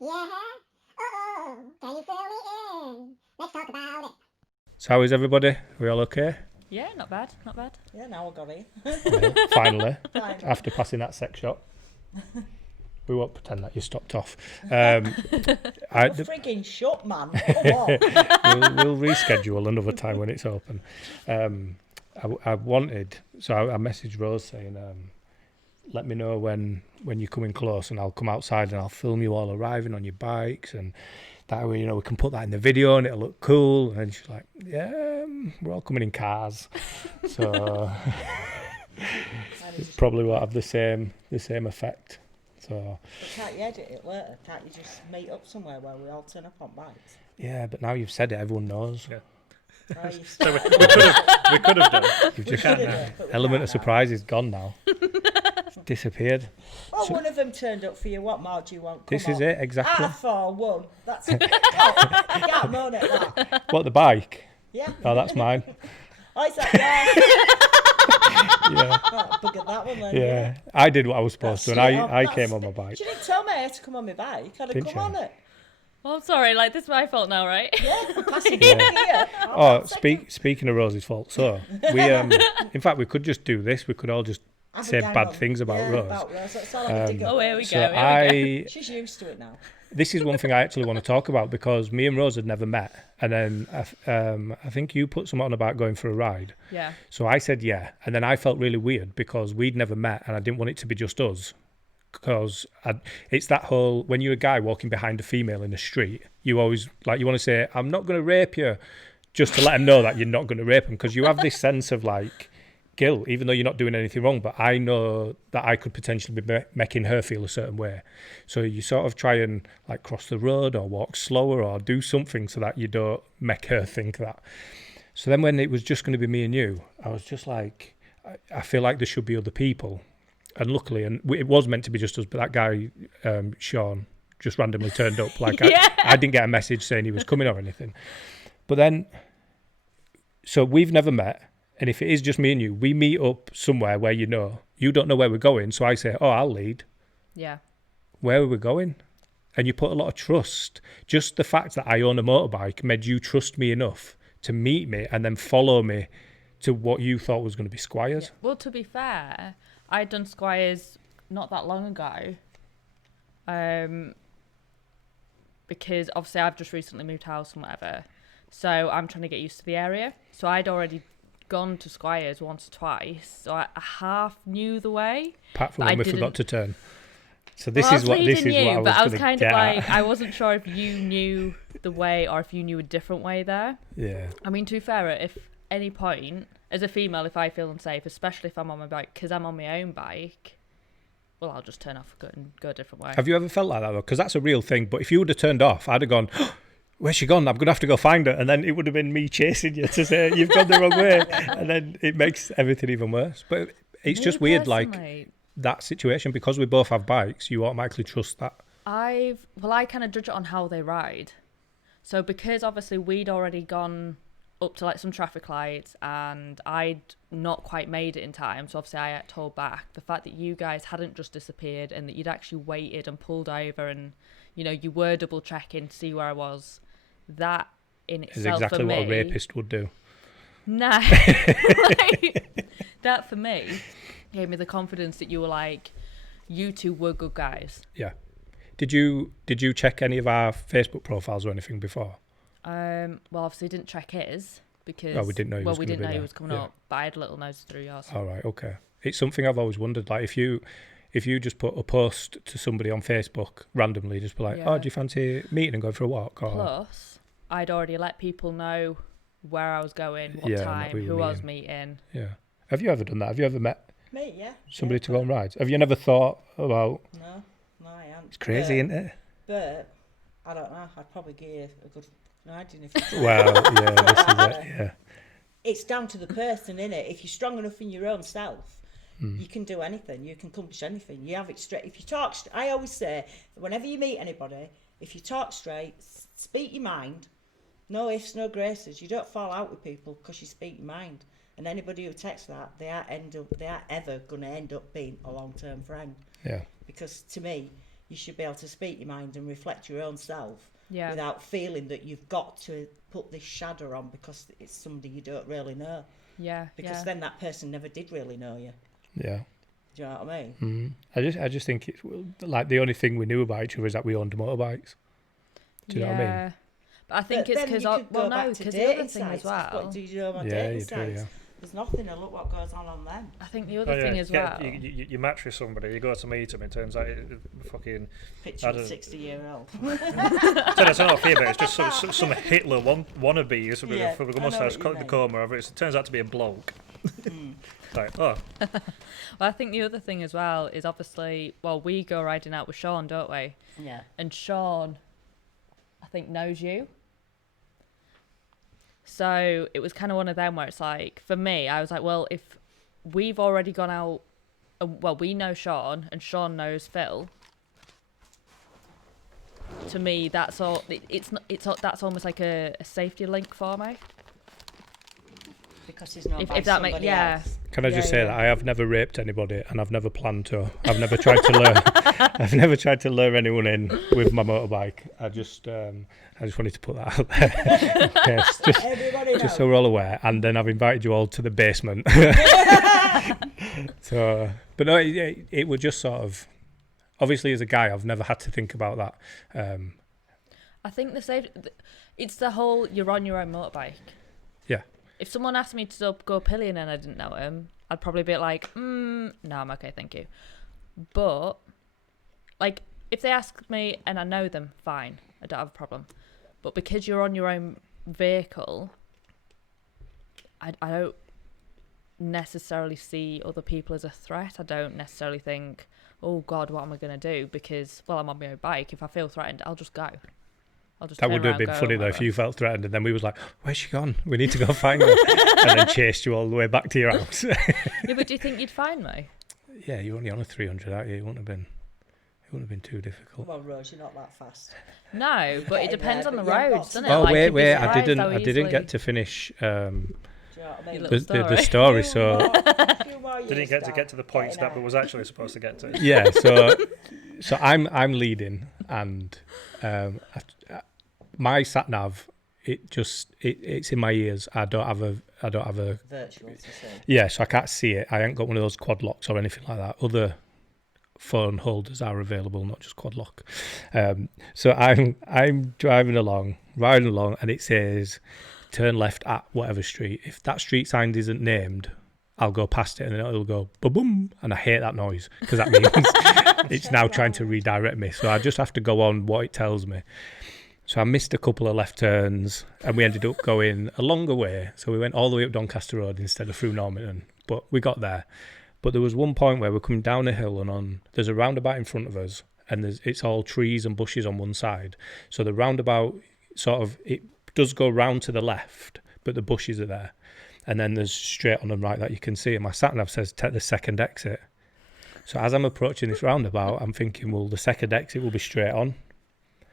Yeah. Oh, can you fill me in? Let's talk about it. So how is everybody? We all okay? Yeah, not bad, not bad. Yeah, now I got it. Finally, Fine. after passing that sex shot. We won't pretend that you stopped off. You're frigging shut, man. Come on. We'll reschedule another time when it's open. I wanted, so I messaged Rose saying, let me know when you're coming close and I'll come outside and I'll film you all arriving on your bikes, and that way, we can put that in the video and it'll look cool. And she's like, yeah, we're all coming in cars. So it probably won't have the same effect. So But can't you edit it later? Can't you just meet up somewhere where we all turn up on bikes? yeah, but now you've said it, everyone knows. Yeah. Oh, you So we could have done. You've we just should have done, but we element can't of now. surprise is gone now. It's disappeared. Oh, So- one of them turned up for you. What more do you want? Come This is on. it, exactly. For one. That's it. Oh, you can't moan at that. What, the bike? Yeah. Oh, that's mine. Oh, is that Yeah, oh, bugger that one then. yeah. I did what I was supposed to, and I came on my bike. She didn't tell me I had to come on my bike. I'd have Didn't come you? on it. Well, I'm sorry, like, this is my fault now, right? Yeah, I'm passing Yeah. here. Oh, speaking of Rose's fault, so we in fact we could just do this. We could all just Have a say gang bad on. things about yeah, Rose. About Rose. Let's all have a dig at Oh, here we Rose. go. So here we go. She's used to it now. this is one thing I actually want to talk about, because me and Rose had never met, and then I think you put something on about going for a ride. Yeah. So I said yeah, and then I felt really weird because we'd never met, and I didn't want it to be just us. Because it's that whole, when you're a guy walking behind a female in the street, you always you want to say, I'm not going to rape you, just to let them know that you're not going to rape them, because you have this sense of guilt, even though you're not doing anything wrong. But I know that I could potentially be making her feel a certain way, so you sort of try and cross the road or walk slower or do something so that you don't make her think that. So then when it was just going to be me and you, I was just like, I feel like there should be other people. And luckily, and it was meant to be just us, but that guy, Sean, just randomly turned up. Yeah. I didn't get a message saying he was coming or anything. But then, so we've never met. And if it is just me and you, we meet up somewhere where you don't know where we're going. So I say, oh, I'll lead. Yeah. Where are we going? And you put a lot of trust. Just the fact that I own a motorbike made you trust me enough to meet me and then follow me to what you thought was going to be Squires. Well, to be fair, I'd done Squires not that long ago. Because obviously I've just recently moved house and whatever. So I'm trying to get used to the area. So I'd already gone to Squires once or twice. So I half knew the way. Apart from But when I we forgot didn't- to turn. So Well, I was what leading you, I was but I was gonna kind get of at. I wasn't sure if you knew the way or if you knew a different way there. Yeah. I mean, to be fair, if any point, as a female, if I feel unsafe, especially if I'm on my bike, because I'm on my own bike, well, I'll just turn off and go a different way. Have you ever felt like that though? Because that's a real thing. But if you would have turned off, I'd have gone, where's she gone? I'm going to have to go find her. And then it would have been me chasing you to say, you've gone the wrong way. And then it makes everything even worse. But it's Me just weird, personally, that situation, because we both have bikes, you automatically trust that. I kind of judge it on how they ride. So because obviously we'd already gone up to some traffic lights and I'd not quite made it in time, so obviously I had to hold back. The fact that you guys hadn't just disappeared and that you'd actually waited and pulled over and you were double checking to see where I was, that in Is itself exactly for me, what a rapist would do. nah, that for me gave me the confidence that you were you two were good guys. Yeah. Did you check any of our Facebook profiles or anything before? Well, obviously didn't check his because We didn't know he was we gonna didn't be know he there. was coming Yeah. up, but I had a little nose through yours. All right, okay. It's something I've always wondered. If you just put a post to somebody on Facebook randomly, just be like, Yeah. oh, do you fancy meeting and going for a walk? Or, Plus, I'd already let people know where I was going, what Yeah, time, we were who I was meeting. yeah. Have you ever done that? Have you ever met Me, yeah. somebody yeah, to go on rides? Have you never thought about? No, I haven't. It's crazy, isn't it? But I don't know. I'd probably give you a good riding if you tried. Well, yeah, this is it. Yeah, It's down to the person, innit? If you're strong enough in your own self, you can do anything. You can accomplish anything. You have it straight. If you talk, I always say, whenever you meet anybody, if you talk straight, speak your mind, no ifs, no graces. You don't fall out with people because you speak your mind. And anybody who takes that, they are ever going to end up being a long-term friend. yeah. Because to me, You should be able to speak your mind and reflect your own self Yeah. without feeling that you've got to put this shadow on because it's somebody you don't really know. Yeah. Because then that person never did really know you. Yeah. Do you know what I mean? I just think it's like the only thing we knew about each other is that we owned motorbikes. Do you know what I mean? But I think it's because because the other thing as well. What do you know on Yeah, dating you do, sites? yeah. There's nothing. And look what goes on them. I think the other thing as well. You match with somebody, you go to meet them, it turns out fucking... Picture of a 60-year-old. It's not a fear, but it's just some Hitler wannabe or something with a moustache, cut the comb over. It turns out to be a bloke. Like, oh. Well, I think the other thing as well is obviously, well, we go riding out with Sean, don't we? Yeah. And Sean, I think, knows you. So it was kind of one of them where it's like, for me, I was like, well, if we've already gone out, well, we know Sean and Sean knows Phil. To me, that's all. That's almost like a safety link for me. Because he's not If by that makes somebody else. Can I just say that I have never raped anybody, and I've never planned to. I've never tried to lure. I've never tried to lure anyone in with my motorbike. I just wanted to put that out there. Yes, just so we're all aware. And then I've invited you all to the basement. So, but no, it would just sort of. Obviously, as a guy, I've never had to think about that. I think it's the whole you're on your own motorbike. Yeah. If someone asked me to go pillion and I didn't know him, I'd probably be like, no, I'm okay, thank you. But, like, if they ask me and I know them, fine, I don't have a problem. But because you're on your own vehicle, I don't necessarily see other people as a threat. I don't necessarily think, oh, God, what am I going to do? Because, well, I'm on my own bike. If I feel threatened, I'll just go. That would have been funny though if you felt threatened and then we was like, where's she gone? We need to go find her. And then chased you all the way back to your house. Yeah, but do you think you'd find me? Yeah, you're only on a 300, aren't you? It wouldn't have been too difficult. Well, Rose, you're not that fast. No, but it depends on the yeah, roads, doesn't it? Oh, Like, you'd be wait, I surprised how didn't easily- get to finish Do you know what I mean? Your little the story. So Didn't get to the points that was actually supposed to get to. yeah, so I'm leading, and my sat nav, it's in my ears. I don't have a Virtual to say. yeah, so I can't see it. I ain't got one of those quad locks or anything like that. Other phone holders are available, not just quad lock. So I'm riding along, and it says turn left at whatever street. If that street sign isn't named, I'll go past it and then it'll go boom, and I hate that noise because that means it's now trying to redirect me. So I just have to go on what it tells me. So I missed a couple of left turns and we ended up going a longer way. So we went all the way up Doncaster Road instead of through Normanton, but we got there. But there was one point where we're coming down a hill and there's a roundabout in front of us and it's all trees and bushes on one side. So the roundabout it does go round to the left, but the bushes are there. And then there's straight on the right that you can see. And my sat-nav says take the second exit. So as I'm approaching this roundabout, I'm thinking, well, the second exit will be straight on.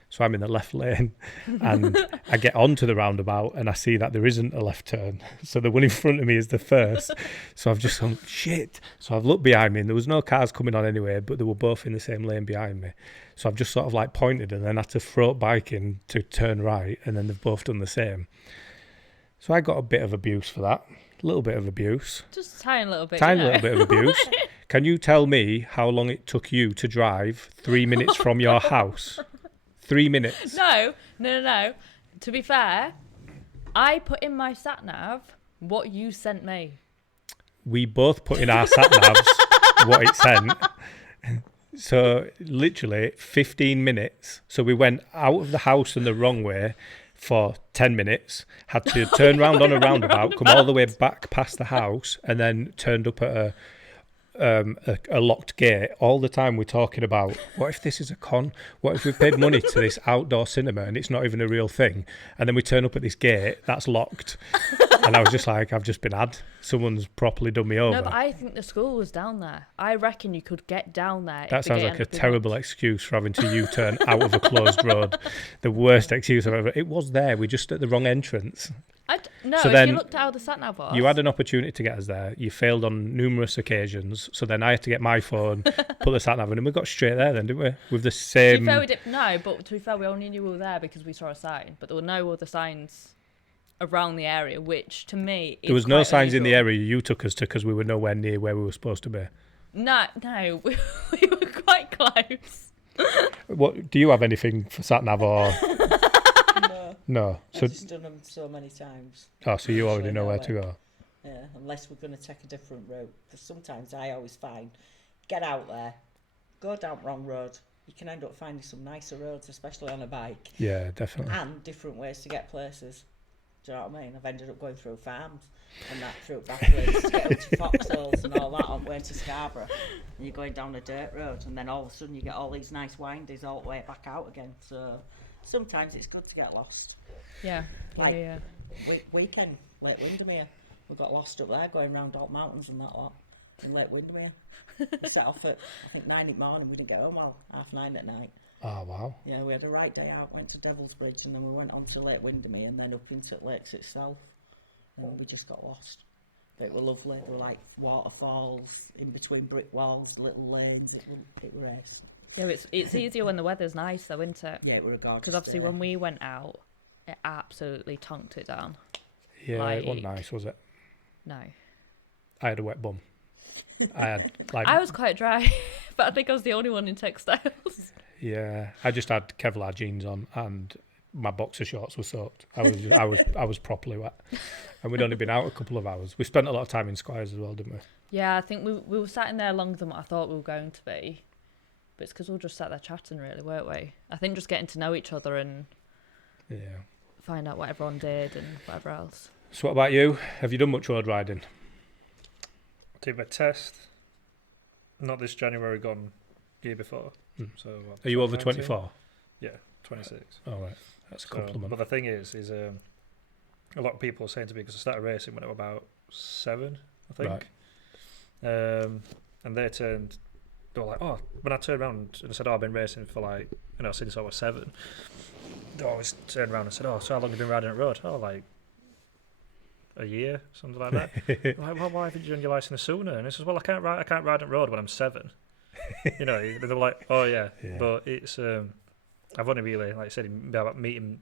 So I'm in the left lane and I get onto the roundabout and I see that there isn't a left turn. So the one in front of me is the first. So I've just gone, shit. So I've looked behind me and there was no cars coming on anyway, but they were both in the same lane behind me. So I've just sort of like pointed and then had to throw bike in to turn right, and then they've both done the same. So I got a bit of abuse for that. A little bit of abuse. Just a tiny little bit. Little bit of abuse. Can you tell me how long it took you to drive 3 minutes from your house? 3 minutes. No. To be fair, I put in my sat nav what you sent me. We both put in our sat navs what it sent. So literally 15 minutes. So we went out of the house in the wrong way for 10 minutes, had to turn round on a roundabout, come all the way back past the house, and then turned up at a locked gate. All the time we're talking about, what if this is a con? What if we paid money to this outdoor cinema and it's not even a real thing? And then we turn up at this gate that's locked. And I was just like, I've just been had. Someone's properly done me over. No, but I think the school was down there. I reckon you could get down there. That sounds like a terrible excuse for having to U-turn out of a closed road. The worst excuse I've ever... It was there. We're just at the wrong entrance. No, So if then you looked at how the sat nav was. you had an opportunity to get us there. You failed on numerous occasions. So then I had to get my phone, put the sat nav in, and we got straight there then, didn't we? With the To be same... fair, we did no, but to be fair, we only knew we were there because we saw a sign. But there were no other signs around the area, which to me is There was no quite signs in the unusual. area you took us to because we were nowhere near where we were supposed to be. No, we were quite close. What do you have anything for sat nav or No, no? So I've just done them so many times. so you already Actually, know no where way. to go. Yeah, unless we're going to take a different route. Because sometimes I always find, get out there, go down wrong road. You can end up finding some nicer roads, especially on a bike, Yeah, definitely. and different ways to get places. Do you know what I mean? I've ended up going through farms and that through backwards to get up to foxholes and all that on the way to Scarborough. And you're going down a dirt road, and then all of a sudden you get all these nice windies all the way back out again. So sometimes it's good to get lost. Yeah, Like- yeah. Weekend, Lake Windermere. We got lost up there going round Alt Mountains and that lot in Lake Windermere. We set off at, I think, 9 in the morning. We didn't get home till 9:30 at night. Oh wow. Yeah, we had a right day out, went to Devil's Bridge, and then we went on to Lake Windermere and then up into lakes itself. And we just got lost. But it were lovely. There were like waterfalls in between brick walls, little lanes. It were ace. Yeah, it's easier when the weather's nice, though, isn't it? Yeah, it were a gorgeous Because obviously day. when we went out, it absolutely tonked it down. Yeah, it wasn't Like- nice, was it? No. I had a wet bum. I had like I was quite dry, but I think I was the only one in textiles. yeah. I just had Kevlar jeans on and my boxer shorts were soaked. I was properly wet, and we'd only been out a couple of hours. We spent a lot of time in Squires as well, didn't we? Yeah, I think we were sat in there longer than what I thought we were going to be. But it's because we were just sat there chatting, really, weren't we? I think just getting to know each other and Yeah. find out what everyone did and whatever else. So what about you? Have you done much road riding? I did my test. Not this January, gone year before. Hmm. So what, Are you over 19? 24? Yeah, 26. All right, that's a So, compliment. but the thing is a lot of people are saying to me, because I started racing when I was about 7, I think. Right. And they were like, oh, when I turned around and I said, oh, I've been racing for like, since I was 7. They always turned around and said, oh, so how long have you been riding at road? Oh, like a year, something like that. Like, well, why haven't you done your license sooner? And he says, well, I can't ride at road when I'm 7. They were like, oh yeah, Yeah. but it's I've only really, like I said, about meeting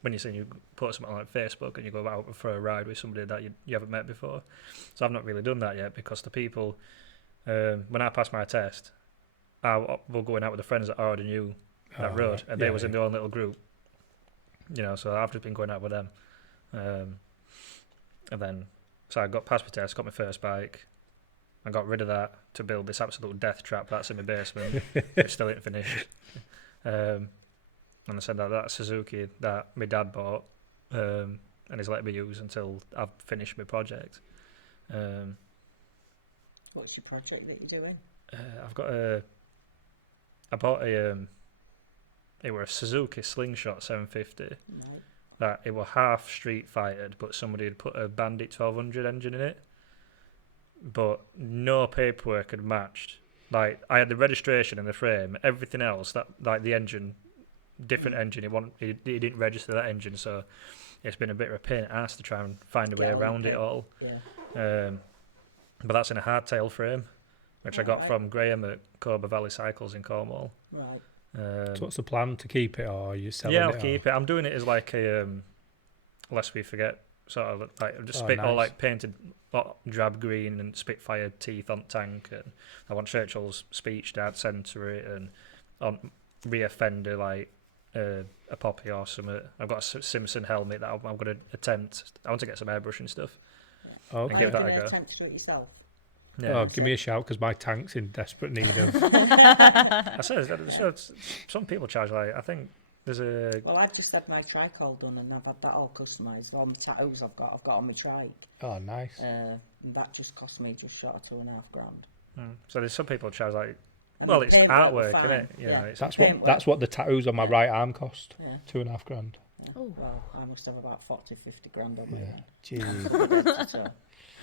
when you're saying you put something like Facebook and you go out for a ride with somebody that you haven't met before. So I've not really done that yet, because the people, when I passed my test, I was going out with the friends that I already knew that Oh, road, right. and Yeah, they was in yeah. their own little group. So I've just been going out with them. And then, so I got past my test, got my first bike. I got rid of that to build this absolute death trap that's in my basement. It still ain't finished. And I said that Suzuki that my dad bought, and he's let me use until I've finished my project. What's your project that you're doing? I bought it were a Suzuki Slingshot 750. Right. That it were half street fighted, but somebody had put a Bandit 1200 engine in it. But no paperwork had matched. Like, I had the registration and the frame, everything else, that like the engine, different engine. He didn't register that engine, so it's been a bit of a pain in the ass to try and find a way Get all around the it all. Yeah. But that's in a hardtail frame, which I got Right. from Graham at Cobra Valley Cycles in Cornwall. Right. So what's the plan, to keep it, or are you selling Yeah, it? I'll keep it. I'm doing it as like a lest we forget, sort of like just Oh, spit all nice. like painted drab green and Spitfire teeth on tank, and I want Churchill's speech dad centre it, and on rear fender like a poppy or something. I've got a Simpson helmet that I'm going to attempt. I want to get some airbrushing stuff. Oh, And Are give you that going a to go. attempt to do it yourself? Yeah. Oh, give me a shout, because my tank's in desperate need of. I said some people charge like, I think there's a Well, I've just had my tricol done, and I've had that all customised. All my tattoos I've got on my trike. Oh, nice. And that just cost me just short of $2,500. so there's some people charge like, And well, the it's paintwork were artwork, fine. isn't it? You know, Yeah. it's, That's what the tattoos on my Yeah. right arm cost. Yeah. $2,500. Oh. Well, I must have about 40-50 grand on me. Yeah. then. Jeez. So,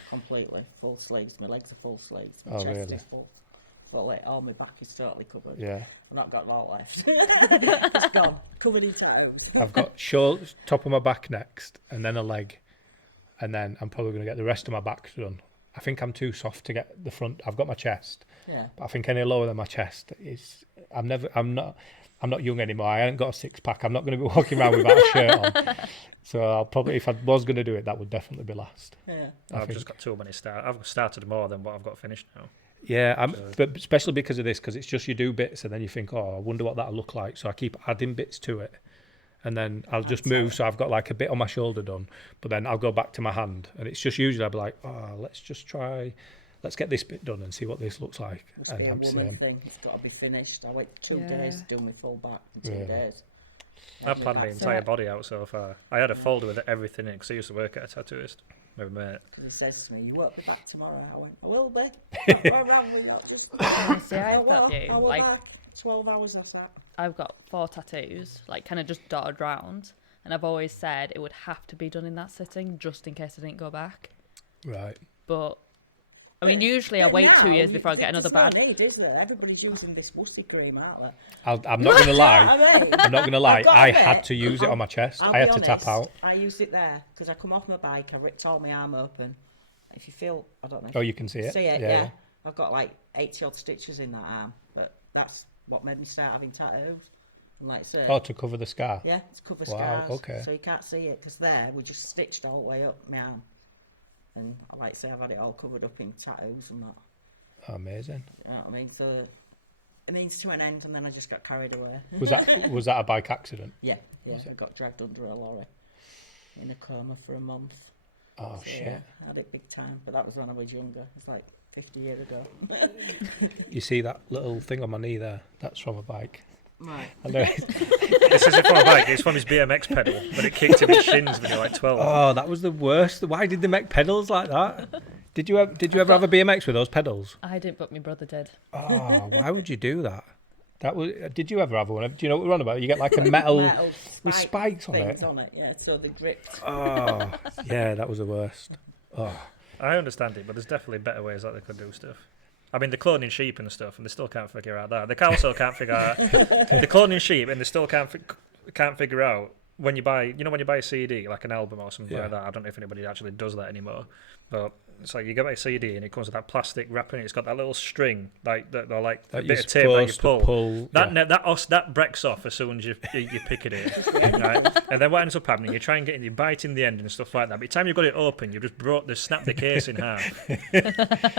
completely full sleeves. My legs are full sleeves. My Oh, chest really? is full. Fully. All my back is totally covered. Yeah. I've not got a lot left. It's gone. Covered in tattoos. I've got top of my back next, and then a leg, and then I'm probably going to get the rest of my back done. I think I'm too soft to get the front. I've got my chest, but I think any lower than my chest is. I'm not young anymore. I ain't got a six pack. I'm not going to be walking around without a shirt on. So I'll probably, if I was going to do it, that would definitely be last. Yeah. I've just got too many start. I've started more than what I've got finished now. Yeah, but especially because of this, because it's just you do bits and then you think, oh, I wonder what that'll look like. So I keep adding bits to it, and then I'll just move. So I've got like a bit on my shoulder done, but then I'll go back to my hand, and it's just usually I'll be like, oh, let's get this bit done and see what this looks like. Must be a woman thing. It's got to be finished. I wait 2 days to do my full back in 2 days. I've planned my entire body out so far. I had a folder with everything in because I used to work at a tattooist with a mate. Because he says to me, "You won't be back tomorrow." I went, "I will be." See, I've got you. Like, back. 12 hours I sat. I've got 4 tattoos, like kind of just dotted round, and I've always said it would have to be done in that sitting just in case I didn't go back. Right. But I mean, usually I wait 2 years before I get another bad. There's no need, is there? Everybody's using this wussy cream, aren't they? I'm not going to lie. I'm not going to lie. I admit, had to use it on my chest. I had to tap out. I used it there because I come off my bike. I ripped all my arm open. If you feel, I don't know. Oh, you can see it. See it? Yeah. I've got like 80 odd stitches in that arm, but that's what made me start having tattoos. And like I said, to cover the scar. Yeah, to cover scars. Okay. So you can't see it because we just stitched all the way up my arm. And like I say, I've had it all covered up in tattoos and that. Amazing. You know what I mean? So it means to an end, and then I just got carried away. Was that a bike accident? Yeah. I got dragged under a lorry in a coma for a month. Oh, so, shit. Yeah, I had it big time, but that was when I was younger. It's like 50 years ago. You see that little thing on my knee there? That's from a bike. Right. I know. This isn't from a bike, it's from his BMX pedal, but it kicked him in the shins when he was like 12. Oh, that was the worst. Why did they make pedals like that? Did you ever have a BMX with those pedals? I didn't, but my brother did. Oh, why would you do that? Did you ever have one? Do you know what we're on about? You get like a metal with spikes on it. Yeah, so they gripped. Oh, yeah, that was the worst. Oh. I understand it, but there's definitely better ways that they could do stuff. I mean, they're cloning sheep and stuff, and they still can't figure out that. They also can't figure out they're cloning sheep, and they still can't figure out when you buy a CD, like an album or something like that. I don't know if anybody actually does that anymore, but it's like you get a CD and it comes with that plastic wrapping. It's got that little string, like a bit of tape that you pull. That breaks off as soon as you pick it in, right? And then what ends up happening? You try and you bite in the end and stuff like that. By the time you've got it open, you've just snapped the case in half.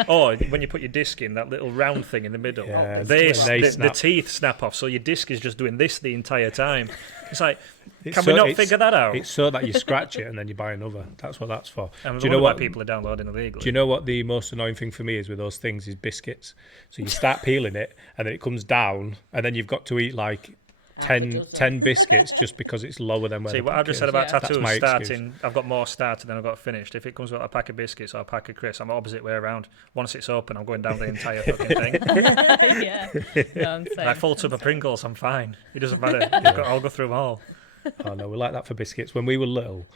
Or when you put your disc in, that little round thing in the middle, the teeth snap off. So your disc is just doing this the entire time. It's like, can we not figure that out? It's so that you scratch it and then you buy another. That's what that's for. And do you know what people are downloading illegally? Do you know what the most annoying thing for me is with those things is biscuits? So you start peeling it and then it comes down and then you've got to eat like 10 biscuits just because it's lower than where. See, what I just said about tattoos starting, excuse. I've got more started than I've got finished. If it comes with a pack of biscuits or a pack of crisps, I'm the opposite way around. Once it's open, I'm going down the entire fucking thing. Yeah. No, I'm saying. Like full tub of Pringles, I'm fine. It doesn't matter. I'll go through them all. Oh no, we're like that for biscuits. When we were little,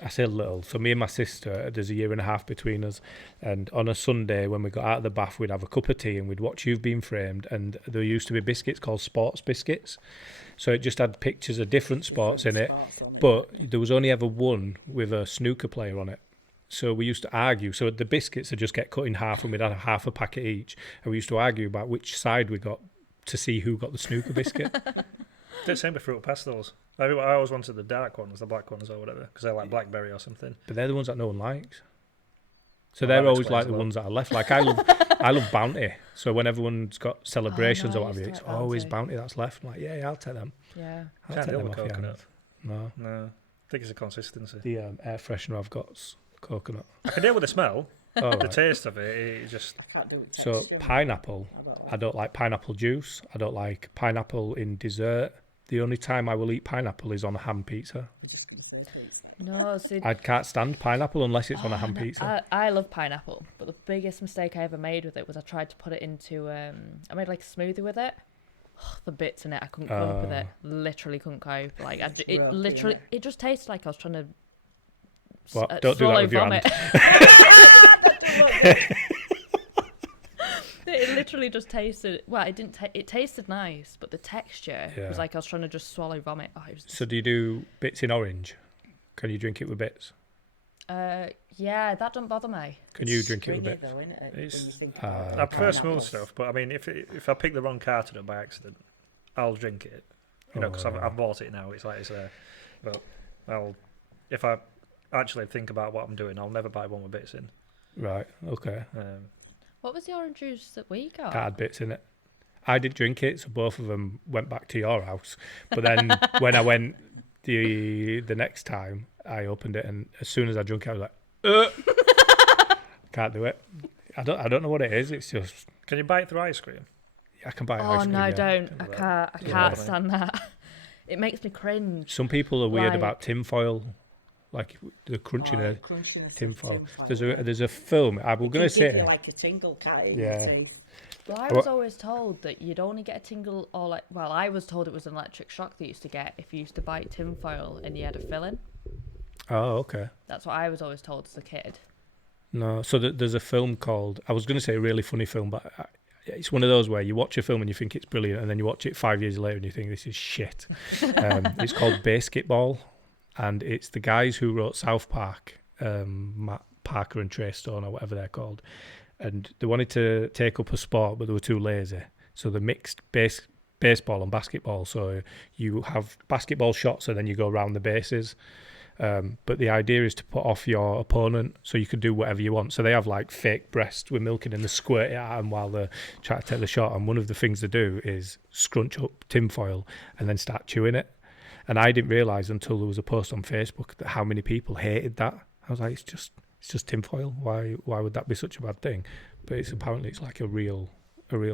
I say little, so me and my sister, there's a year and a half between us, and on a Sunday when we got out of the bath, we'd have a cup of tea and we'd watch You've Been Framed, and there used to be biscuits called sports biscuits. So it just had pictures of different sports in it, but there was only ever one with a snooker player on it. So we used to argue. So the biscuits would just get cut in half and we'd have half a packet each, and we used to argue about which side we got to see who got the snooker biscuit. Did the same with fruit pastels. I always wanted the dark ones, the black ones or whatever, because they're like blackberry or something. But they're the ones that no one likes. So they're always like the ones that are left. Like I love Bounty. So when everyone's got celebrations or whatever, it's always Bounty that's left. I'm like, yeah, I'll take them. Yeah. I'll take them off your coconut. hands. No. I think it's a consistency. The air freshener I've got's coconut. I can deal with the smell. Oh, the right. taste of it just. I can't do it. So pineapple, I don't like pineapple juice. I don't like pineapple in dessert. The only time I will eat pineapple is on a ham pizza. No, see, I can't stand pineapple unless it's on a ham pizza. I love pineapple, but the biggest mistake I ever made with it was I tried to put it into I made like a smoothie with it. The bits in it, I couldn't cope with it. Literally couldn't cope. Like it just tasted like I was trying to What? Don't do that with vomit. your hand. It literally just tasted. Well, it didn't. It tasted nice, but the texture was like I was trying to just swallow vomit. Oh, it was So do you do bits in orange? Can you drink it with bits? Yeah, that doesn't bother me. Can you drink it a Stringy bit? though, isn't it? It's- When you think about it. I prefer Like smooth apples. stuff, but I mean, if I pick the wrong carton up by accident, I'll drink it. You know, because I've bought it now. It's like it's there. But if I actually think about what I'm doing, I'll never buy one with bits in. Right. Okay. What was the orange juice that we got? That had bits in it. I did drink it, so both of them went back to your house. But then when I went the next time, I opened it, and as soon as I drank it, I was like, can't do it. I don't know what it is. It's just Can you buy it through ice cream? I can buy Oh ice cream. no, yeah. don't! I can't. I Yeah. can't stand that. It makes me cringe. Some people are weird Like- about tinfoil, like the crunchiness. Crunchiness of Tinfoil. tinfoil. There's a film. I'm It gonna can give say you like a tingle, can't it? Yeah. You see? Well, I was always told that you'd only get a tingle, or like, well, I was told it was an electric shock that you used to get if you used to bite tinfoil and you had a filling. Oh, okay. That's what I was always told as a kid. No, so there's a film called. I was going to say a really funny film, but it's one of those where you watch a film and you think it's brilliant, and then you watch it 5 years later and you think this is shit. It's called Basketball, and it's the guys who wrote South Park, Matt Parker and Trey Stone or whatever they're called, and they wanted to take up a sport, but they were too lazy, so they mixed baseball and basketball. So you have basketball shots and then you go around the bases. But the idea is to put off your opponent, so you can do whatever you want. So they have like fake breasts with milk in and they squirt it at them while they're trying to take the shot. And one of the things they do is scrunch up tinfoil and then start chewing it. And I didn't realise until there was a post on Facebook that how many people hated that. I was like, it's just tinfoil. Why would that be such a bad thing? But apparently it's like a real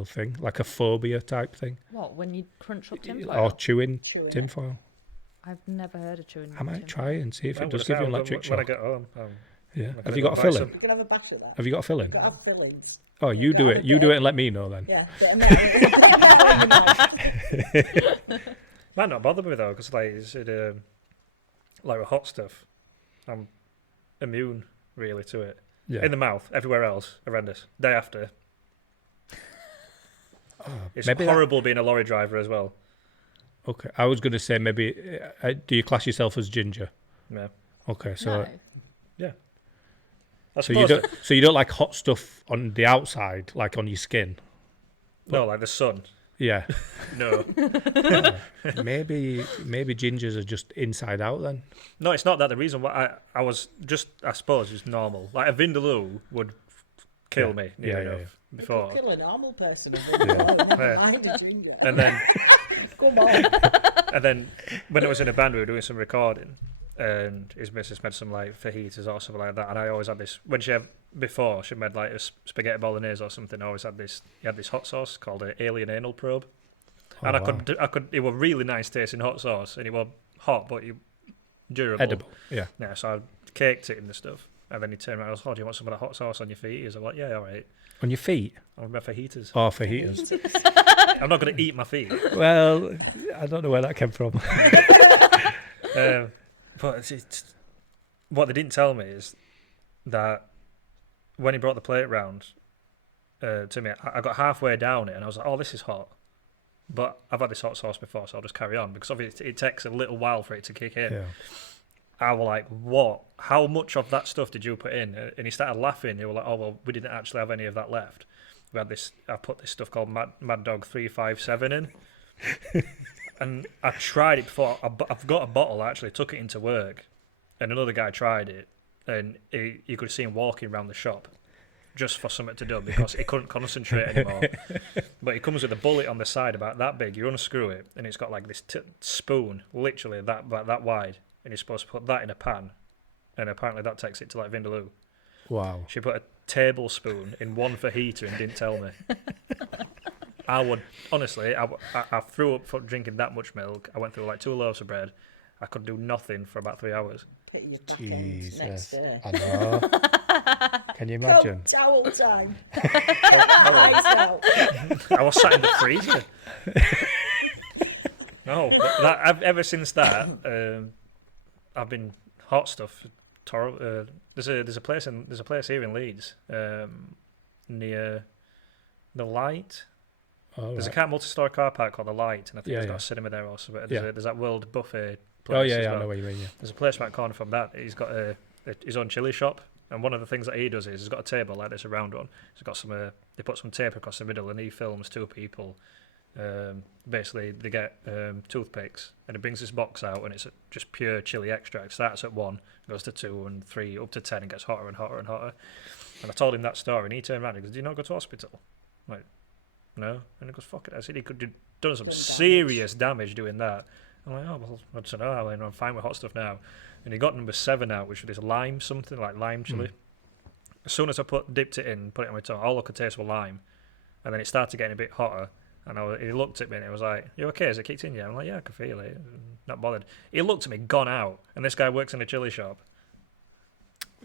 thing, like a phobia type thing. What, when you crunch up tinfoil? Or chewing Chewing. tinfoil. I've never heard of chewing I might tinfoil. try and see if I'm it does gonna give you say, an electric when I shock. get home. Yeah. I'm Have gonna you go got a buy filling? some. You can have a bash of that. Have you got a filling? You've got to have fillings. Oh, you do Gotta it. have You a do bit. it and let me know then. Yeah. Bit of Might not bother me though, because like like with hot stuff, I'm immune really to it. Yeah. In the mouth, everywhere else, horrendous. Day after, it's maybe that- horrible being a lorry driver as well. Okay. I was going to say maybe. Do you class yourself as ginger? Yeah. Okay. So No. I so you suppose don't so you don't like hot stuff on the outside, like on your skin. no, like the sun. Yeah. No, maybe gingers are just inside out then. no, it's not that. The reason why I was just, I suppose, is normal. Like a vindaloo would kill Yeah. me Yeah, near yeah, enough You before. could kill a normal person and never Yeah. mind a ginger. And then Come on. And then when I was in a band, we were doing some recording, and his missus made some like fajitas or something like that. And I always had this when she before she made like a spaghetti bolognese or something. I always had this. He had this hot sauce called an alien anal probe, and Oh, wow. I could. It was really nice tasting hot sauce, and it was hot but durable. Edible. Yeah. Yeah, so I caked it in the stuff, and then he turned around. I was, "Oh, do you want some of that hot sauce on your feet?" He was like, "Yeah, all right." On your feet I'm my fajitas. or fajitas? I'm not going to eat my feet. Well, I don't know where that came from. But what they didn't tell me is that when he brought the plate round to me, I got halfway down it and I was like, "Oh, this is hot," but I've had this hot sauce before, so I'll just carry on because obviously it takes a little while for it to kick in. Yeah. I was like, "What? How much of that stuff did you put in?" And he started laughing. He was like, "Oh well, we didn't actually have any of that left. We had this. I put this stuff called Mad Dog 357 in." And I tried it before. I've got a bottle. I actually took it into work, and another guy tried it, and you could see him walking around the shop just for something to do because he couldn't concentrate anymore. But it comes with a bullet on the side about that big. You unscrew it, and it's got like this spoon, literally that wide, and you're supposed to put that in a pan, and apparently that takes it to like Vindaloo. Wow. She put a tablespoon in one fajita and didn't tell me. I would honestly, I threw up for drinking that much milk. I went through like 2 loaves of bread. I could do nothing for about 3 hours. Hit your back end next Jesus. day. I know. Can you imagine? Towel time. Eyes out. I was sat in the freezer. No, but ever since that, I've been hot stuff. There's a place here in Leeds near the Light. Oh, There's a right. multi-store car park called the Light, and I think Yeah, it's got yeah. a cinema there also. But Yeah. there's that World Buffet place Oh, yeah, as yeah, I well. know what you mean, yeah. There's a place around the corner from that. He's got a his own chili shop. And one of the things that he does is he's got a table like this, a round one. He's got some. They put some tape across the middle, and he films two people. Basically, they get toothpicks, and he brings this box out, and it's just pure chili extract. Starts at 1, goes to 2 and 3, up to 10, and gets hotter and hotter and hotter. And I told him that story, and he turned around and goes, "Do you not go to hospital?" I'm like, no. And he goes, "Fuck it." I said he could have done some serious damage doing that. I'm like, "Oh, well, I don't know. I mean, I'm fine with hot stuff now." And he got number 7 out, which was this lime something, like lime chili. As soon as I dipped it in, put it on my tongue, all I could taste was lime. And then it started getting a bit hotter. And he looked at me and he was like, "You okay? Has it kicked in yet?" I'm like, "Yeah, I can feel it." Not bothered. He looked at me, gone out. And this guy works in a chili shop.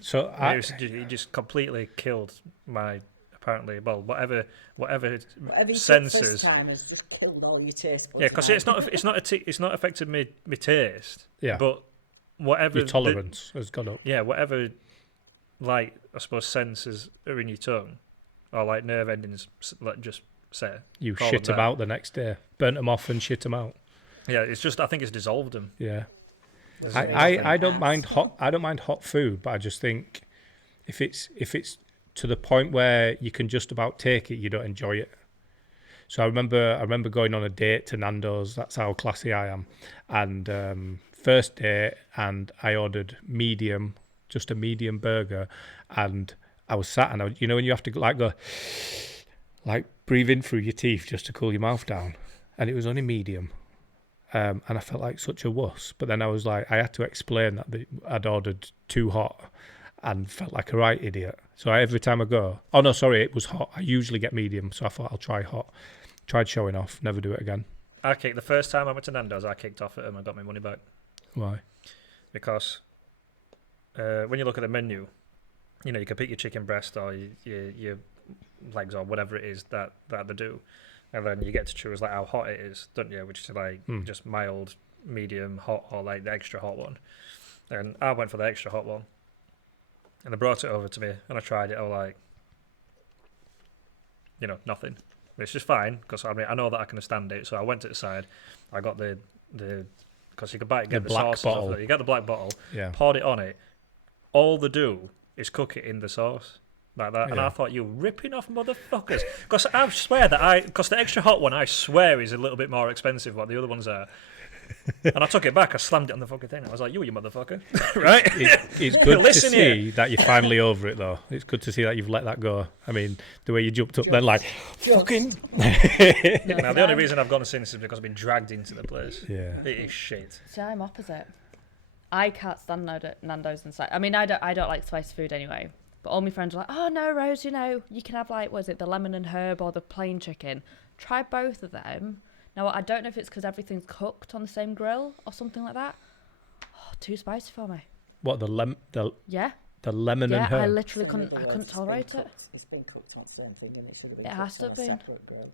So He just completely killed my, apparently, well, whatever Whatever you took senses. first time has just killed all your taste buds. Yeah, because it's not affected me taste. Yeah. But whatever your tolerance has gone up. Yeah, whatever, like, I suppose senses are in your tongue, or like nerve endings, like, just say. You shit them out the next day, burnt them off and shit them out. Yeah, it's just, I think it's dissolved them. Yeah. I don't mind hot food, but I just think if it's to the point where you can just about take it, you don't enjoy it. So I remember going on a date to Nando's. That's how classy I am. And first date, and I ordered medium, just a medium burger, and I was sat, and when you have to go breathe in through your teeth just to cool your mouth down, and it was only medium. And I felt like such a wuss. But then I was like, I had to explain that I'd ordered too hot and felt like a right idiot. So every time I go, oh no, sorry, it was hot. I usually get medium, so I thought I'll try hot. Tried showing off, never do it again. The first time I went to Nando's, I kicked off at him and got my money back. Why? Because when you look at the menu, you can pick your chicken breast or your legs or whatever it is that they do. And then you get to choose like how hot it is, don't you? Which is like just mild, medium, hot, or like the extra hot one. And I went for the extra hot one. And they brought it over to me, and I tried it. I was like, nothing. It's just fine, because I know that I can stand it. So I went to the side. I got the because you could get the black sauces bottle. off it. You get the black bottle, yeah. Poured it on it. All they do is cook it in the sauce. Like that, and Yeah. I thought, you ripping off motherfuckers. Because I swear because the extra hot one, I swear, is a little bit more expensive than what the other ones are. And I took it back, I slammed it on the fucking thing. I was like, you motherfucker. Right? It's good to Listen see here. that you're finally over it, though. It's good to see that you've let that go. I mean, the way you jumped up then, like, fucking. Now, the only reason I've gone since is because I've been dragged into the place. Yeah. It is shit. See, I'm opposite. I can't stand Nando's inside. I mean, I don't like spicy food anyway. But all my friends are like, "Oh no, Rose, you can have the lemon and herb or the plain chicken. Try both of them." Now, I don't know if it's because everything's cooked on the same grill or something like that. Oh, too spicy for me. What, the lemon Yeah. and Yeah, herb? I literally couldn't tolerate it. It's been cooked on the same thing, and it should have been It has cooked to on have a been. separate grill.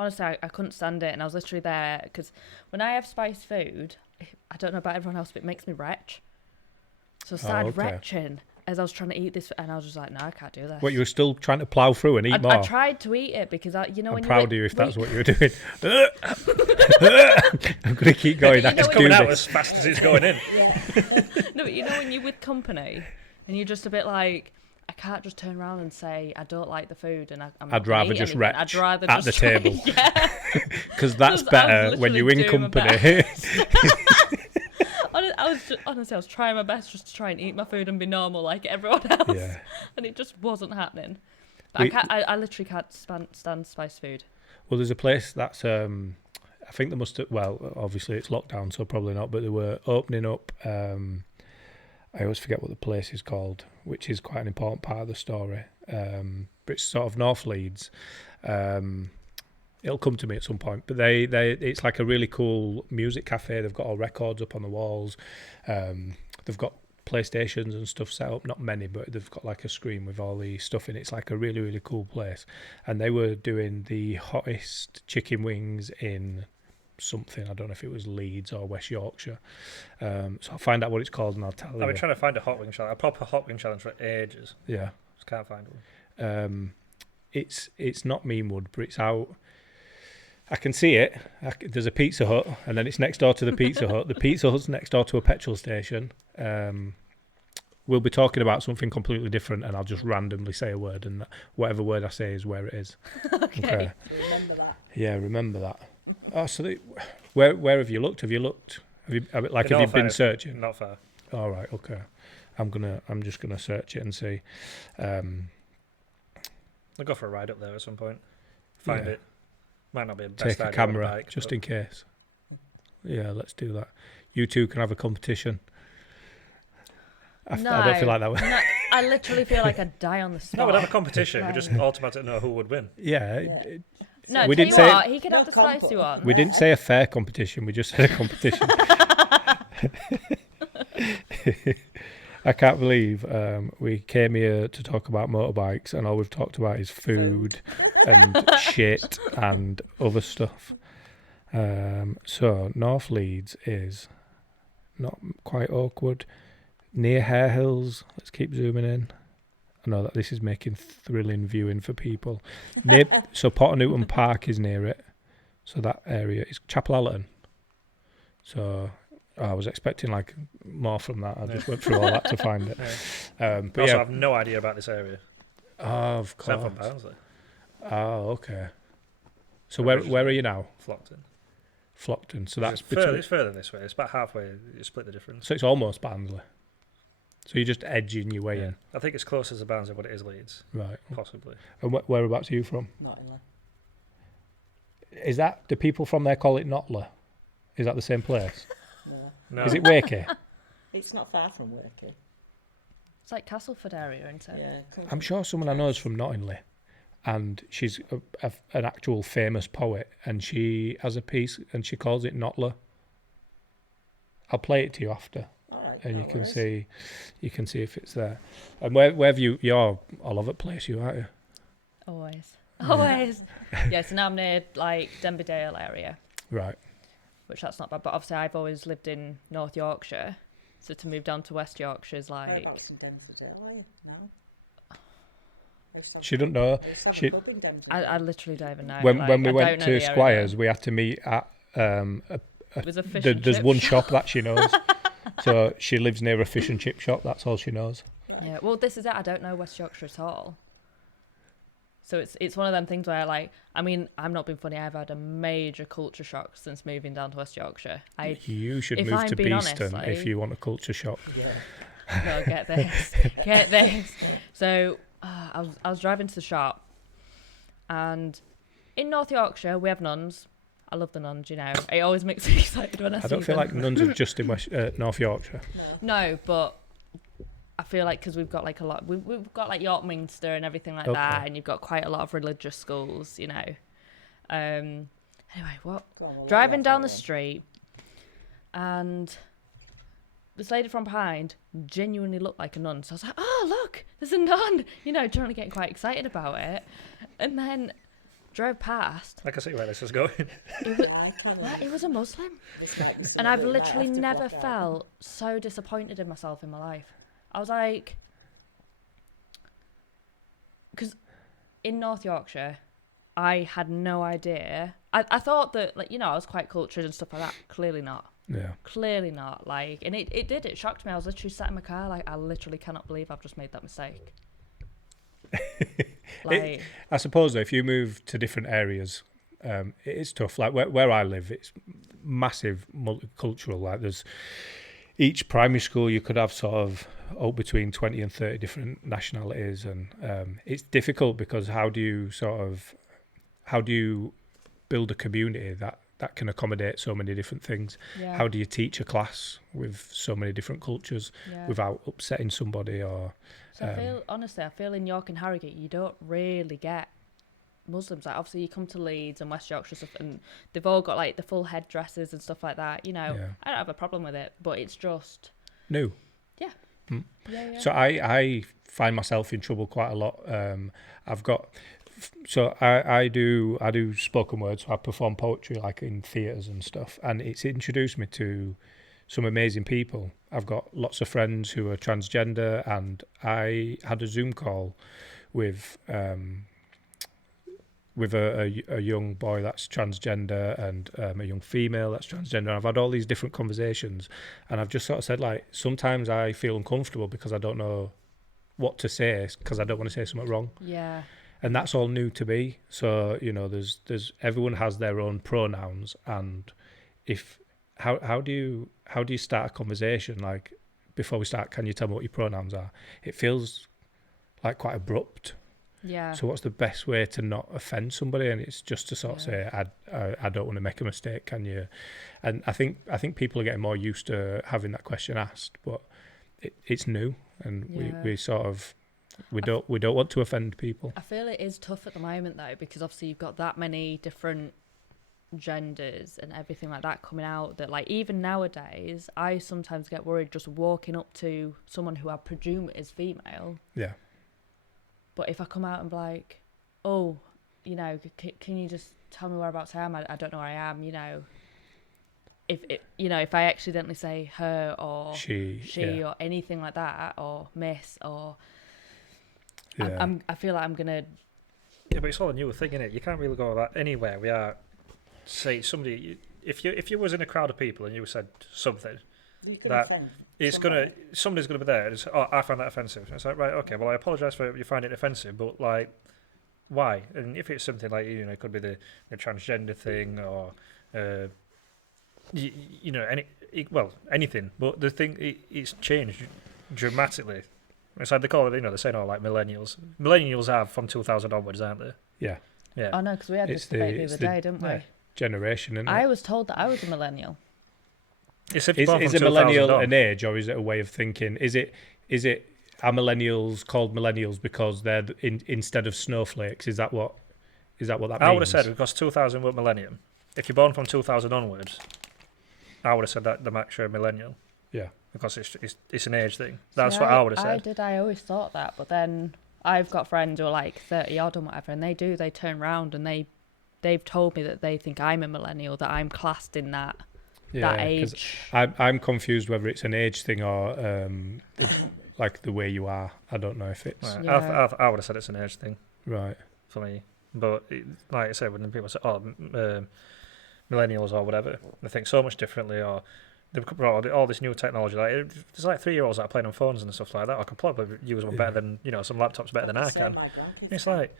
Honestly, I couldn't stand it, and I was literally there because when I have spiced food, I don't know about everyone else, but it makes me retch. So I started retching as I was trying to eat this, and I was just like, no, I can't do this. What, you were still trying to plough through and eat more? I tried to eat it because I'm when proud of you if that's what you were doing. I'm going to keep going. It's Coming out as fast as it's going in. No, but when you're with company and you're just a bit like, I can't just turn around and say I don't like the food, and I'd rather just retch I'd rather at just the table. Yeah, because that's better when you're in literally doing my company. I was trying my best just to try and eat my food and be normal like everyone else, Yeah. and it just wasn't happening. But I literally can't stand spiced food. Well, there's a place that's I think they must have, well, obviously it's lockdown, so probably not, but they were opening up. I always forget what the place is called, which is quite an important part of the story. But it's sort of North Leeds. It'll come to me at some point. But it's like a really cool music cafe. They've got all records up on the walls. They've got PlayStations and stuff set up. Not many, but they've got like a screen with all the stuff in it. It's like a really, really cool place. And they were doing the hottest chicken wings in something. I don't know if it was Leeds or West Yorkshire. So I'll find out what it's called and I'll tell you. I've been trying to find a hot wing challenge, a proper hot wing challenge for ages. Yeah. Just can't find one. It's not Meanwood, but it's out. I can see it. There's a Pizza Hut, and then it's next door to the Pizza Hut. The Pizza Hut's next door to a petrol station. we'll be talking about something completely different, and I'll just randomly say a word, and whatever word I say is where it is. Okay. Remember that. Yeah, remember that. Oh, so where have you looked? Have you looked? Have you been searching? Not far. All right, okay. I'm just gonna search it and see. I'll go for a ride up there at some point. Find Yeah. it. Might not be the best Take a idea on camera bike, just but in case. Yeah, let's do that. You two can have a competition. I don't feel like that. No, I literally feel like I'd die on the spot. No, we'd have a competition. We just Right. automatically know who would win. Yeah. No, we tell didn't you say what, he could have No the spicy one. we didn't say a fair competition. We just said a competition. I can't believe we came here to talk about motorbikes, and all we've talked about is food and shit and other stuff. So North Leeds is not quite awkward. Near Hare Hills. Let's keep zooming in. I know that this is making thrilling viewing for people. So Potter Newton Park is near it. So that area is Chapel Allerton. So I was expecting like more from that. I just went through all that to find it. But Also, I yeah, have no idea about this area. of Except course. from Barnsley. Oh, okay. So where are you now? Flockton. Flockton. So that's It's further this way. It's about halfway. You split the difference. So it's almost Barnsley. So you're just edging your way in, I think it's closer to Barnsley than what it is Leeds. right? Possibly. And whereabouts are you from? Not in there. Is that do people from there call it Notler? Is that the same place? No. No. Is it Wakey? It's not far from Worky. It's like Castleford area, isn't it? Yeah. I'm sure someone I know is from Nottingley, and she's an actual famous poet, and she has a piece, and she calls it Notler. I'll play it to you after, All right. and no you can worries. see if it's there. And where have you're all over the place, you aren't you? Always. Yeah, so now I'm near like Denbydale area, Right. which that's not bad. But obviously I've always lived in North Yorkshire. So to move down to West Yorkshire is like... Whereabouts in Denverdale are you now? She doesn't know. I used to have She- a pub in Denverdale. I literally don't even know. When like, we I don't went know to the area. Squires, we had to meet at It was a fish and there's chip one shop. shop that she knows. So she lives near a fish and chip shop. That's all she knows. Yeah, well, this is it. I don't know West Yorkshire at all. So it's one of them things where, like, I mean, I'm not being funny. I've had a major culture shock since moving down to West Yorkshire. You should if move I'm to being Beeston honest, if like- you want a culture shock. Yeah. No, get this. So I was driving to the shop, and in North Yorkshire we have nuns. I love the nuns, you know. It always makes me excited when I see I don't feel them. like nuns are just in North Yorkshire. No, but I feel like because we've got like a lot, we've got like York Minster and everything like that, Okay. and you've got quite a lot of religious schools, you know. Anyway, what? Go on, we'll Driving let down that the one. street, and this lady from behind genuinely looked like a nun. So I was like, oh, look, there's a nun. You know, trying to get quite excited about it. And then drove past. I can see where this is going. I kind What? of. It was a Muslim. It's like this And sort I've of, like, literally have to never block out. felt so disappointed in myself in my life. I was like, because in North Yorkshire, I had no idea. I thought that, like, you know, I was quite cultured and stuff like that. Clearly not. Yeah. Clearly not. Like, and it shocked me. I was literally sat in my car, like, I literally cannot believe I've just made that mistake. Like, I suppose though, if you move to different areas, it is tough. Like where I live, it's massive multicultural. Like there's each primary school you could have sort of between 20 and 30 different nationalities, and it's difficult because how do you build a community that can accommodate so many different things? yeah. How do you teach a class with so many different cultures yeah. without upsetting somebody? Or So I feel in York and Harrogate, you don't really get Muslims. Like, obviously you come to Leeds and West Yorkshire stuff, and they've all got like the full headdresses and stuff like that. You know, Yeah. I don't have a problem with it, but it's just new. yeah. So I find myself in trouble quite a lot. I've got I do spoken word, so I perform poetry like in theatres and stuff, and it's introduced me to some amazing people. I've got lots of friends who are transgender, and I had a Zoom call with with a young boy that's transgender and a young female that's transgender. I've had all these different conversations, and I've just sort of said, like, sometimes I feel uncomfortable because I don't know what to say because I don't want to say something wrong. Yeah. And that's all new to me. So, you know, there's everyone has their own pronouns, and if how do you start a conversation? Like, before we start, can you tell me what your pronouns are? It feels like quite abrupt. Yeah. So what's the best way to not offend somebody? And it's just to sort of say, I don't want to make a mistake, can you? And I think people are getting more used to having that question asked, but it's new, and we sort of we don't want to offend people. I feel it is tough at the moment though, because obviously you've got that many different genders and everything like that coming out, that like even nowadays I sometimes get worried just walking up to someone who I presume is female. Yeah. But if I come out and be like, oh, you know, can you just tell me whereabouts I am? I don't know where I am, you know. If I accidentally say her or she or anything like that, or miss, or I feel like I'm gonna. Yeah, but it's all a new thing, innit? You can't really go about anywhere. We are say somebody. If you was in a crowd of people and you said something, somebody's gonna be there. And it's, I find that offensive. It's like, right, okay, well, I apologise for you finding it offensive, but like, why? And if it's something like, you know, it could be the transgender thing, or anything. But the thing, it's changed dramatically. It's like they call it, you know, they're saying, like millennials. Millennials are from 2000 onwards, aren't they? Yeah. Yeah. Oh no, because we had this debate the other day, didn't we? Generation, isn't it? I was told that I was a millennial. Is a millennial an age, or is it a way of thinking? Are millennials called millennials because they're instead of snowflakes? Is that what that means? I would have said, because 2000 were millennium. If you're born from 2000 onwards, I would have said that the max you're a millennial. Yeah. Because it's an age thing. That's what I would have said. I always thought that, but then I've got friends who are like 30 odd and whatever, and they turn around and they've told me that they think I'm a millennial, that I'm classed in that age. I'm confused whether it's an age thing or like the way you are. I don't know if it's. Right. Yeah. I would have said it's an age thing. Right. For me, but like I said, when people say, millennials or whatever, they think so much differently, or they've brought all this new technology. Like there's like 3-year-olds that are playing on phones and stuff like that. I could probably use one better than, you know, some laptops better than I can. It's like,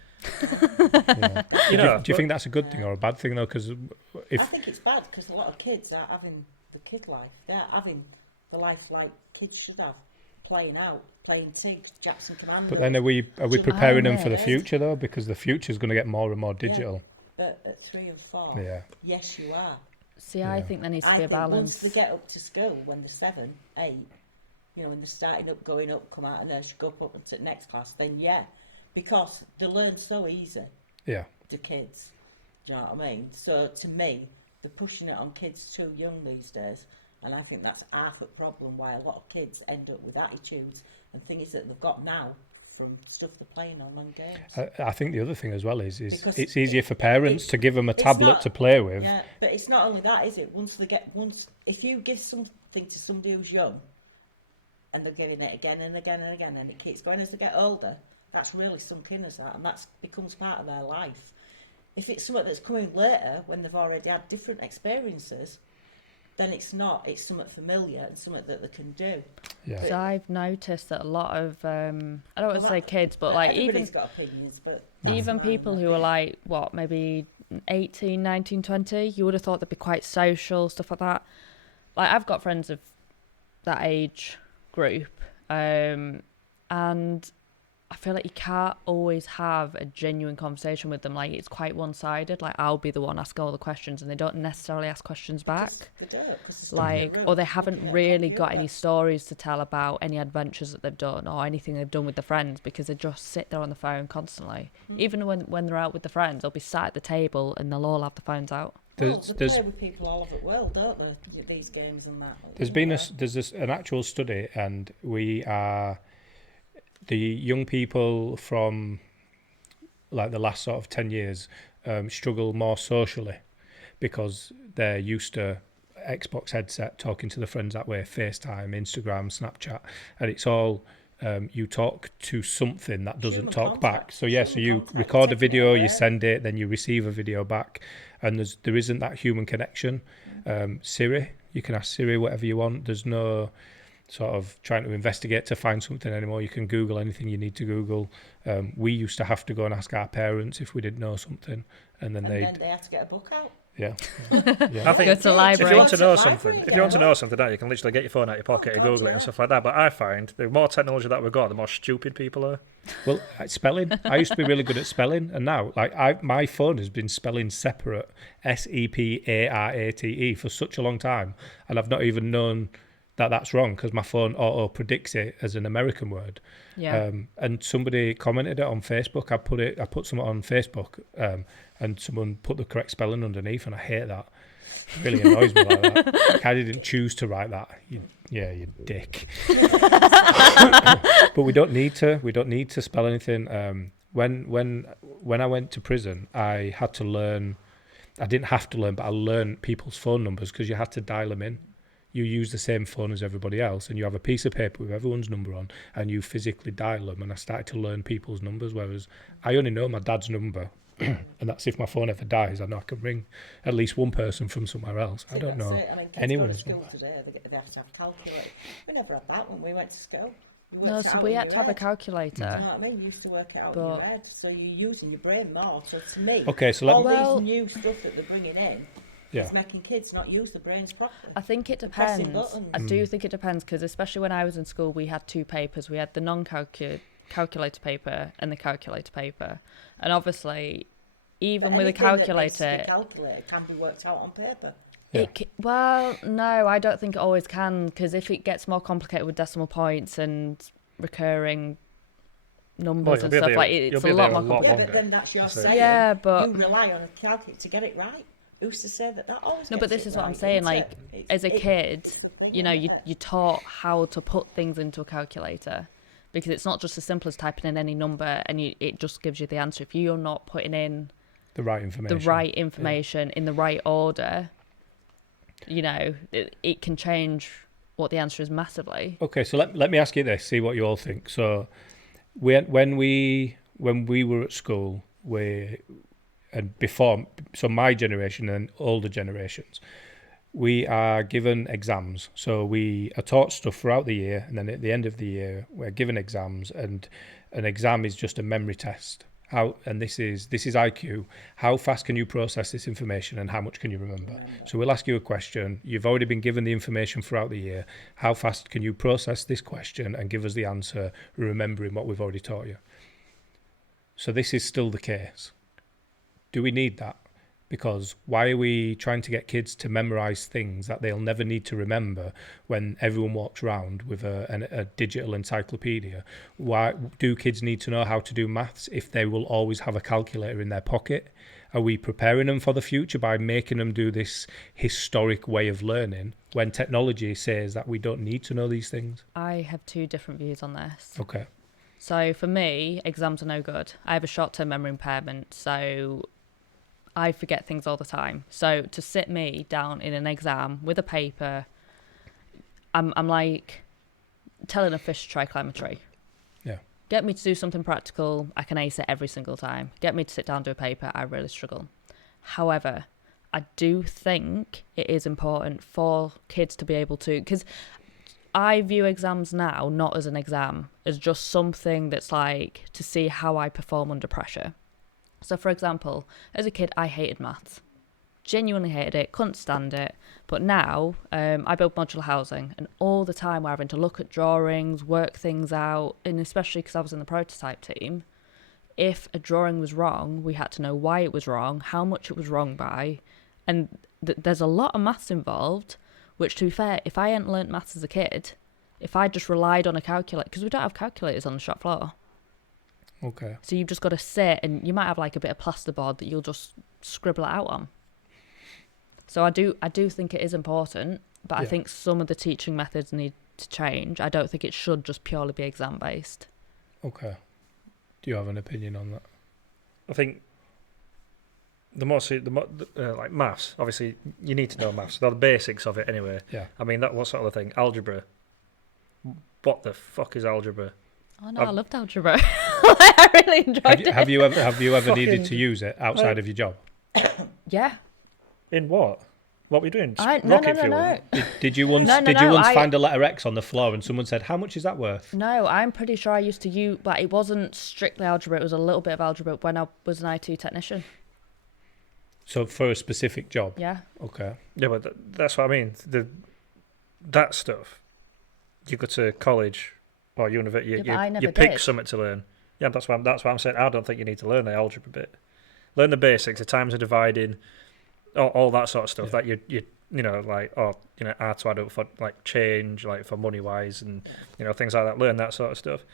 you know. Do you think that's a good thing or a bad thing though? Because I think it's bad, because a lot of kids are having the kid life. They're having the life like kids should have, playing out, playing Tig, Jackson Commander. But then are we preparing them for the future though? Because the future is going to get more and more digital. Yeah, but at 3 and 4, yes, you are. See, I think there needs to be a balance. Once they get up to school, when they're 7, 8, you know, when they're starting up, going up, come out of nursery, go up into the next class, then because they learn so easy. Yeah. The kids, do you know what I mean? So to me, they're pushing it on kids too young these days, and I think that's half the problem why a lot of kids end up with attitudes and things that they've got now from stuff they're playing on games. I think the other thing as well is it's easier for parents to give them a tablet to play with. Yeah, but it's not only that, is it? If you give something to somebody who's young, and they're getting it again and again and again, and it keeps going as they get older, that's really sunk in as that, and that becomes part of their life. If it's something that's coming later, when they've already had different experiences, then it's not. It's something familiar and something that they can do. Yeah. So I've noticed that a lot of I don't want to say kids, but like everybody's got opinions, but even people who are like maybe 18, 19, 20, you would have thought they'd be quite social, stuff like that. Like I've got friends of that age group, and I feel like you can't always have a genuine conversation with them. Like it's quite one-sided. Like I'll be the one asking all the questions, and they don't necessarily ask questions back. Or they haven't really got any stories to tell about any adventures that they've done or anything they've done with their friends, because they just sit there on the phone constantly. Even when they're out with the friends, they'll be sat at the table and they'll all have the phones out. They play with people all over the world, don't they? These games and that. There's an actual study, and we are. The young people from like the last sort of 10 years struggle more socially because they're used to Xbox headset, talking to the friends that way, FaceTime, Instagram, Snapchat, and it's all you talk to something that doesn't Human talk back. contact. So yeah, so Human you contact, record a taking it video, away. you send it, then you receive a video back, and there isn't that human connection. Siri, you can ask Siri whatever you want. There's no sort of trying to investigate to find something anymore. You can Google anything you need to Google. We used to have to go and ask our parents if we didn't know something, and then And then they had to get a book out. yeah. I think Go to the if library. you want to know Library, something, yeah. if you want to know something, now you can literally get your phone out of your pocket and God, Google it yeah. and stuff like that. But I find the more technology that we've got, the more stupid people are. Well, spelling. I used to be really good at spelling, and now, like, my phone has been spelling separate, separate for such a long time, and I've not even known that that's wrong because my phone auto predicts it as an American word. Yeah. And somebody commented it on Facebook. I put something on Facebook, and someone put the correct spelling underneath, and I hate that. It really annoys me like that. Like, I didn't choose to write that. You dick. But we don't need to. We don't need to spell anything. When I went to prison, I had to learn. I didn't have to learn, but I learned people's phone numbers because you had to dial them in. You use the same phone as everybody else, and you have a piece of paper with everyone's number on, and you physically dial them. And I started to learn people's numbers, whereas I only know my dad's number, and that's if my phone ever dies. I know I can ring at least one person from somewhere else. I don't know That's it. I mean, kids anyone's go to number. school today, they have to have a calculator. We never had that when we went to school. You No, worked it so out we in had your to have a head. calculator. Do you know what I mean? You used to work it out in But- your head, so you're using your brain more. So to me, Okay, so let all me. Well- these new stuff that they're bringing in Yeah. is making kids not use their brains properly. I think it Pressing depends. buttons. I do think it depends because especially when I was in school, we had two papers. We had the calculator paper and the calculator paper. And obviously, even But with a anything that needs to calculator, be calculated can be worked out on paper. Yeah. well, no, I don't think it always can because if it gets more complicated with decimal points and recurring numbers you'll and be stuff there- like you'll it's be a there lot more a lot complicated. Yeah, longer. but then that's your That's it. saying. Yeah, but- you rely on a calculator to get it right. Who's to say that always No, but gets this it is what I'm right, saying. isn't Like, it? as a kid, it's the thing, you know, isn't you it? you're taught how to put things into a calculator because it's not just as simple as typing in any number and it just gives you the answer. If you're not putting in The right information. the right information in the right order, you know, it can change what the answer is massively. Okay, so let me ask you this, see what you all think. So when we were at school, and before, so my generation and older generations, we are given exams. So we are taught stuff throughout the year, and then at the end of the year, we're given exams, and an exam is just a memory test. And this is IQ. How fast can you process this information, and how much can you remember? So we'll ask you a question. You've already been given the information throughout the year. How fast can you process this question and give us the answer, remembering what we've already taught you? So this is still the case. Do we need that? Because why are we trying to get kids to memorize things that they'll never need to remember when everyone walks around with a digital encyclopedia? Why do kids need to know how to do maths if they will always have a calculator in their pocket? Are we preparing them for the future by making them do this historic way of learning when technology says that we don't need to know these things? I have two different views on this. Okay. So for me, exams are no good. I have a short-term memory impairment, so I forget things all the time. So to sit me down in an exam with a paper, I'm like telling a fish to try climb a tree. Yeah. Get me to do something practical, I can ace it every single time. Get me to sit down and do a paper, I really struggle. However, I do think it is important for kids to be able to, because I view exams now not as an exam, as just something that's like to see how I perform under pressure. So, for example, as a kid, I hated maths. Genuinely hated it, couldn't stand it. But now, I build modular housing, and all the time we're having to look at drawings, work things out, and especially because I was in the prototype team, if a drawing was wrong, we had to know why it was wrong, how much it was wrong by, and there's a lot of maths involved, which, to be fair, if I hadn't learnt maths as a kid, if I just relied on a calculator, because we don't have calculators on the shop floor, Okay. so you've just got to sit and you might have like a bit of plasterboard that you'll just scribble it out on. So I do think it is important, but I Yeah. think some of the teaching methods need to change. I don't think it should just purely be exam based. Okay. Do you have an opinion on that? I think like maths, obviously you need to know maths. They're the basics of it anyway. Yeah. I mean, that what sort of thing? Algebra. What the fuck is algebra? Oh no, I loved algebra. I really enjoyed it. Have you ever needed Fucking- to use it outside of your job? Yeah. In what? What were you doing? No. Rocket fuel? Did you once find a letter X on the floor and someone said, "How much is that worth?" No, I'm pretty sure I used to use, but it wasn't strictly algebra. It was a little bit of algebra when I was an IT technician. So for a specific job. Yeah. Okay. Yeah, but that's what I mean. That stuff, you go to college or university, but I never you pick did. something to learn. Yeah, that's what I'm saying. I don't think you need to learn the algebra bit. Learn the basics, the times of dividing, all that sort of stuff. That you like, how to add up for like change, like for money wise, and things like that. Learn that sort of stuff.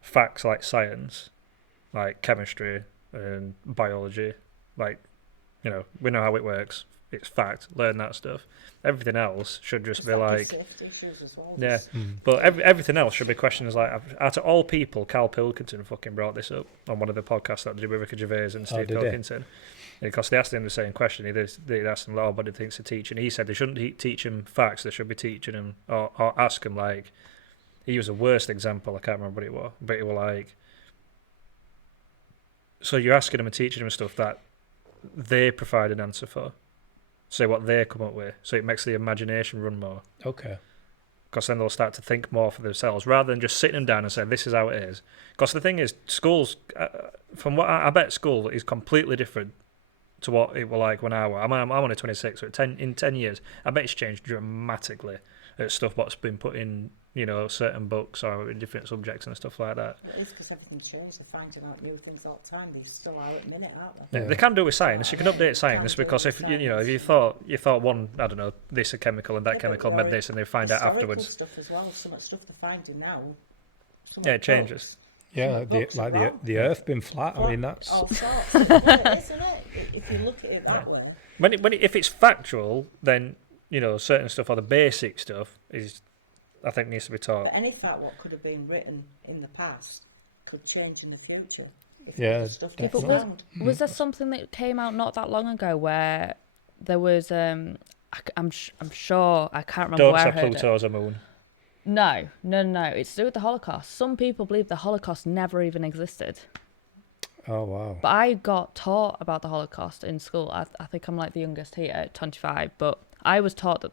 Facts like science, like chemistry and biology, like we know how it works. It's fact. Learn that stuff. Everything else should just be like, safety issues as well. yeah. But everything else should be questions like, out of all people, Carl Pilkington fucking brought this up on one of the podcasts that they did with Ricky Gervais and Steve did he? Pilkington. Because they asked him the same question. They asked him, what do you think's a teacher? And he said they shouldn't teach him facts. They should be teaching him or ask him, like, he used the worst example. I can't remember what it was. But it was like, so you're asking him and teaching him stuff that they provide an answer for. Say what they come up with. So it makes the imagination run more. Okay. Because then they'll start to think more for themselves rather than just sitting them down and saying, this is how it is. Because the thing is, schools, from what I bet school is completely different to what it was like when I was. I'm only 26, so in 10 years, I bet it's changed dramatically at stuff what's been put in, certain books or in different subjects and stuff like that. Well, it's because everything's changed. They're finding out new things all the time. They still are at the minute, aren't they? Yeah. They can do it with science. You can update science because if if you thought one, I don't know, this a chemical and that chemical meant this, and they find out Historical afterwards. stuff as well. Some of the stuff they're finding now. Yeah, it changes. Yeah, the Earth being flat. I mean, that's all sorts. Well, it is, isn't it? If you look at it that way. If it's factual, then certain stuff or the basic stuff is, I think, needs to be taught. But any fact what could have been written in the past could change in the future. If Yeah, stuff Yeah, gets but found. was there something that came out not that long ago where there was I'm sure, I can't remember Don't where I say heard it. Pluto's a moon. No. It's to do with the Holocaust. Some people believe the Holocaust never even existed. oh wow. But I got taught about the Holocaust in school. I think I'm like the youngest here at 25, but I was taught that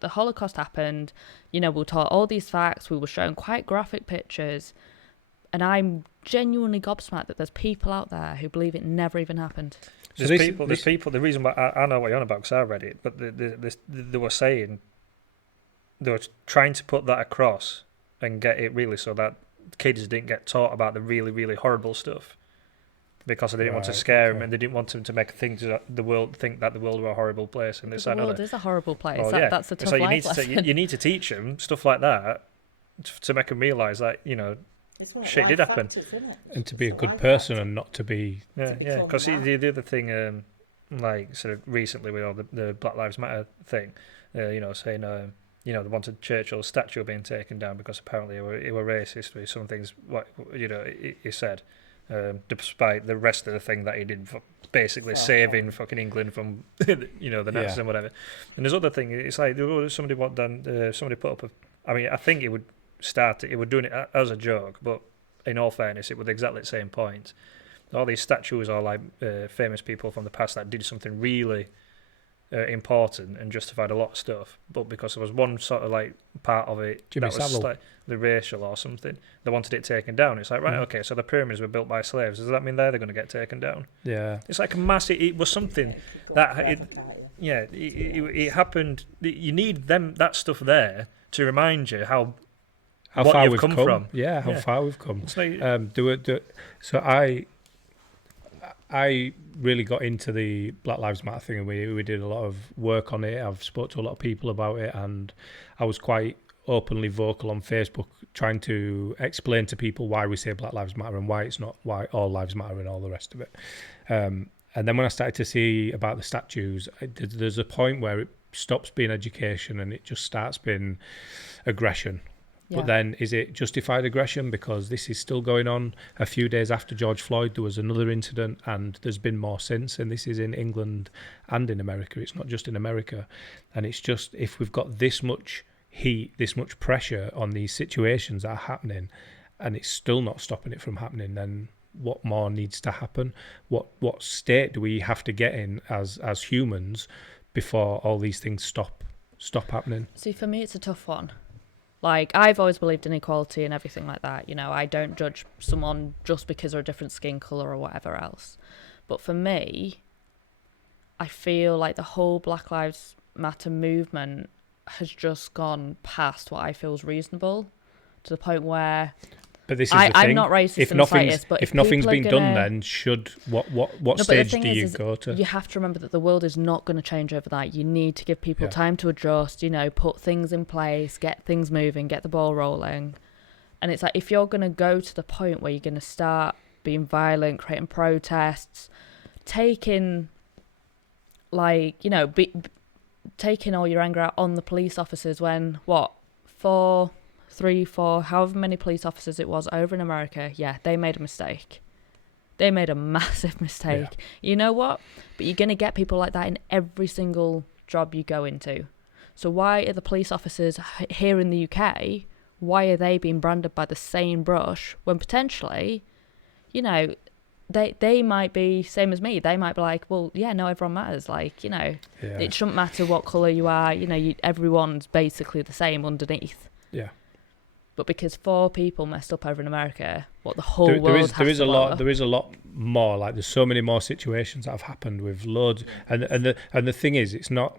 the Holocaust happened. We were taught all these facts. We were shown quite graphic pictures. And I'm genuinely gobsmacked that there's people out there who believe it never even happened. So There's people. The reason why I know what you're on about because I read it, but they were saying they were trying to put that across and get it really so that kids didn't get taught about the really, really horrible stuff because they didn't want to scare them and they didn't want them to make think that the world were a horrible place. And The world is a horrible place. Oh, yeah. That's a tough so you life need lesson. you need to teach them stuff like that to make them realise that It's one of shit life did happen. factors, isn't it? And to be a It's good life person factor. and not to be. Yeah, be yeah. told Because about. the other thing, like sort of recently with all the Black Lives Matter thing, saying they wanted Churchill's statue being taken down because apparently it were racist with some things. What he said, despite the rest of the thing that he did, for basically saving fucking England from the Nazis and whatever. And there's other thing. It's like somebody put up. I think it would start. It would doing it as a joke, but in all fairness, it was exactly the same point. All these statues are like famous people from the past that did something really important and justified a lot of stuff, but because there was one sort of like part of it Jimmy that was Savile. like the racial or something, they wanted it taken down. It's like, right, okay, so the pyramids were built by slaves. Does that mean they're going to get taken down? Yeah. It's like a massive. It was something that it happened. You need that stuff there to remind you how what far you've we've come come from. Yeah, how far we've come. It's like, So I really got into the Black Lives Matter thing, and we did a lot of work on it. I've spoke to a lot of people about it, and I was quite openly vocal on Facebook, trying to explain to people why we say Black Lives Matter and why it's not why all lives matter and all the rest of it. And then when I started to see about the statues, there's a point where it stops being education and it just starts being aggression. But then, is it justified aggression? Because this is still going on. A few days after George Floyd, there was another incident, and there's been more since. And this is in England and in America. It's not just in America. And it's just, if we've got this much heat, this much pressure on these situations that are happening, and it's still not stopping it from happening, then what more needs to happen? What state do we have to get in as humans before all these things stop happening? See, for me, it's a tough one. Like, I've always believed in equality and everything like that. You know, I don't judge someone just because they're a different skin colour or whatever else. But for me, I feel like the whole Black Lives Matter movement has just gone past what I feel is reasonable, to the point where... But this is the thing. I'm not racist in the slightest, but if nothing's been done, then what stage do you go to? You have to remember that the world is not going to change overnight. You need to give people time to adjust, you know, put things in place, get things moving, get the ball rolling. And it's like, if you're going to go to the point where you're going to start being violent, creating protests, taking, like, you know, taking all your anger out on the police officers when, 3, 4, however many police officers it was over in America, they made a mistake. They made a massive mistake. Yeah. You know what? But you're going to get people like that in every single job you go into. So why are the police officers here in the UK, why are they being branded by the same brush when potentially, you know, they might be same as me. They might be like, well, no, everyone matters. Like, you know, it shouldn't matter what colour you are. You know, everyone's basically the same underneath. Yeah. But because 4 people messed up over in America, what the whole world has to follow. There is a lot more. Like, there's so many more situations that have happened with loads. And the thing is, it's not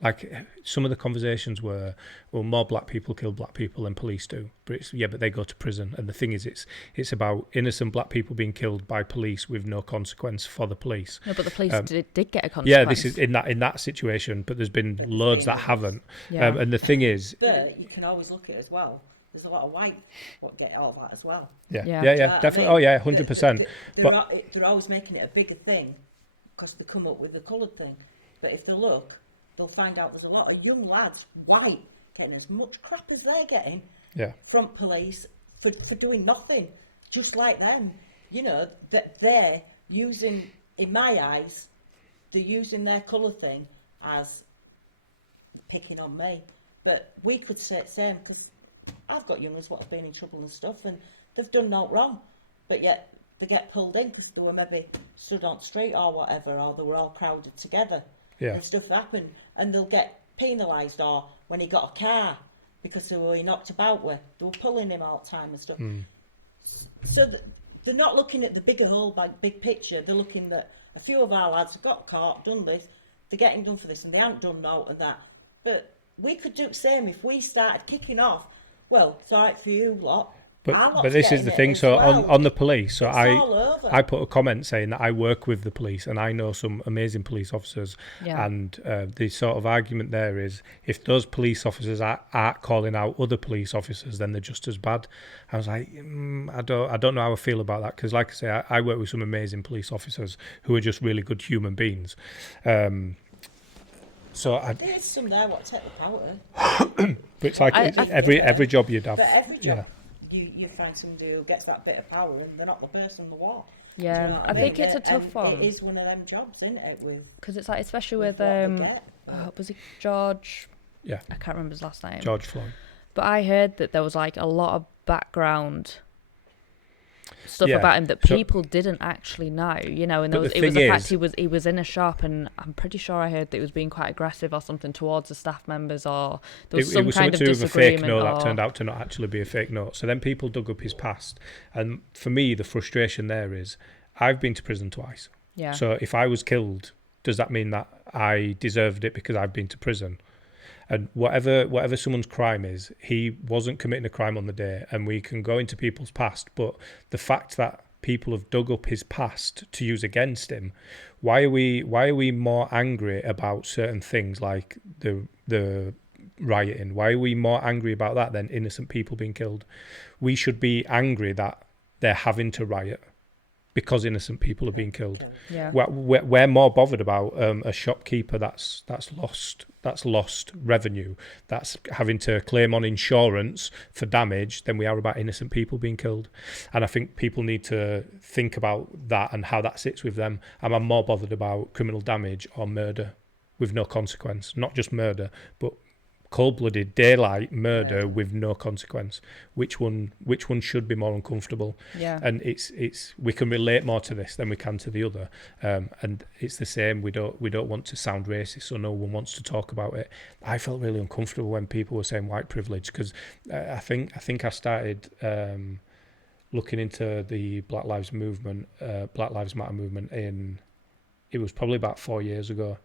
like some of the conversations were, well, more black people kill black people than police do. But but they go to prison. And the thing is, it's about innocent black people being killed by police with no consequence for the police. No, but the police did get a consequence. Yeah, this is in that situation. But there's been loads that haven't. Yeah. And the thing is, but you can always look at it as well. There's a lot of white what get all that as well. Yeah, Yeah. definitely. Oh yeah, 100%. They're always making it a bigger thing because they come up with the coloured thing. But if they look, they'll find out there's a lot of young lads, white, getting as much crap as they're getting from police for doing nothing, just like them. You know, that they're using, in my eyes, they're using their colour thing as picking on me. But we could say the same, because I've got youngers what have been in trouble and stuff, and they've done no wrong, but yet they get pulled in because they were maybe stood on street or whatever, or they were all crowded together, and stuff happened, and they'll get penalised, or when he got a car because they were knocked about with, they were pulling him all the time and stuff. So they're not looking at the bigger whole, big picture. They're looking that a few of our lads have got caught, done this, they're getting done for this, and they haven't done no and that. But we could do the same if we started kicking off. Well, it's all right for you lot. But this is the thing. So on the police, so I put a comment saying that I work with the police and I know some amazing police officers. Yeah. And the sort of argument there is, if those police officers aren't calling out other police officers, then they're just as bad. I was like, I don't know how I feel about that, because, like I say, I work with some amazing police officers who are just really good human beings. So there's some there what take the power. But it's like every job you'd have. But every job, you find somebody who gets that bit of power, and they're not the person they want. Yeah, you know I think it's a tough one. It is one of them jobs, isn't it? Because it's like, especially with was it George? Yeah, I can't remember his last name. George Floyd. But I heard that there was like a lot of background stuff about him that people didn't actually know, you know, and it was the fact he was in a shop, and I'm pretty sure I heard that he was being quite aggressive or something towards the staff members, or there was some kind of disagreement. It was a fake note that turned out to not actually be a fake note. So then people dug up his past, and for me the frustration there is, I've been to prison twice. Yeah. So if I was killed, does that mean that I deserved it because I've been to prison? And whatever someone's crime is, he wasn't committing a crime on the day, and we can go into people's past, but the fact that people have dug up his past to use against him, why are we more angry about certain things like the rioting? Why are we more angry about that than innocent people being killed? We should be angry that they're having to riot because innocent people are being killed. Yeah. We're more bothered about a shopkeeper that's lost revenue, that's having to claim on insurance for damage, than we are about innocent people being killed. And I think people need to think about that and how that sits with them. And I'm more bothered about criminal damage or murder with no consequence. Not just murder, but cold-blooded daylight murder Yeah. with no consequence. Which one should be more uncomfortable? Yeah. And it's we can relate more to this than we can to the other. And it's the same. We don't want to sound racist, so no one wants to talk about it. I felt really uncomfortable when people were saying white privilege, because I think I started looking into the Black Lives Matter movement it was probably about 4 years ago.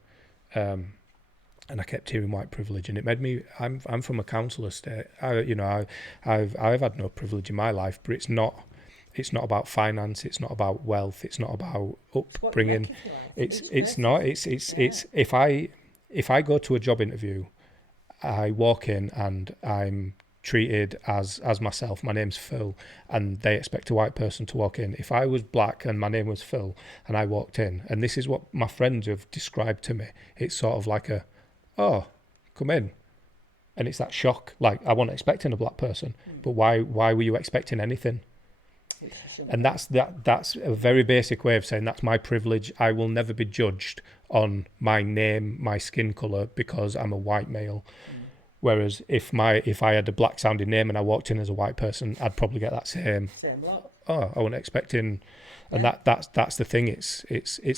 And I kept hearing white privilege, and it made me. I'm from a council estate. I've had no privilege in my life, but it's not about finance. It's not about wealth. It's not about upbringing. It's not. It's if I go to a job interview, I walk in and I'm treated as myself. My name's Phil, and they expect a white person to walk in. If I was black and my name was Phil and I walked in, and this is what my friends have described to me, it's sort of like oh, come in. And it's that shock. Like, I wasn't expecting a black person, but why were you expecting anything? And that's a very basic way of saying that's my privilege. I will never be judged on my name, my skin colour, because I'm a white male. Whereas if I had a black sounding name and I walked in as a white person, I'd probably get that same lot. I wasn't expecting. And that's the thing. It's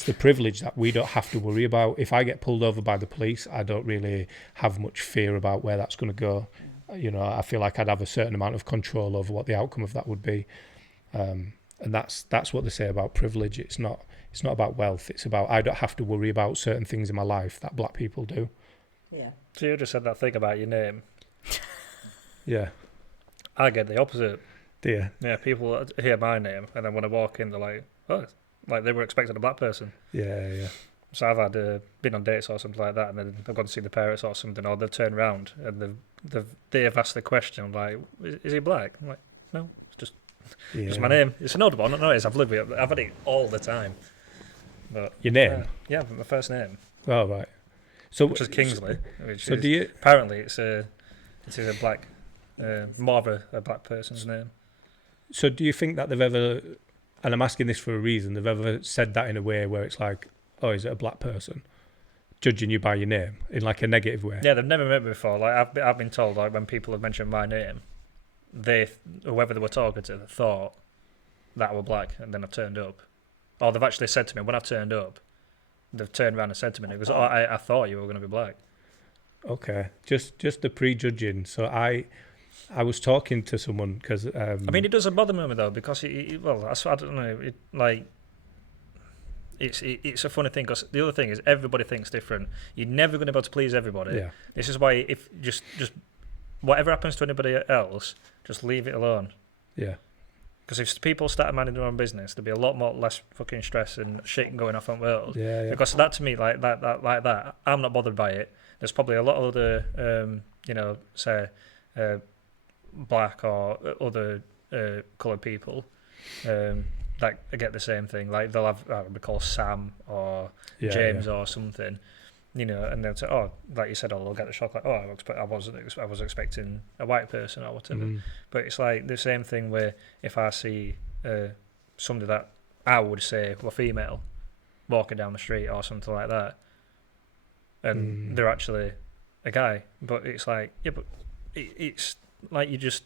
the privilege that we don't have to worry about. If I get pulled over by the police, I don't really have much fear about where that's going to go. I feel like I'd have a certain amount of control over what the outcome of that would be. And that's what they say about privilege. It's not about wealth. It's about, I don't have to worry about certain things in my life that black people do. Yeah. So you just said that thing about your name. Yeah. I get the opposite. Dear. Yeah, people hear my name, and then when I walk in, they're like, oh, like they were expecting a black person. Yeah. So I've had been on dates or something like that, and then I've gone to see the parents or something, or they've turned around and they've asked the question like, "Is he black?" I'm like, "No, it's just my name. It's an odd one. No, it is. I've lived with it. I've had it all the time." But your name? Yeah, my first name. Oh right. So which is Kingsley. So do you? Apparently, it is a black, more of a black person's name. So do you think that they've ever, and I'm asking this for a reason, they've ever said that in a way where it's like, oh, is it a black person? Judging you by your name in like a negative way. Yeah, they've never met me before. Like I've been told, like when people have mentioned my name, whoever they were talking to, they thought that I were black, and then I turned up. Or they've actually said to me when I've turned up, they've turned around and said to me, "Because I thought you were going to be black." Okay, just the prejudging. So I was talking to someone because I mean, it doesn't bother me though, because I don't know. It's a funny thing, because the other thing is everybody thinks different. You're never going to be able to please everybody. Yeah. This is why if just whatever happens to anybody else, just leave it alone. Yeah. Because if people started minding their own business, there'd be a lot more less fucking stress and shit going off on the world. Yeah. Because that to me, like that, I'm not bothered by it. There's probably a lot of other, say, black or other coloured people that get the same thing. Like they'll have, we call Sam or James or something, and they'll say, oh, like you said, they'll get the shock, like, oh, I was expecting a white person or whatever. Mm. But it's like the same thing where if I see somebody that I would say were female walking down the street or something like that, and they're actually a guy, but it's like, yeah, but it's like you just...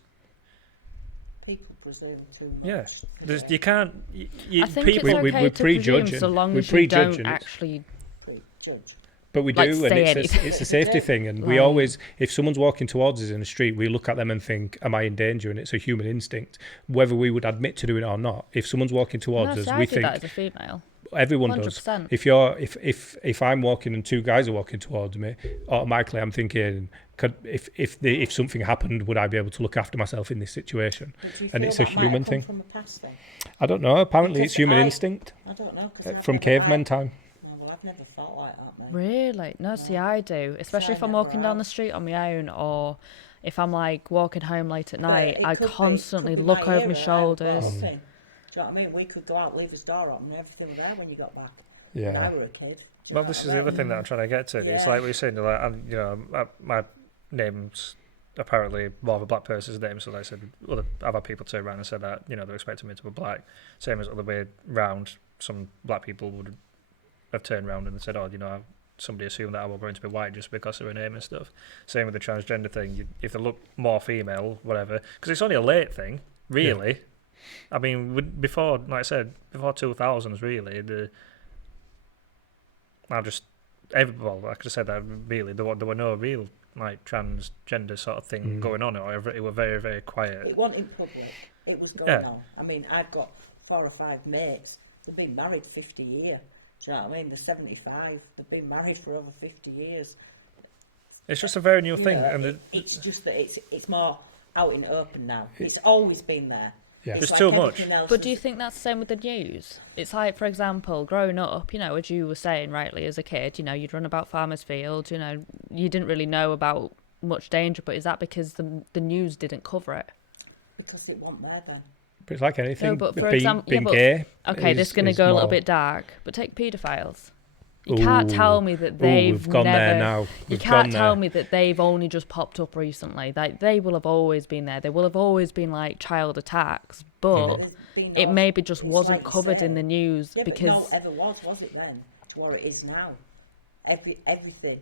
People presume too much. Yeah, you can't... I think it's okay to presume so long as you don't actually prejudge. But we like do, and it's a safety thing. And we always, if someone's walking towards us in the street, we look at them and think, am I in danger? And it's a human instinct, whether we would admit to doing it or not. If someone's walking towards us, we think... that as a female. Everyone 100%. does. If I'm walking and two guys are walking towards me, automatically I'm thinking, if something happened, would I be able to look after myself in this situation? And it's a human thing. From a past thing? I don't know. Apparently, it's human instinct. I don't know. From caveman time. No, well, I've never felt like that, mate. Really? No, see, I do. Especially if I'm walking down the street on my own, or if I'm like walking home late at night, I constantly look over my shoulders. Do you know what I mean? We could go out, leave his door open, and everything was there when you got back. Yeah. When I were a kid. Well, this is the other thing that I'm trying to get to. Yeah. It's like we were saying, like, my name's apparently more of a black person's name, so they said, I've had people turn around and said that, they're expecting me to be black. Same as the other way round, some black people would have turned around and said, somebody assume that I were going to be white just because of her name and stuff. Same with the transgender thing. If they look more female, whatever, because it's only a late thing, really. Yeah. I mean, before, like I said, before 2000s, really, like I said that, really, there were no real like transgender sort of thing going on, or it were very, very quiet. It wasn't in public. It was going on. I mean, I've got 4 or 5 mates. They've been married 50 years. Do you know what I mean? They're 75. They've been married for over 50 years. It's just a very new thing, and it's just that it's more out in open now. It's always been there. Yeah. There's too much. But do you think that's the same with the news? It's like, for example, growing up, you know, as you were saying rightly as a kid, you know, you'd run about farmers' fields, you know, you didn't really know about much danger, but is that because the news didn't cover it? Because it wasn't there then. But it's like anything. No, but for example, being gay. Okay, this is going to go a little bit dark, but take paedophiles. You can't tell me that we've gone there now. You can't tell me that they've only just popped up recently. Like, they will have always been there. They will have always been like child attacks, but it maybe just wasn't covered in the news because. But no, ever was it then to what it is now? Everything,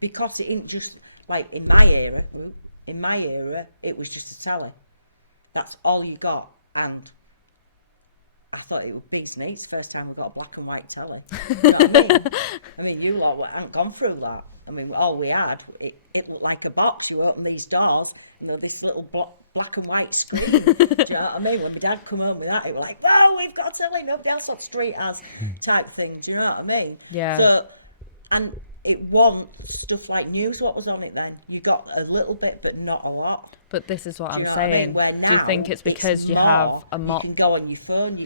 because it ain't just like in my era. In my era, it was just a telly. That's all you got, and I thought it was bees knees the first time we got a black and white telly. You know what I mean? I mean, you lot hadn't gone through that. I mean, all we had, it looked like a box. You open these doors, you know, this little black and white screen. Do you know what I mean? When my dad come home with that, it was like, "Oh, we've got a telly. Nobody else on the street has," type thing. Do you know what I mean? Yeah. So, and it wasn't stuff like news. What was on it then? You got a little bit, but not a lot. But this is what I'm saying. Do you think it's because you have a You can go on your phone.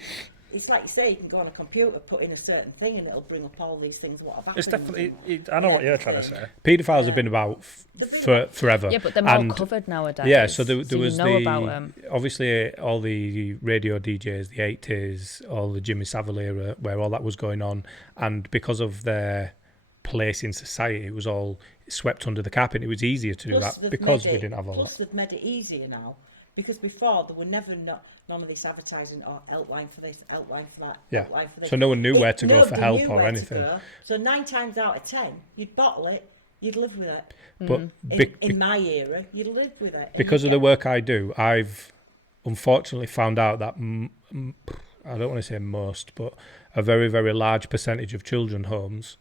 It's like you say, you can go on a computer, put in a certain thing, and it'll bring up all these things. What have happened? It's definitely. I know what you're trying to say. Paedophiles have been about forever. Yeah, but they're more covered nowadays. Yeah, so there was about them. Obviously all the radio DJs, the 80s, all the Jimmy Savile era, where all that was going on, and because of their place in society, it was all swept under the carpet. It was easier to do that because we didn't have all that. Plus, they've made it easier now, because before there were never none of this advertising or helpline for this, helpline for that, helpline for this. So no one knew where to go for help or anything. So 9 times out of 10, you'd bottle it, you'd live with it. But in my era, you'd live with it. Because of the work I do, I've unfortunately found out that I don't want to say most, but a very, very large percentage of children homes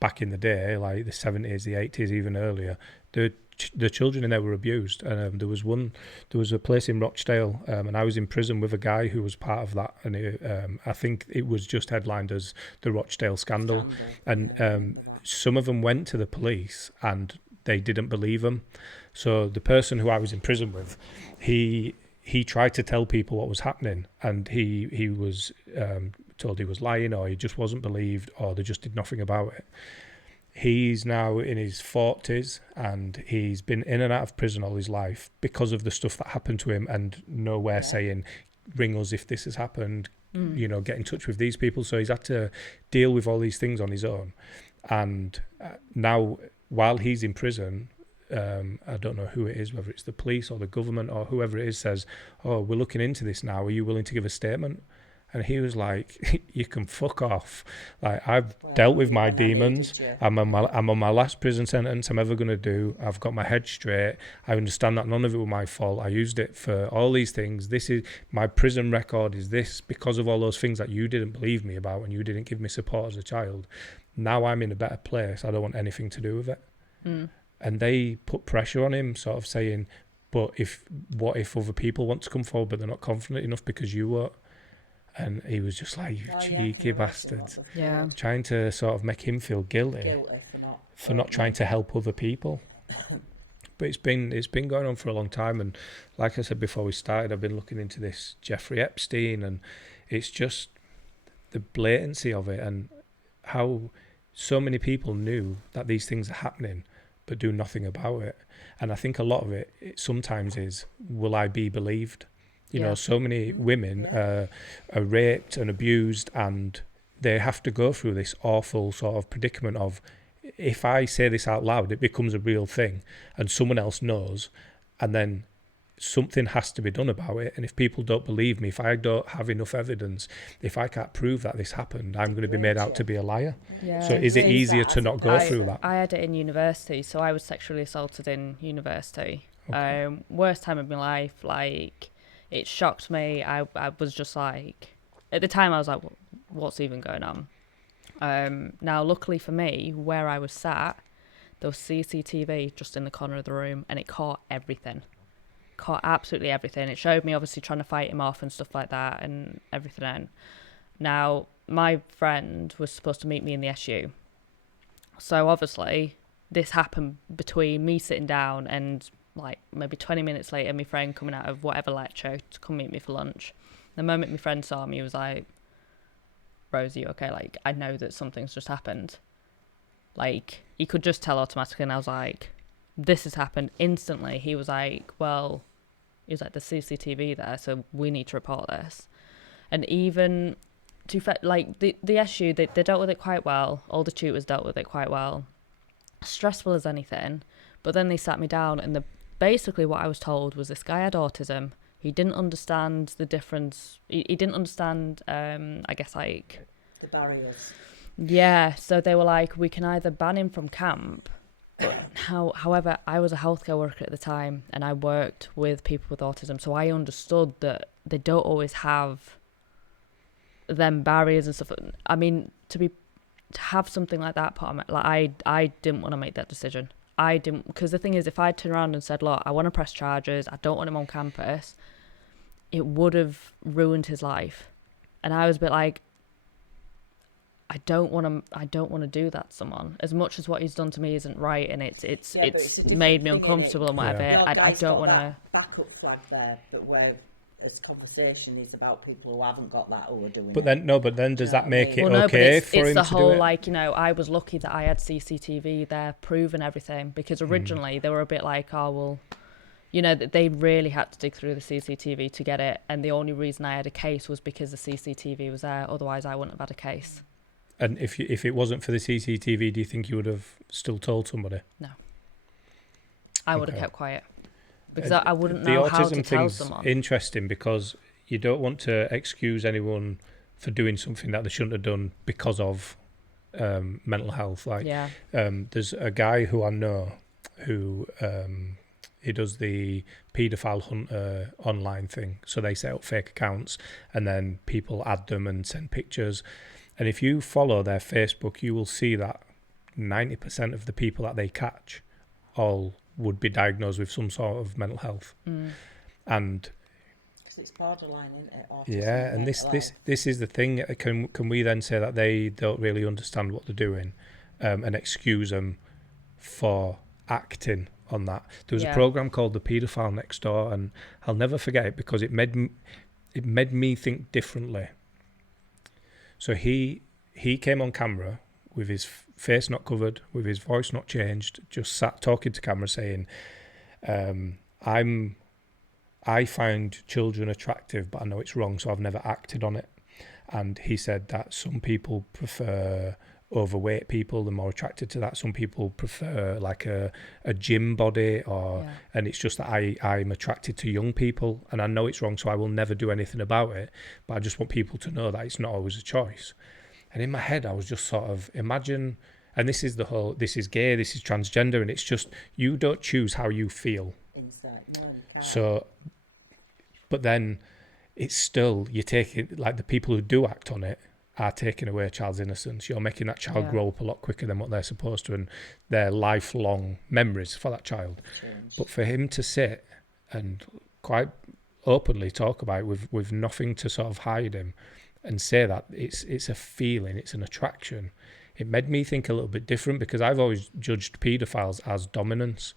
back in the day, like the 70s, the 80s, even earlier, the children in there were abused. And there was a place in Rochdale, and I was in prison with a guy who was part of that. And I think it was just headlined as the Rochdale scandal. And some of them went to the police and they didn't believe them. So the person who I was in prison with, he tried to tell people what was happening, and he was told he was lying, or he just wasn't believed, or they just did nothing about it. He's now in his 40s, and he's been in and out of prison all his life because of the stuff that happened to him, and nowhere saying, ring us if this has happened, you know, get in touch with these people. So he's had to deal with all these things on his own. And now, while he's in prison, I don't know who it is, whether it's the police or the government or whoever it is, says, "Oh, we're looking into this now. Are you willing to give a statement?" And he was like, "You can fuck off. Like, I've dealt with my demons. I'm on my last prison sentence I'm ever going to do. I've got my head straight. I understand that none of it was my fault. I used it for all these things. This is my prison record is this because of all those things that you didn't believe me about and you didn't give me support as a child. Now I'm in a better place. I don't want anything to do with it." And they put pressure on him, sort of saying, "But what if other people want to come forward but they're not confident enough because you were?" And he was just like, "You cheeky bastards." Yeah. Trying to sort of make him feel guilty for not trying to help other people. But it's been going on for a long time, and like I said before we started, I've been looking into this Jeffrey Epstein, and it's just the blatancy of it and how so many people knew that these things are happening but do nothing about it. And I think a lot of it sometimes is, will I be believed? You know, so many women are raped and abused, and they have to go through this awful sort of predicament of, if I say this out loud, it becomes a real thing and someone else knows, and then something has to be done about it. And if people don't believe me, if I don't have enough evidence, if I can't prove that this happened, I'm going to be made out to be a liar. Yeah. So is it Raise easier that to as not a go person. through that? I had it in university, so I was sexually assaulted in university. Worst time of my life. Like, it shocked me. I was just like, at the time I was like, what's even going on? Now, luckily for me, where I was sat, there was CCTV just in the corner of the room, and it caught everything. Caught absolutely everything. It showed me obviously trying to fight him off and stuff like that and everything. Now, my friend was supposed to meet me in the SU. So obviously, this happened between me sitting down and like maybe 20 minutes later, my friend coming out of whatever lecture to come meet me for lunch. The moment my friend saw me, he was like, Rose, are you okay? Like, I know that something's just happened. Like, he could just tell automatically, and I was like, this has happened instantly. He was like, well, he was like, the CCTV there, so we need to report this. And even like the SU, they dealt with it quite well. All the tutors dealt with it quite well. Stressful as anything. But then they sat me down, and basically what I was told was this guy had autism. He didn't understand the difference. He didn't understand, I guess, like... The barriers. Yeah, so they were like, we can either ban him from camp. However, I was a healthcare worker at the time, and I worked with people with autism, so I understood that they don't always have them barriers and stuff. I mean, to have something like that put on, like I didn't want to make that decision. I didn't, because the thing is, if I turned around and said, look, I want to press charges, I don't want him on campus, it would have ruined his life. And I was a bit like, I don't want to do that to someone. As much as what he's done to me isn't right, and it's made me uncomfortable and whatever. Yeah. I don't want to. Backup flag there, but where this conversation is about people who haven't got that who are doing But then does that make it Well, no, okay but for him it's the to whole, do it? like, you know, I was lucky that I had CCTV there proving everything, because originally they were a bit like, oh, well, you know, that they really had to dig through the CCTV to get it, and the only reason I had a case was because the CCTV was there. Otherwise, I wouldn't have had a case. And if it wasn't for the CCTV, do you think you would have still told somebody? No. I would have Okay. kept quiet. Because I wouldn't know how to The autism tell thing's someone. interesting because you don't want to excuse anyone for doing something that they shouldn't have done because of mental health. Like, Yeah. there's a guy who I know who he does the paedophile hunter online thing. So they set up fake accounts and then people add them and send pictures. And if you follow their Facebook, you will see that 90% of the people that they catch all would be diagnosed with some sort of mental health. And because it's borderline, isn't it? Autism, yeah, and this is the thing. Can we then say that they don't really understand what they're doing, and excuse them for acting on that? There was a program called The Paedophile Next Door, and I'll never forget it because it made me think differently. So he came on camera with his face not covered, with his voice not changed, just sat talking to camera saying, I find children attractive, but I know it's wrong, so I've never acted on it. And he said that some people prefer overweight people, they're more attracted to that. Some people prefer like a gym body, and it's just that I'm attracted to young people, and I know it's wrong, so I will never do anything about it. But I just want people to know that it's not always a choice. And in my head, I was just sort of imagine, and this is gay, this is transgender, and it's just, you don't choose how you feel. Inside. No, you can't. So, but then it's still, you take it, like the people who do act on it are taking away a child's innocence. You're making that child grow up a lot quicker than what they're supposed to, and their lifelong memories for that child. Change. But for him to sit and quite openly talk about it with nothing to sort of hide him, and say that it's a feeling, it's an attraction, it made me think a little bit different, because I've always judged paedophiles as dominance.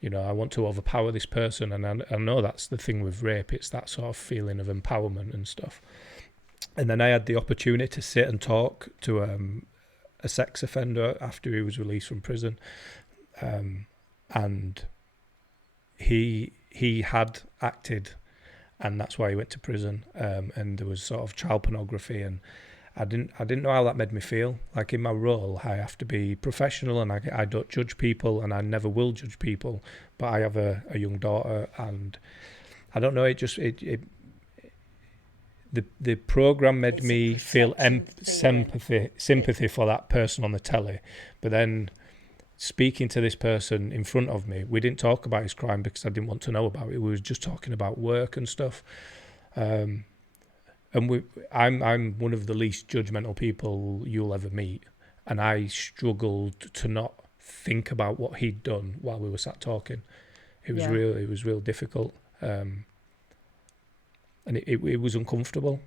You know, I want to overpower this person, and I know that's the thing with rape, it's that sort of feeling of empowerment and stuff. And then I had the opportunity to sit and talk to a sex offender after he was released from prison, and he had acted, and that's why he went to prison. And there was sort of child pornography, and I didn't know how that made me feel. Like in my role, I have to be professional, and I don't judge people, and I never will judge people. But I have a young daughter, and I don't know. The program made It's a me feel protective sympathy for that person on the telly. But then speaking to this person in front of me, we didn't talk about his crime because I didn't want to know about it. We were just talking about work and stuff. And I'm one of the least judgmental people you'll ever meet, and I struggled to not think about what he'd done while we were sat talking. It was real difficult, and it was uncomfortable.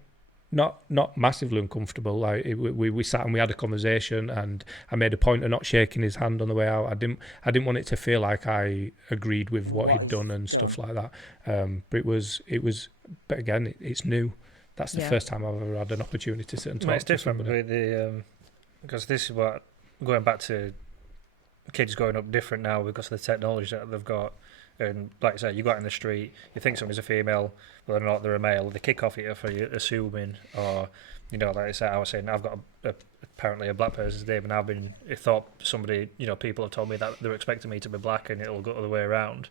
Not massively uncomfortable. Like we sat and we had a conversation, and I made a point of not shaking his hand on the way out. I didn't want it to feel like I agreed with what he'd done and stuff like that. But it was. But again, it's new. That's the first time I've ever had an opportunity to sit and talk. It's different somebody. with the because this is what going back to kids growing up different now because of the technology that they've got. And like I said, you go out in the street, you think somebody's a female, whether or not they're a male, they kick off at you for you assuming, or like I said, I was saying I've got apparently a black person's name, and I've been thought somebody, people have told me that they're expecting me to be black, and it'll go the other way around.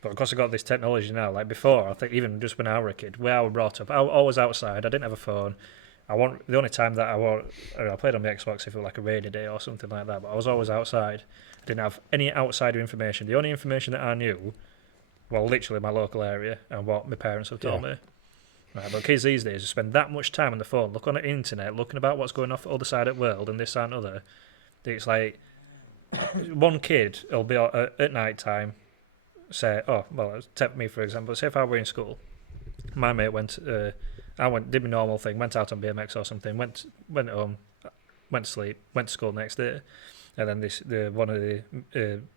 But of course, I've got this technology now. Like before, I think even just when I were a kid, where I was brought up, I was outside. I didn't have a phone. The only time that I played on the Xbox if it was like a rainy day or something like that. But I was always outside. I didn't have any outsider information. The only information that I knew, well, literally my local area and what my parents have told me. Right, but kids these days spend that much time on the phone, look on the internet, looking about what's going on the other side of the world and this and other. It's like one kid will be at night time. Say, take me for example. Say if I were in school, my mate did my normal thing, went out on BMX or something, went home, went to sleep, went to school next day, and then one of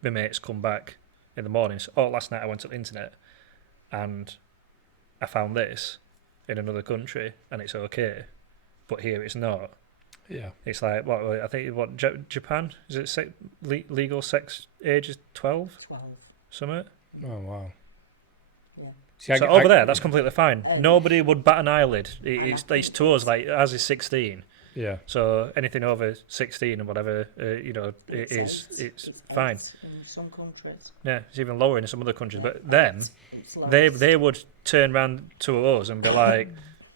my mates come back in the morning. So, last night I went to the internet, and I found this in another country, and it's okay, but here it's not. Yeah, it's like I think Japan is it legal sex age is 12? 12. Something. Oh wow. Yeah. See, So over there, that's completely fine. Nobody would bat an eyelid. It's to us like as is 16. Yeah. So anything over 16 or whatever, it's fine. In some countries. Yeah, it's even lower in some other countries. But then they would turn around to us and be like,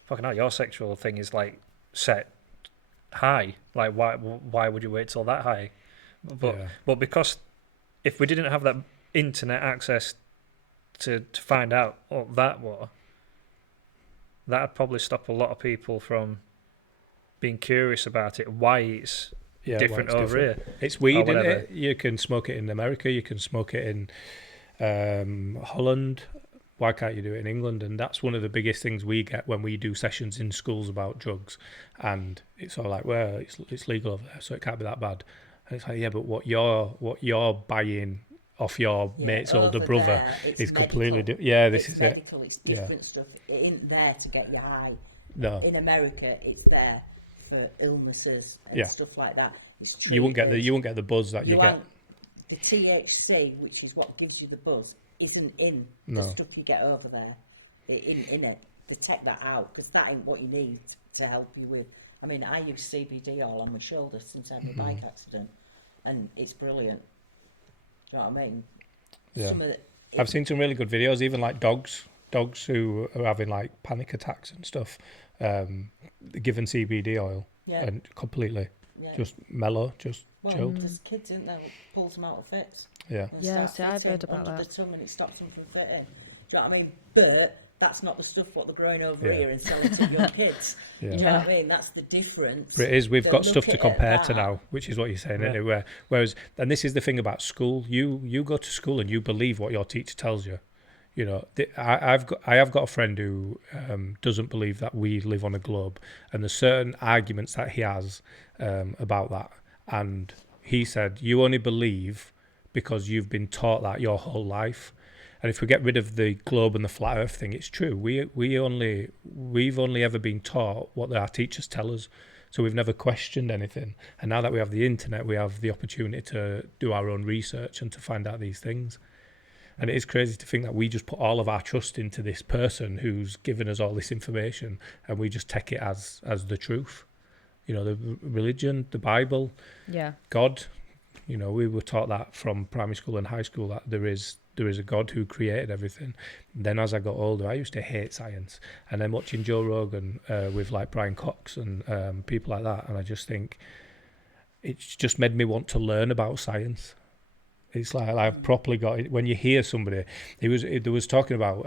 "Fucking hell, your sexual thing is like set high. Like why would you wait till that high?" But because if we didn't have that internet access to find out what that was, that'd probably stop a lot of people from being curious about it, why it's different over here. It's weed, isn't it? You can smoke it in America, you can smoke it in Holland. Why can't you do it in England? And that's one of the biggest things we get when we do sessions in schools about drugs. And it's all like, well, it's legal over there, so it can't be that bad. And it's like, yeah, but what you're buying off your mate's older brother is completely different. Yeah, this is medical, it's different stuff. It ain't there to get you high. No. In America, it's there for illnesses and stuff like that. It's you won't get the buzz that you get. The THC, which is what gives you the buzz, isn't in the stuff you get over there. In it, they take that out because that ain't what you need to help you with. I mean, I use CBD all on my shoulder since I had my bike accident, and it's brilliant. Do you know what I mean? Yeah. I've seen some really good videos, even like dogs who are having like panic attacks and stuff, given CBD oil and completely just mellow, just chilled. There's kids in there who pulls them out of fits. Yeah. Yeah, see, I've heard about under that. the tongue and it stops them from fitting. Do you know what I mean? But that's not the stuff what they're growing over here and selling to young kids. Do you know what I mean? That's the difference. But it is, we've got stuff to compare to now, which is what you're saying, isn't it? Whereas, and this is the thing about school, you go to school and you believe what your teacher tells you. You know, I have got a friend who doesn't believe that we live on a globe, and there's certain arguments that he has about that. And he said, you only believe because you've been taught that your whole life. And if we get rid of the globe and the flat earth thing, it's true. We've only ever been taught what our teachers tell us. So we've never questioned anything. And now that we have the internet, we have the opportunity to do our own research and to find out these things. And it is crazy to think that we just put all of our trust into this person who's given us all this information, and we just take it as the truth. you know, the religion, the Bible, Yeah. God. You know, we were taught that from primary school and high school, that there is a God who created everything. Then as I got older, I used to hate science, and then watching Joe Rogan with like Brian Cox and people like that, and I just think it's just made me want to learn about science. It's like I've properly got it. When you hear somebody, there was talking about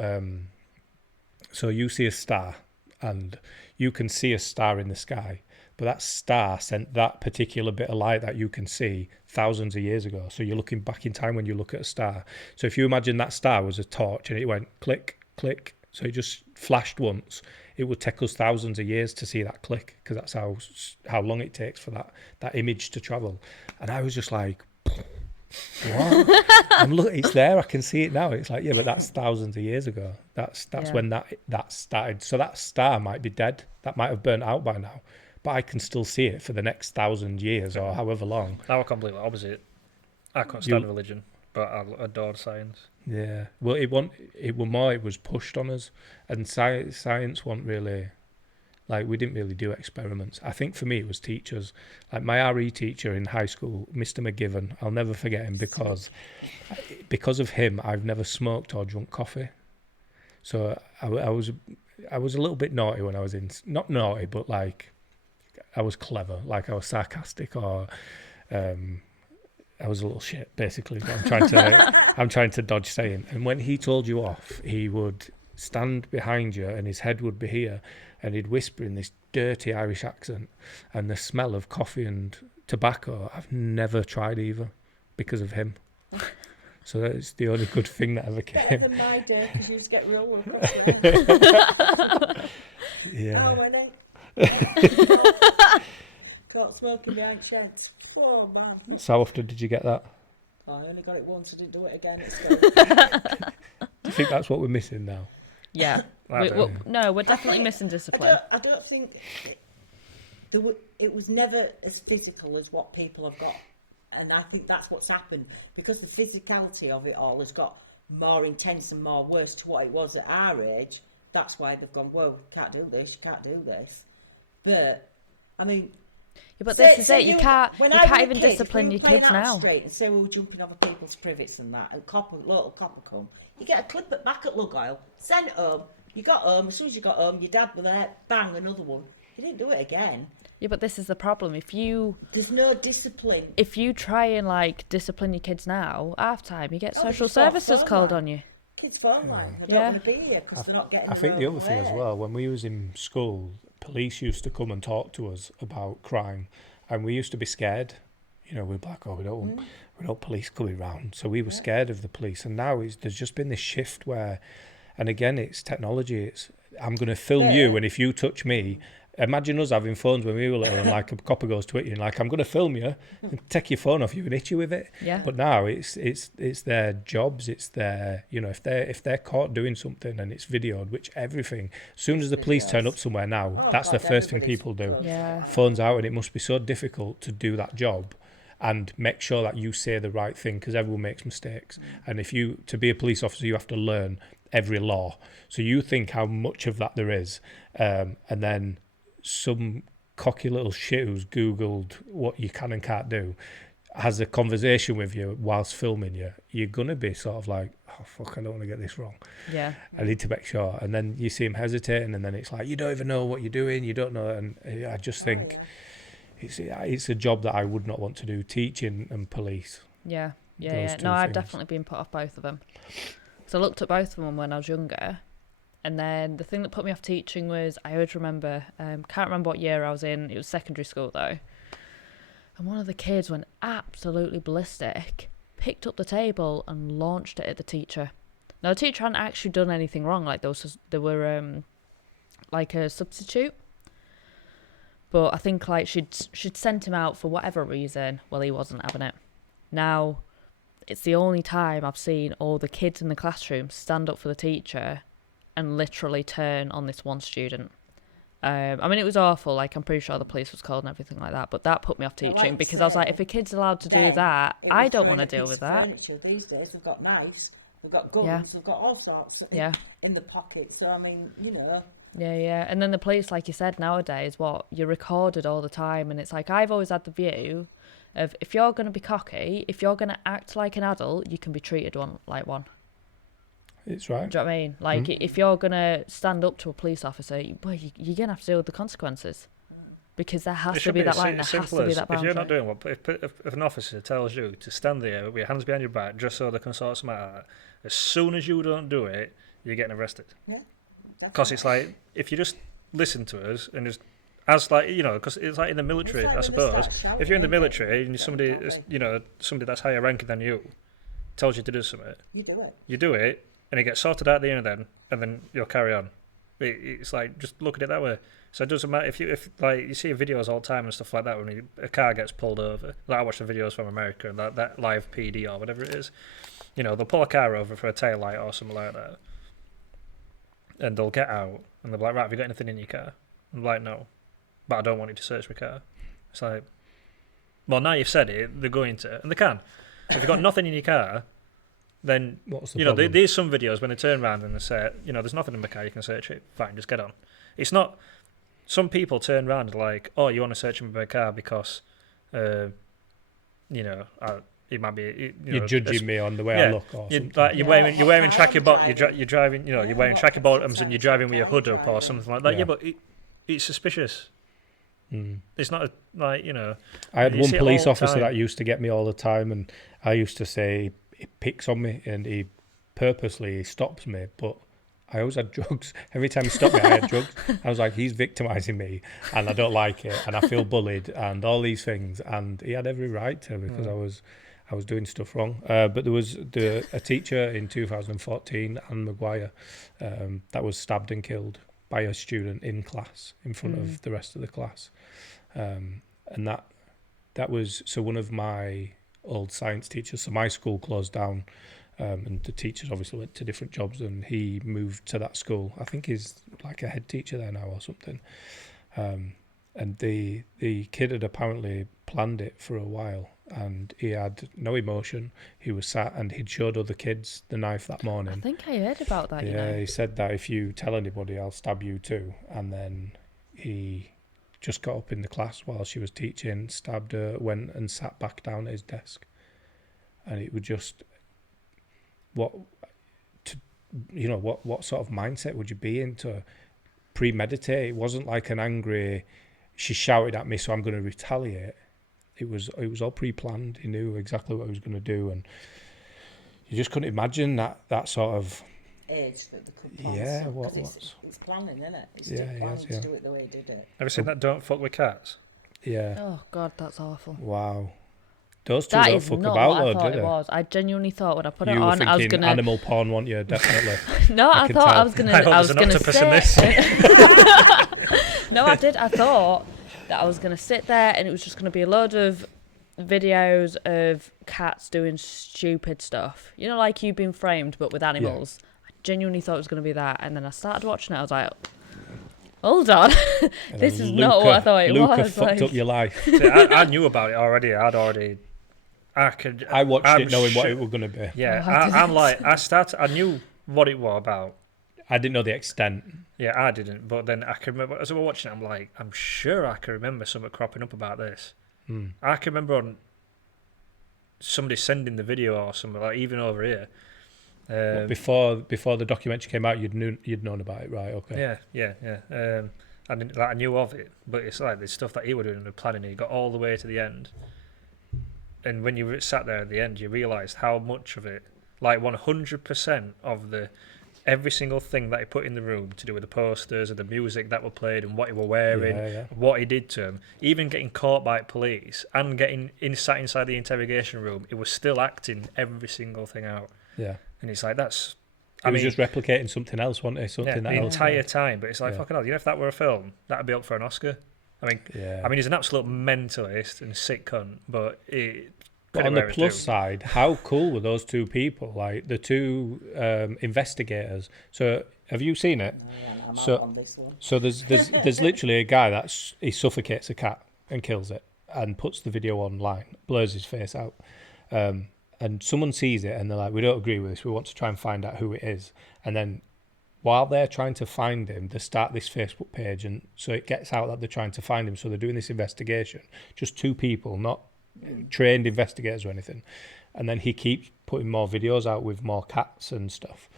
so you see a star, and you can see a star in the sky, but that star sent that particular bit of light that you can see thousands of years ago. So you're looking back in time when you look at a star. So if you imagine that star was a torch and it went click, click, so it just flashed once, it would take us thousands of years to see that click, because that's how long it takes for that image to travel. And I was just like, what? And look, it's there. I can see it now. It's like, yeah, but that's thousands of years ago. That's when that started. So that star might be dead. That might have burnt out by now. But I can still see it for the next 1,000 years or however long. I was completely opposite. I couldn't stand religion, but I adored science. Yeah. Well, it was pushed on us, and science wasn't really, like, we didn't really do experiments. I think for me it was teachers. Like my RE teacher in high school, Mr. McGivern, I'll never forget him because of him, I've never smoked or drunk coffee. So I was a little bit naughty when I was not naughty, but like, I was clever, like I was sarcastic, or I was a little shit, basically. I'm trying to dodge saying. And when he told you off, he would stand behind you, and his head would be here, and he'd whisper in this dirty Irish accent, and the smell of coffee and tobacco. I've never tried either because of him. So that's the only good thing that ever came. Better than my day, because you just get real with Yeah. Oh, innit? Caught smoking behind sheds. Oh, man. So how often did you get that? Oh, I only got it once. I didn't do it again. Do you think that's what we're missing now? Yeah. No, we're definitely missing discipline. I don't think it was never as physical as what people have got. And I think that's what's happened, because the physicality of it all has got more intense and more worse to what it was at our age. That's why they've gone, whoa, you can't do this, you can't do this. But, I mean... Yeah, but this is it, you can't even discipline your kids now. Straight and say we were jumping over people's privets and that, and local copper come. You get a clip at back at Lug Oil, send it home, you got home, as soon as you got home, your dad was there, bang, another one. You didn't do it again. Yeah, but this is the problem. There's no discipline. If you try and like discipline your kids now, half time you get social services called on you. Kids phone line. I don't want to be here because they're not getting. I think the other thing as well, when we was in school, police used to come and talk to us about crime, and we used to be scared. You know, we'd be like, oh, we don't want police coming round. So we were scared of the police, and now there's just been this shift where, and again, it's technology. It's I'm going to film you, and if you touch me. Imagine us having phones when we were little, and like a copper goes to hit you, and like I'm going to film you and take your phone off you and hit you with it. Yeah. But now it's their jobs, it's their, you know, if they're caught doing something and it's videoed, which everything. As soon as the police turn up somewhere now, that's the first thing people do. Yeah. Phones out, and it must be so difficult to do that job and make sure that you say the right thing, because everyone makes mistakes. And to be a police officer, you have to learn every law. So you think how much of that there is, and then some cocky little shit who's Googled what you can and can't do has a conversation with you whilst filming you, you're going to be sort of like, oh, fuck, I don't want to get this wrong. Yeah. I need to make sure. And then you see him hesitating, and then it's like, you don't even know what you're doing. You don't know. And I just think it's a job that I would not want to do, teaching and police. Yeah. Those two No, I've things. definitely been put off both of them. So I looked at both of them when I was younger. And then the thing that put me off teaching was, I always remember, can't remember what year I was in, it was secondary school though, and one of the kids went absolutely ballistic, picked up the table and launched it at the teacher. Now the teacher hadn't actually done anything wrong, like there were like a substitute, but I think like she'd sent him out for whatever reason. Well, he wasn't having it. Now, it's the only time I've seen all the kids in the classroom stand up for the teacher and literally turn on this one student. I mean, it was awful. Like, I'm pretty sure the police was called and everything like that. But that put me off teaching because I was like, if a kid's allowed to do that, I don't want to deal with that. Furniture. These days, we've got knives, we've got guns, we've got all sorts in the pocket. So, I mean, you know, Yeah. And then the police, like you said, nowadays, you're recorded all the time. And it's like, I've always had the view of, if you're going to be cocky, if you're going to act like an adult, you can be treated like one. It's right. Do you know what I mean? Like, if you're going to stand up to a police officer, you're going to have to deal with the consequences. Because there has to be that line, there has to be that boundary. If you're not doing what, if an officer tells you to stand there with your hands behind your back just so they can sort something out, as soon as you don't do it, you're getting arrested. Yeah. Because it's like, if you just listen to us and just, as like, you know, because it's like in the military, like I when they start suppose, shouting, if you're in the ain't they? military and somebody, you know, somebody that's higher ranking than you tells you to do something, You do it. you do it, and it gets sorted out at the end of and then you'll carry on. It's like, just look at it that way. So it doesn't matter if like you see videos all the time and stuff like that when a car gets pulled over. Like I watch the videos from America and that live PD or whatever it is. You know, they'll pull a car over for a tail light or something like that, and they'll get out and they'll be like, right, have you got anything in your car? I'm like, no, but I don't want you to search my car. It's like, well, now you've said it, they're going to, and they can. If you've got nothing in your car, then What's the you know problem? there's some videos when they turn around and they say, you know, there's nothing in the car, you can search it. Fine, just get on. It's not. Some people turn around and like, oh, you want to search my car because, you know, it might be. You're judging me on the way I look or something. You're wearing tracky bottoms. You're driving. You know, you're wearing tracky bottoms and you're driving with your hood up or something like that. Yeah, but it's suspicious. It's not like, you know. I had you one see it police all the officer time. that used to get me all the time, and I used to say he picks on me, and he purposely stops me, but I always had drugs. Every time he stopped me, I had drugs. I was like, he's victimising me, and I don't like it, and I feel bullied, and all these things. And he had every right to, because I was doing stuff wrong. But there was a teacher in 2014, Anne Maguire, that was stabbed and killed by a student in class, in front of the rest of the class. And that was, so one of my old science teachers, so my school closed down, and the teachers obviously went to different jobs, and he moved to that school. I think he's like a head teacher there now or something. And the kid had apparently planned it for a while, and he had no emotion. He was sat and he'd showed other kids the knife that morning. I think I heard about that, you know. He said that if you tell anybody, I'll stab you too. And then he just got up in the class while she was teaching, stabbed her, went and sat back down at his desk. And it was just, what sort of mindset would you be in to premeditate? It wasn't like an angry, she shouted at me, so I'm going to retaliate. It was all pre-planned. He knew exactly what he was going to do, and you just couldn't imagine that sort of age that they could plan. Yeah, it's planning, isn't it? It's Yeah, just it planning is, to yeah. do it the way he did it. Have you seen that Don't Fuck With Cats? Yeah. Oh, God, that's awful. Wow. Those two That don't is fuck not about what I though, thought do it they? was. I genuinely thought when I put You it were on, I was thinking gonna. animal porn, weren't you? Definitely. No, I can thought I tell. was gonna. I hope I was there's an gonna octopus in sit. No, I did. I thought that I was gonna sit there, and it was just gonna be a load of videos of cats doing stupid stuff. You know, like You've Been Framed, but with animals. I genuinely thought it was gonna be that, and then I started watching it. I was like, hold on, And this then is not what I thought it Luca was. fucked Like, up your life. See, I knew about it already. I watched it knowing what it was going to be. Yeah, Oh, I didn't. I'm like, I knew what it was about. I didn't know the extent. Yeah, I didn't. But then I can remember, as I was watching it, I'm like, I'm sure I can remember something cropping up about this. I can remember on somebody sending the video or something, like even over here. But before the documentary came out, you'd known about it, right? Okay. Yeah. I knew of it, but it's like the stuff that he was doing and the planning. He got all the way to the end, and when you sat there at the end, you realised how much of it, like 100% of every single thing that he put in the room to do with the posters and the music that were played and what he were wearing, what he did to him, even getting caught by police and getting sat inside the interrogation room, he was still acting every single thing out. Yeah. And it's like, that's... I was just replicating something else, wasn't it? Something the else. entire time. But it's like, fucking hell, you know, if that were a film, that'd be up for an Oscar. I mean, he's an absolute mentalist and sick cunt, but But on the plus side, how cool were those two people? Like the two investigators. So have you seen it? Yeah, I'm So- out on this one. So there's literally a guy he suffocates a cat and kills it and puts the video online, blurs his face out. And someone sees it and they're like, we don't agree with this. We want to try and find out who it is. And then while they're trying to find him, they start this Facebook page, and so it gets out that they're trying to find him. So they're doing this investigation, just 2 people, not trained investigators or anything. And then he keeps putting more videos out with more cats and stuff.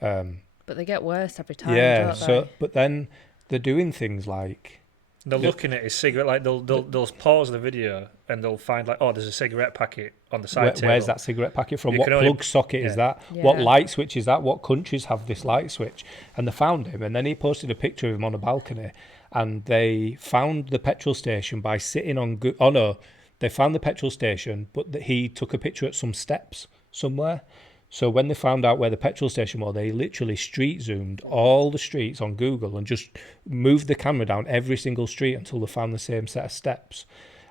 But they get worse every time. Yeah. Don't So, they? but then they're doing things like They're looking at his cigarette, like they'll pause the video and they'll find like, oh, there's a cigarette packet on the side table. where's that cigarette packet from? You What can only- plug socket is yeah. that? What Yeah. light switch is that? What countries have this light switch? And they found him, and then he posted a picture of him on a balcony, and they found the petrol station by sitting on. Oh no, they found the petrol station, but he took a picture at some steps somewhere. So when they found out where the petrol station was, they literally street zoomed all the streets on Google and just moved the camera down every single street until they found the same set of steps.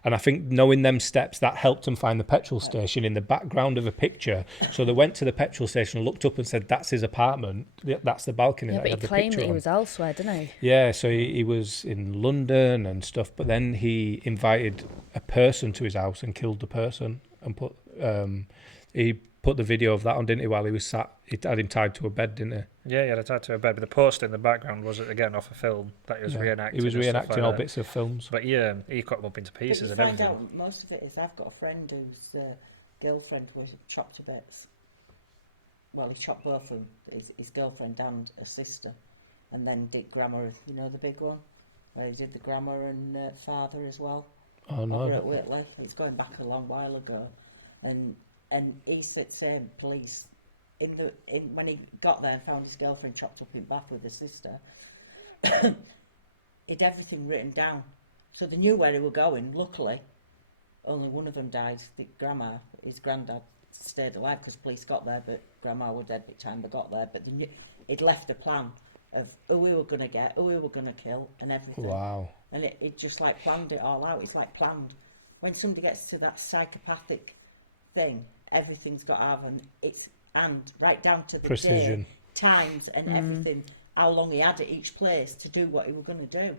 And I think knowing them steps, that helped them find the petrol station in the background of a picture. So they went to the petrol station and looked up and said, that's his apartment. That's the balcony Yeah, that but he he had the claimed picture that he on. was elsewhere, didn't he? Yeah, so he was in London and stuff, but then he invited a person to his house and killed the person and he put the video of that on, didn't he, while he was sat, he had him tied to a bed, didn't he? Yeah, had tied to a bed, but the poster in the background was again off a film that he was reenacting. He was and stuff reenacting like all that. bits of films. But yeah, he cut them up into But pieces you and find everything. out most of it is I've got a friend whose girlfriend was chopped to bits. Well, he chopped both of them, his girlfriend and a sister, and then did grammar, you know, the big one, where he did the grammar and father as well. Oh Over no. at Whitley. It's going back a long while ago, and he said same police when he got there and found his girlfriend chopped up in bath with his sister. He'd everything written down, so they knew where they were going. Luckily, only one of them died. The grandma, his granddad, stayed alive because police got there, but grandma was dead by the time they got there. But they knew, he'd left a plan of who we were going to get, who we were going to kill, and everything. Wow. And it just like planned it all out. It's like planned. When somebody gets to that psychopathic thing, everything's got to have and right down to the Precision. day, times and everything, how long he had at each place to do what he was going to do.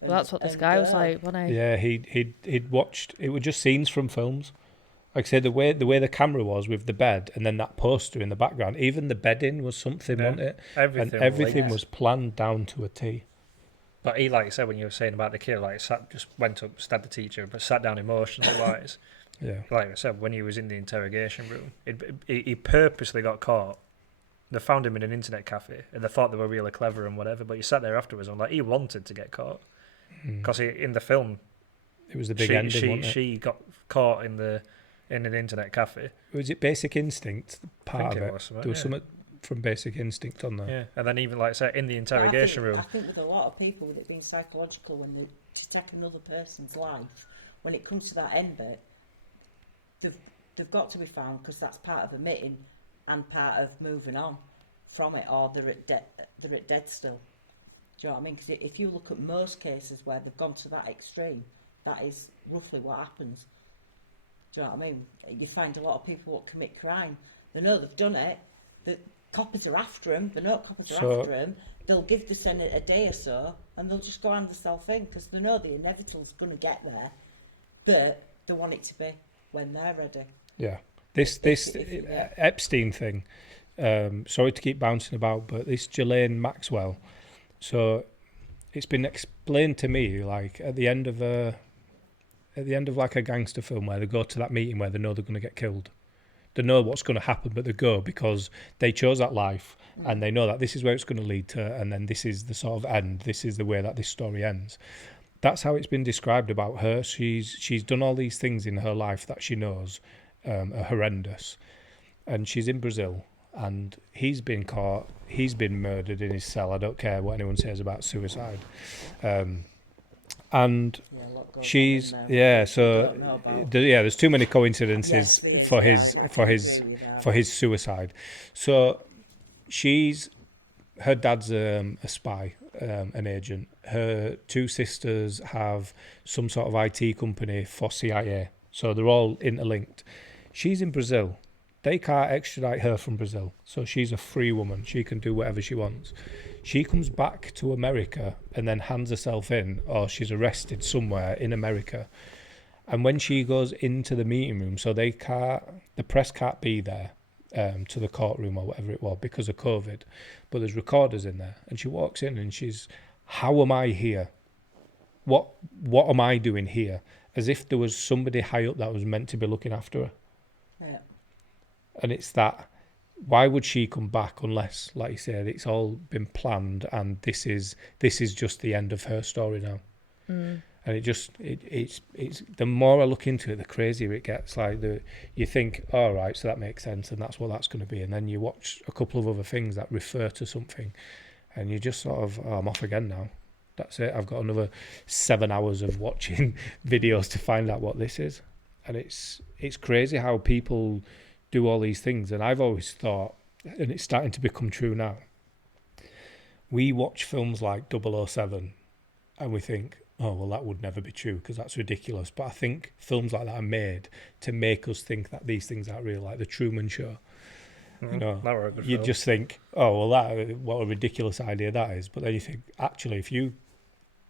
Well, that's what this guy was like, wasn't he? Yeah, he'd watched, it were just scenes from films. Like I said, the way the camera was with the bed and then that poster in the background, even the bedding was something, wasn't it? Everything, And everything linked. was planned down to a T. But he, like you said, when you were saying about the kill, like just went up, stabbed the teacher, but sat down emotionally wise. Yeah. Like I said, when he was in the interrogation room, he purposely got caught. They found him in an internet cafe, and they thought they were really clever and whatever. But he sat there afterwards, and like he wanted to get caught because in the film, It was the big ending, wasn't it? she got caught in an internet cafe. Was it Basic Instinct, part think of it it? was something, There was yeah. something from Basic Instinct on there. Yeah, and then even like I said, in the But interrogation I room, think with a lot of people with it being psychological, when they to take another person's life, when it comes to that end bit, they've got to be found because that's part of admitting and part of moving on from it, or they're at dead still. Do you know what I mean? Because if you look at most cases where they've gone to that extreme, that is roughly what happens. Do you know what I mean? You find a lot of people what commit crime. They know they've done it. The coppers are after them. They know coppers are after them. They'll give the Senate a day or so, and they'll just go hand themselves in because they know the inevitable's going to get there, but they want it to be when they're ready. Yeah. This yeah. Epstein thing, sorry to keep bouncing about, but this Ghislaine Maxwell, so it's been explained to me like at the end of like a gangster film where they go to that meeting where they know they're going to get killed. They know what's going to happen, but they go because they chose that life and they know that this is where it's going to lead to, and then this is the sort of end. This is the way that this story ends. That's how it's been described about her. She's done all these things in her life that she knows are horrendous, and she's in Brazil, and he's been caught. He's been murdered in his cell. I don't care what anyone says about suicide. And Yeah, a lot goes on she's in there. Don't know about. there's too many coincidences Yes, for yeah, his I for agree his with that. for his suicide. So her dad's a spy, an agent. Her two sisters have some sort of IT company for CIA, so they're all interlinked. She's in Brazil. They can't extradite her from Brazil, so she's a free woman. She can do whatever she wants. She comes back to America and then hands herself in, or she's arrested somewhere in America. And when she goes into the meeting room, so the press can't be there. to the courtroom or whatever it was because of COVID, but there's recorders in there, and she walks in and she's, how am I here? What am I doing here? As if there was somebody high up that was meant to be looking after her. Yeah. And it's that, why would she come back unless, like you said, it's all been planned and this is just the end of her story now. And it's the more I look into it, the crazier it gets. Like you think, all right, so that makes sense, and that's what that's going to be. And then you watch a couple of other things that refer to something, and you just sort of, I'm off again now. That's it. I've got another 7 hours of watching videos to find out what this is. And it's crazy how people do all these things. And I've always thought, and it's starting to become true now, we watch films like 007 and we think, oh, well, that would never be true because that's ridiculous. But I think films like that are made to make us think that these things aren't real, like The Truman Show. You know, That were a good you film. just think, oh, well, what a ridiculous idea that is. But then you think, actually, if you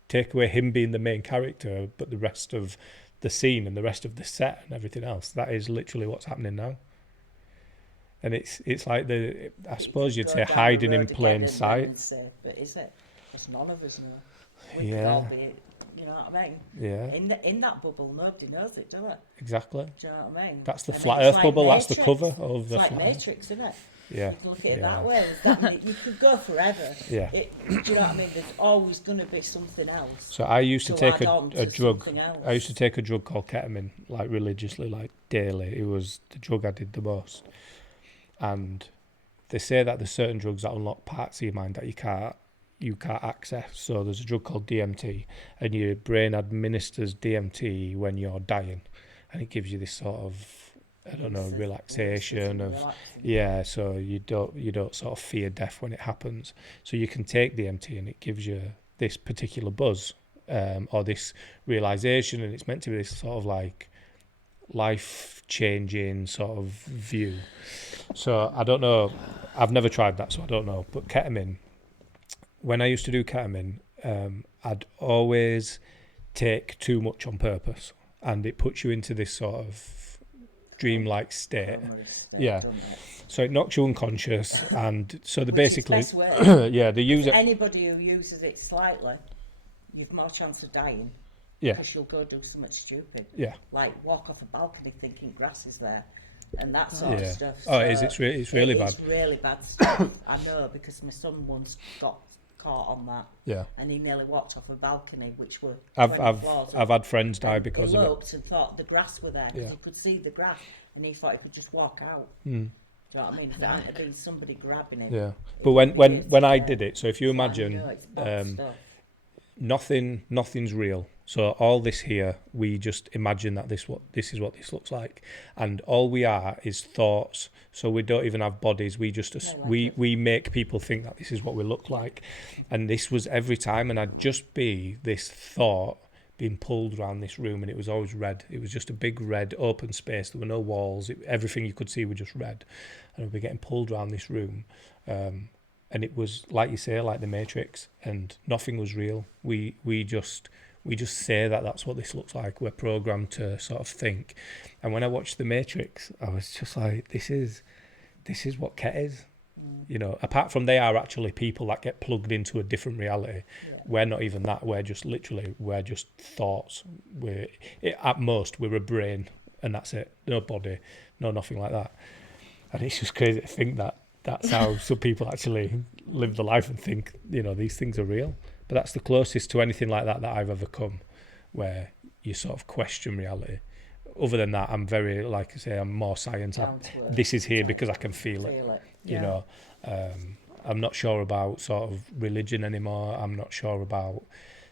take away him being the main character, but the rest of the scene and the rest of the set and everything else, that is literally what's happening now. And it's like I suppose you'd say hiding in plain sight. But is it? Because none of us know. We could Yeah. all be, you know what I mean? Yeah, In that bubble, nobody knows it, do they? exactly. Do you know what I mean? That's the And flat it's Earth like bubble. That's the Matrix. cover of It's the like flat. Matrix, isn't it? Yeah. You can look at it Yeah. that way. You could go forever. Yeah. Do you know what I mean? There's always going to be something else. So I used to take add on a to drug. something else. I used to take a drug called ketamine, like religiously, like daily. It was the drug I did the most. And they say that there's certain drugs that unlock parts of your mind that you can't access. So there's a drug called DMT, and your brain administers DMT when you're dying, and it gives you this sort of, I don't know, relaxation of, yeah. So you don't sort of fear death when it happens. So you can take DMT, and it gives you this particular buzz, or this realization, and it's meant to be this sort of like life-changing sort of view. So I don't know. I've never tried that, so I don't know. But ketamine, when I used to do ketamine, I'd always take too much on purpose, and it puts you into this sort of dreamlike state. Yeah. So it knocks you unconscious, and so they basically, Best way. yeah, they use it. Anybody who uses it slightly, you've more chance of dying. Yeah. Because you'll go do something stupid. Yeah. Like walk off a balcony thinking grass is there, and that sort of Yeah. stuff. Oh, it is. So It's really bad. It's really bad stuff. I know because my son once got caught on that, Yeah. and he nearly walked off a balcony, which were I've 20 floors up. I've had friends die And because he of it. looked and thought the grass were there because Yeah. he could see the grass, and he thought he could just walk out. Mm. Do you know what I mean? If there hadn't been somebody grabbing him. Yeah. it But would when be I scary. did it, so if you So I imagine, know it's bad um, stuff. nothing's real. So all this here, we just imagine that this is what this looks like, and all we are is thoughts. So we don't even have bodies. We just we make people think that this is what we look like, and this was every time. And I'd just be this thought being pulled around this room, and it was always red. It was just a big red open space. There were no walls. Everything you could see was just red, and I'd be getting pulled around this room. And it was like you say, like the Matrix, and nothing was real. We just say that that's what this looks like. We're programmed to sort of think. And when I watched the Matrix, I was just like, this is what Ket is. You know, apart from they are actually people that get plugged into a different reality. Yeah. We're not even that. We're just thoughts. At most we're a brain, and that's it. No body, no nothing like that. And it's just crazy to think that that's how some people actually live the life and think, you know, these things are real. But that's the closest to anything like that I've ever come, where you sort of question reality. Other than that, I'm very, like I say, I'm more science. Down to earth. This is here because I can feel it. You Yeah. know, I'm not sure about sort of religion anymore. I'm not sure about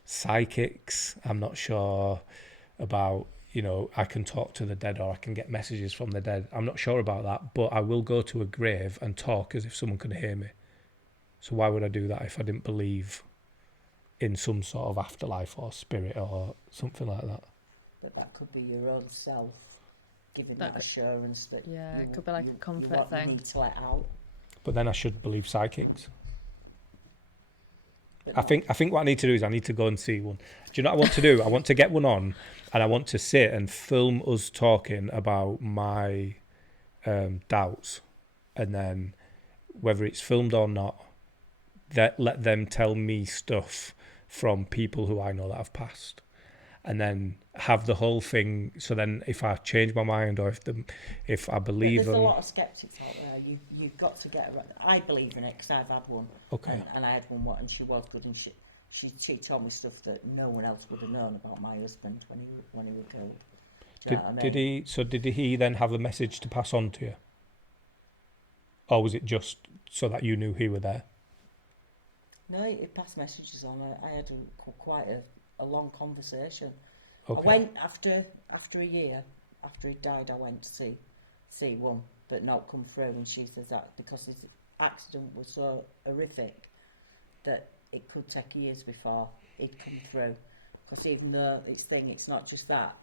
psychics. I'm not sure about, you know, I can talk to the dead or I can get messages from the dead. I'm not sure about that, but I will go to a grave and talk as if someone could hear me. So why would I do that if I didn't believe in some sort of afterlife or spirit or something like that? But that could be your own self giving That that assurance that Yeah, it you- could be like a you comfort what you thing. need to let out. But then I should believe psychics. But I not- think what I need to do is I need to go and see one. Do you know what I want to do? I want to get one on, and I want to sit and film us talking about my doubts and then whether it's filmed or not, let them tell me stuff from people who I know that have passed, and then have the whole thing. So then, if I change my mind or if I believe There's them, a lot of skeptics out there. You've got to get around. I believe in it because I've had one. Okay. And I had one, and she was good, and she told me stuff that no one else would have known about my husband when he was killed. Do you know what I mean? did he then have a message to pass on to you, or was it just so that you knew he were there? No, he passed messages on. I had quite a long conversation. Okay. I went after a year after he died. I went to see one, but not come through. And she says that because his accident was so horrific that it could take years before he'd come through. Because even though it's not just that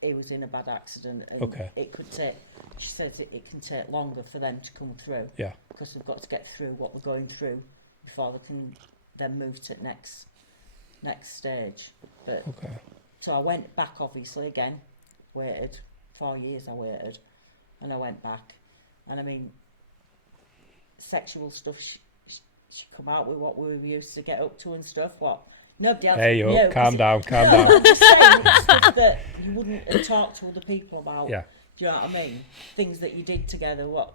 he was in a bad accident, and it could take. She says it can take longer for them to come through. Yeah. Because they've got to get through what they're going through before they can then move to the next stage. But so I went back, obviously, again, waited 4 years. I waited, and I went back, and I mean, sexual stuff. She come out with what we were used to get up to and stuff. What nobody else. Hey, knew, calm down. I'm just saying, it's stuff that you wouldn't talk to other people about. Yeah. Do you know what I mean? Things that you did together, what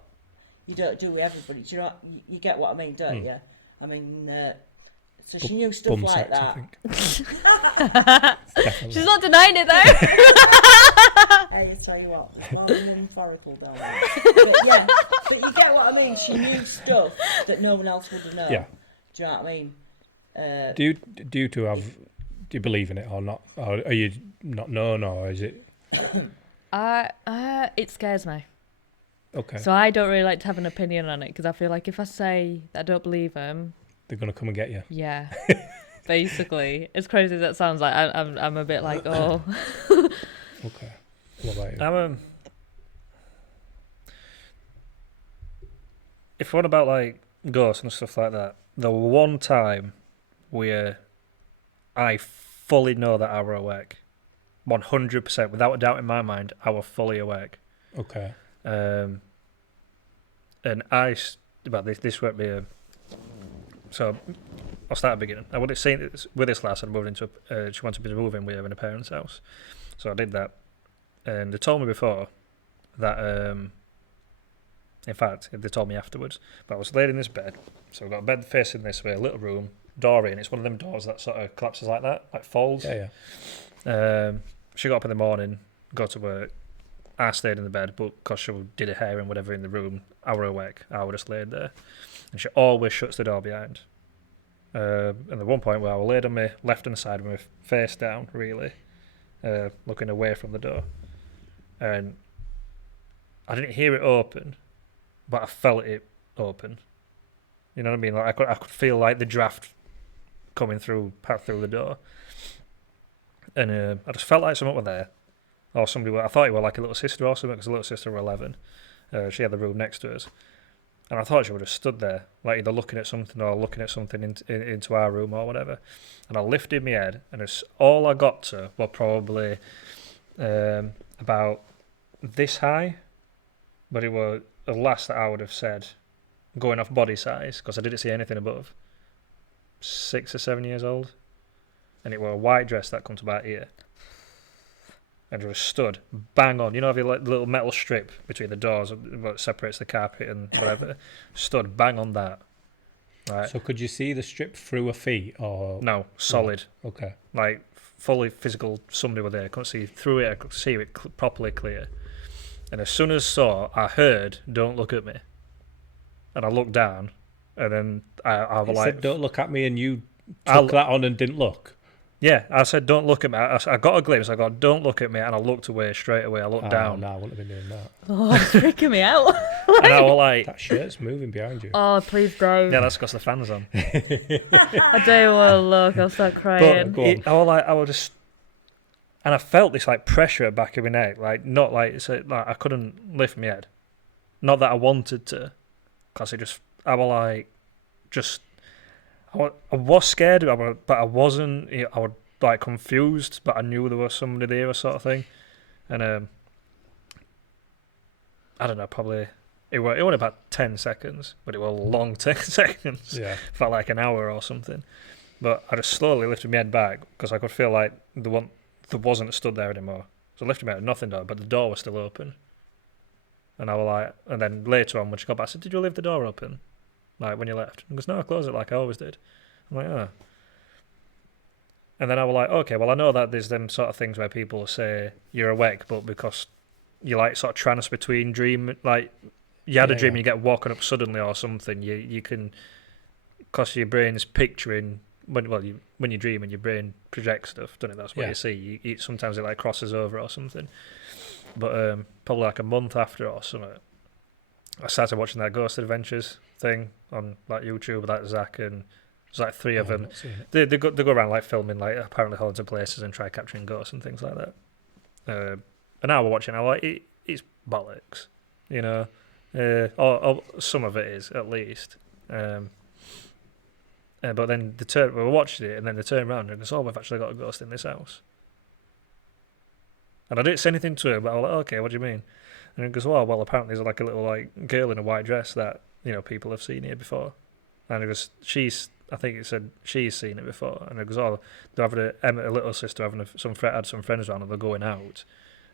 you don't do with everybody. Do you know? You get what I mean, don't you? I mean, so she knew stuff like sex, that. She's not denying it though. Hey, I tell you what, there's more than methodical down there. But yeah, but you get what I mean. She knew stuff that no one else would have known. Yeah. Do you know what I mean? Do you believe in it or not? Or are you not known, or is it? It scares me. Okay. So I don't really like to have an opinion on it because I feel like if I say that I don't believe them, They're gonna come and get you. yeah, basically, as crazy as that sounds, like I'm a bit like, oh. Okay. What about you? If what about like ghosts and stuff like that, the one time where I fully know that I were awake, 100%, without a doubt in my mind, I were fully awake. Okay. And this won't be so I'll start at the beginning. I would have seen it with this lass. I moved into she wanted me to move in with her in her parents' house, so I did that. And they told me before that in fact they told me afterwards. But I was laid in this bed, so I've got a bed facing this way, a little room, door in. It's one of them doors that sort of collapses like that, like folds. Yeah. She got up in the morning, go to work. I stayed in the bed, but because she did her hair and whatever in the room, I were awake. I would have stayed there. And she always shuts the door behind. And at one point where I was laid on my left-hand side with my face down, really, looking away from the door. And I didn't hear it open, but I felt it open. You know what I mean? Like I could feel like the draft coming through, path through the door. And I just felt like someone were there. Or somebody, I thought it was like a little sister or something, because the little sister was 11. She had the room next to us. And I thought she would have stood there, like either looking at something or looking at something into our room or whatever. And I lifted my head, and it's all I got to was probably about this high. But it was the last that I would have said, going off body size, because I didn't see anything above. 6 or 7 years old. And it was a white dress that come to about here. And just stood bang on. You know, if you like the little metal strip between the doors that separates the carpet and whatever, stood bang on that. Right. So could you see the strip through her feet, or No, solid. Okay. Like fully physical. Somebody were there. I couldn't see through it. I could see it properly clear. And as soon as I saw, I heard, "Don't look at me." And I looked down, and then I was It like, said, "Don't look at me," and you took that on and didn't look. Yeah, I said, "Don't look at me." I got a glimpse. I got, "Don't look at me," and I looked away straight away. I looked down. No, I wouldn't have been doing that. Oh, it's freaking me out. And I was like, That shirt's moving behind you. Oh, please don't. "Yeah, that's because the fan's on." I do want to look. I'll start crying. But I was just, and I felt this like pressure at the back of my neck, like not like I couldn't lift my head, not that I wanted to, because I was like, just. I was scared, but I wasn't. I was like confused, but I knew there was somebody there, sort of thing. And I don't know, probably It was only about 10 seconds, but it was a long 10 seconds. Yeah. Felt like an hour or something. But I just slowly lifted my head back because I could feel like there wasn't stood there anymore. So I lifted my head, nothing door, but the door was still open. And I was like, and then later on when she got back, I said, "Did you leave the door open? Like when you left?" And he goes, "No, I closed it like I always did." I'm like, "Oh." And then I was like, okay, well, I know that there's them sort of things where people say you're awake, but because you like sort of trance between dream, like you had a dream and you get woken up suddenly or something, you can, because your brain's picturing, when you dream and your brain projects stuff, doesn't it? That's what you see. Sometimes it like crosses over or something. But probably like a month after or something, I started watching that Ghost Adventures thing on like YouTube with like Zach and there's like three of them. They go around like filming like apparently haunted places and try capturing ghosts and things like that. And I was watching, I was like, it's bollocks, you know, or some of it is at least. But then we watched it and then they turned around and goes, "Oh, we've actually got a ghost in this house." And I didn't say anything to her, but I was like, "Okay, what do you mean?" And he goes, well, apparently there's like a little like girl in a white dress that, you know, people have seen here before. And he goes, I think it said she's seen it before. And he goes, "Oh, they're having a little sister having had some friends around and they're going out.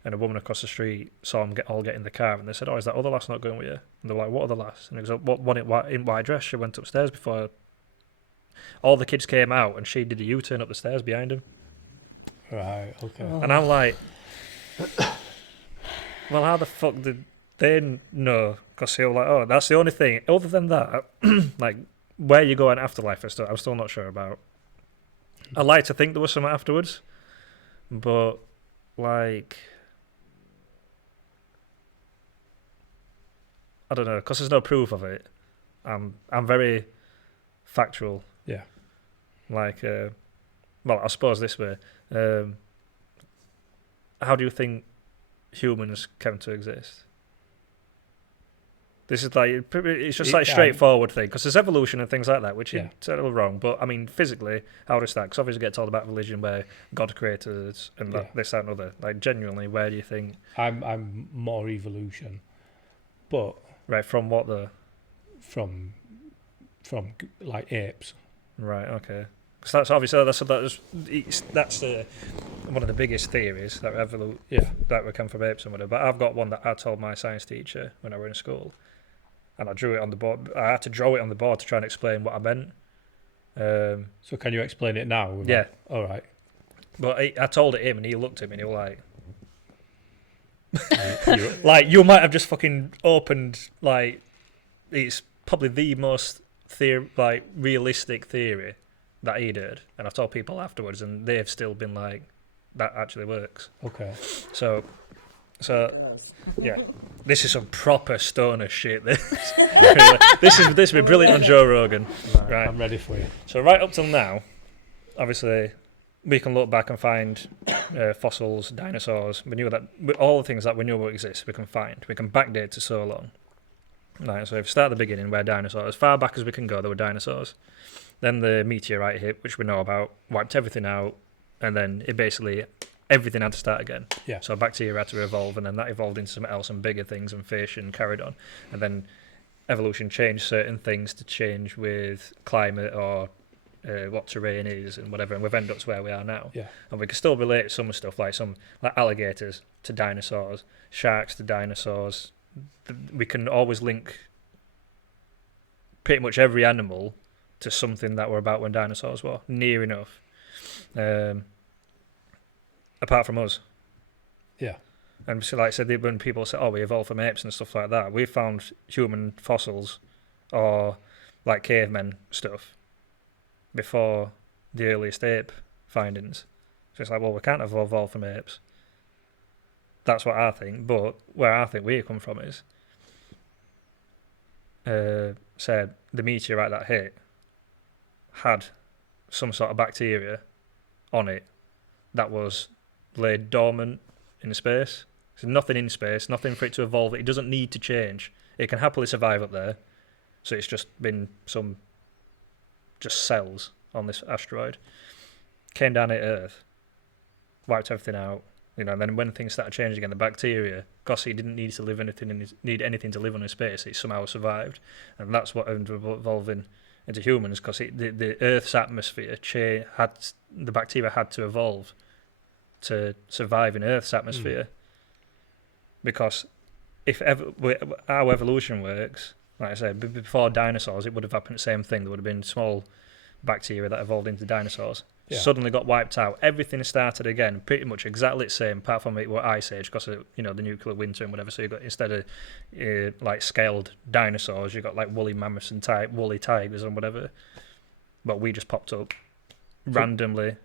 And a woman across the street saw them all get in the car and they said, 'Oh, is that other lass not going with you?' And they're like, 'What other lass?' And he goes, "What one in white dress? She went upstairs before all the kids came out and she did a U-turn up the stairs behind him." Right, okay. And I'm like, well, how the fuck did they know? Because they were like, "Oh, that's the only thing. Other than that, like, where you go in afterlife and stuff, I'm still not sure about." I like to think there was some afterwards, but, like, I don't know, because there's no proof of it. I'm very factual. Yeah. Like, well, I suppose this way. How do you think humans came to exist? This is like, it's just like straightforward thing, because there's evolution and things like that, which is totally wrong. But I mean, physically, how does that? Because obviously, get told about religion where God created us and this, that, and other. Like, genuinely, where do you think? I'm more evolution, but Right, from what the? From like apes. Right, okay. Because that's obviously that's one of the biggest theories that that we come from apes and whatever. But I've got one that I told my science teacher when I were in school, and I drew it on the board. I had to draw it on the board to try and explain what I meant. So can you explain it now? Yeah. All right. But I told it him, and he looked at me, and he was like, like, you might have just fucking opened, like, it's probably the most realistic theory that he'd heard. And I've told people afterwards, and they've still been like, that actually works. Okay. So yeah, this is some proper stoner shit. This will be brilliant on Joe Rogan. Right. I'm ready for you. So right up till now, obviously, we can look back and find fossils, dinosaurs. We knew that all the things that we knew exist, we can find. We can backdate to so long. Right, so if we start at the beginning, where dinosaurs, as far back as we can go, there were dinosaurs. Then the meteorite hit, which we know about, wiped everything out, and then it basically, everything had to start again. Yeah. So bacteria had to evolve, and then that evolved into something else and bigger things and fish and carried on. And then evolution changed certain things to change with climate or what terrain is and whatever, and we've ended up to where we are now. Yeah. And we can still relate some stuff like alligators to dinosaurs, sharks to dinosaurs. We can always link pretty much every animal to something that were about when dinosaurs were, near enough. Apart from us. Yeah. And so, like I said, when people say, "Oh, we evolved from apes and stuff like that," we found human fossils or like cavemen stuff before the earliest ape findings. So it's like, well, we can't have evolved from apes. That's what I think. But where I think we come from is, said the meteorite that hit had some sort of bacteria on it that was laid dormant in space. So nothing in space, nothing for it to evolve. It doesn't need to change. It can happily survive up there. So it's just been just cells on this asteroid. Came down at Earth, wiped everything out, You know, and then when things started changing again, the bacteria, because it didn't need to live need anything to live on in space, it somehow survived, and that's what ended up evolving into humans. Because the Earth's atmosphere the bacteria had to evolve to survive in Earth's atmosphere. Because how evolution works, like I said, before dinosaurs, it would have happened the same thing. There would have been small bacteria that evolved into dinosaurs. Yeah. Suddenly got wiped out. Everything started again, pretty much exactly the same, apart from it were ice age because of the nuclear winter and whatever. So you got, instead of like scaled dinosaurs, you got like woolly mammoths and woolly tigers and whatever. But we just popped up randomly.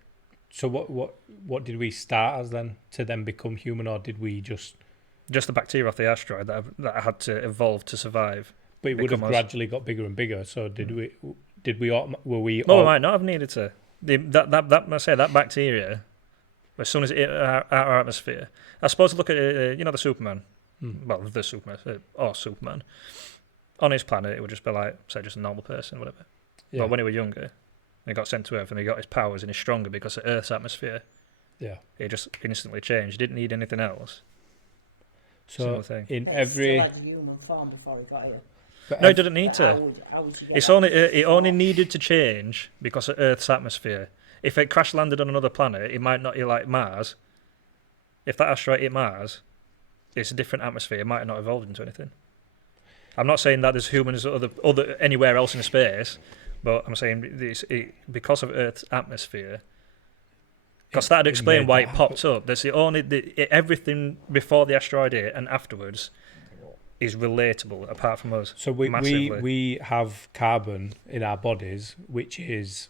So what did we start as then to then become human, or did we just the bacteria off the asteroid that had to evolve to survive? But it would have gradually got bigger and bigger. So were we? Well, we might not have needed to. That bacteria, as soon as it hit our atmosphere, I suppose look at the Superman, well, the Superman or Superman, on his planet, it would just be like, say, just a normal person, whatever. Yeah. But when he was younger, he got sent to Earth and he got his powers and he's stronger because of Earth's atmosphere. Yeah, it just instantly changed. He didn't need anything else. So in every still had a human form before he got here. No, it didn't need to. It only needed to change because of Earth's atmosphere. If it crash landed on another planet, it might not be like Mars. If that asteroid hit Mars, it's a different atmosphere. It might not evolve into anything. I'm not saying that there's humans other anywhere else in space, but I'm saying because of Earth's atmosphere. Because that'd explain why it popped up. That's everything before the asteroid hit and afterwards is relatable, apart from us. So we have carbon in our bodies, which is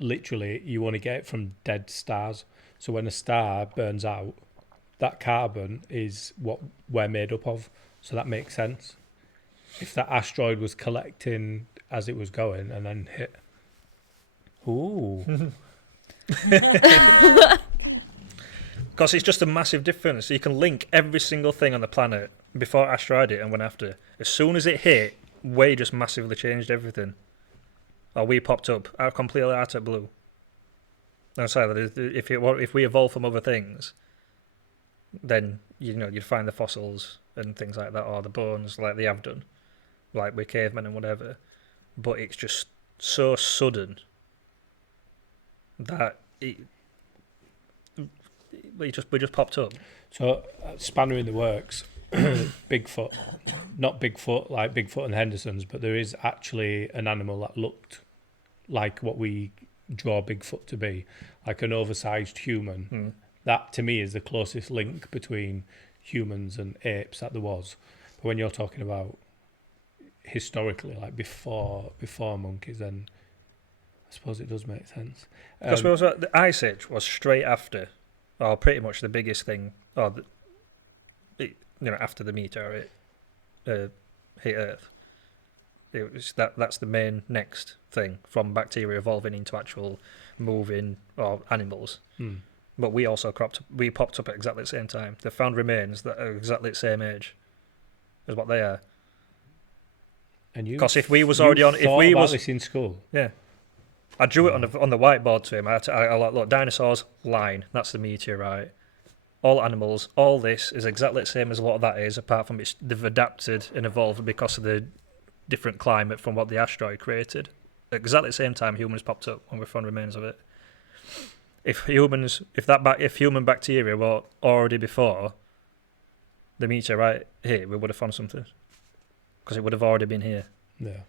literally you only get it from dead stars. So when a star burns out, that carbon is what we're made up of. So that makes sense. If that asteroid was collecting as it was going and then hit, ooh. Because it's just a massive difference. You can link every single thing on the planet before asteroid hit and when after. As soon as it hit, we just massively changed everything. Or we popped up completely out of blue. And so if we evolve from other things, then you'd find the fossils and things like that, or the bones like they have done, like with cavemen and whatever. But it's just so sudden that we just popped up. So spanner in the works. Bigfoot, not Bigfoot like Bigfoot and Henderson's, but there is actually an animal that looked like what we draw Bigfoot to be, like an oversized human. That to me is the closest link between humans and apes that there was. But when you're talking about historically, like before monkeys, then I suppose it does make sense. Because the Ice Age was straight after, or pretty much the biggest thing, or after the meteorite hit Earth. It was that's the main next thing from bacteria evolving into actual moving or animals. But we also popped up at exactly the same time. They found remains that are exactly the same age as what they are. And because if we was already on, if we was this in school, yeah, I drew it on the whiteboard to him. I like, look, dinosaurs, line, that's the meteorite. All animals, all this is exactly the same as what that is, apart from they've adapted and evolved because of the different climate from what the asteroid created. At exactly the same time, humans popped up when we found remains of it. If human bacteria were already before the meteorite hit, we would have found something because it would have already been here. Yeah.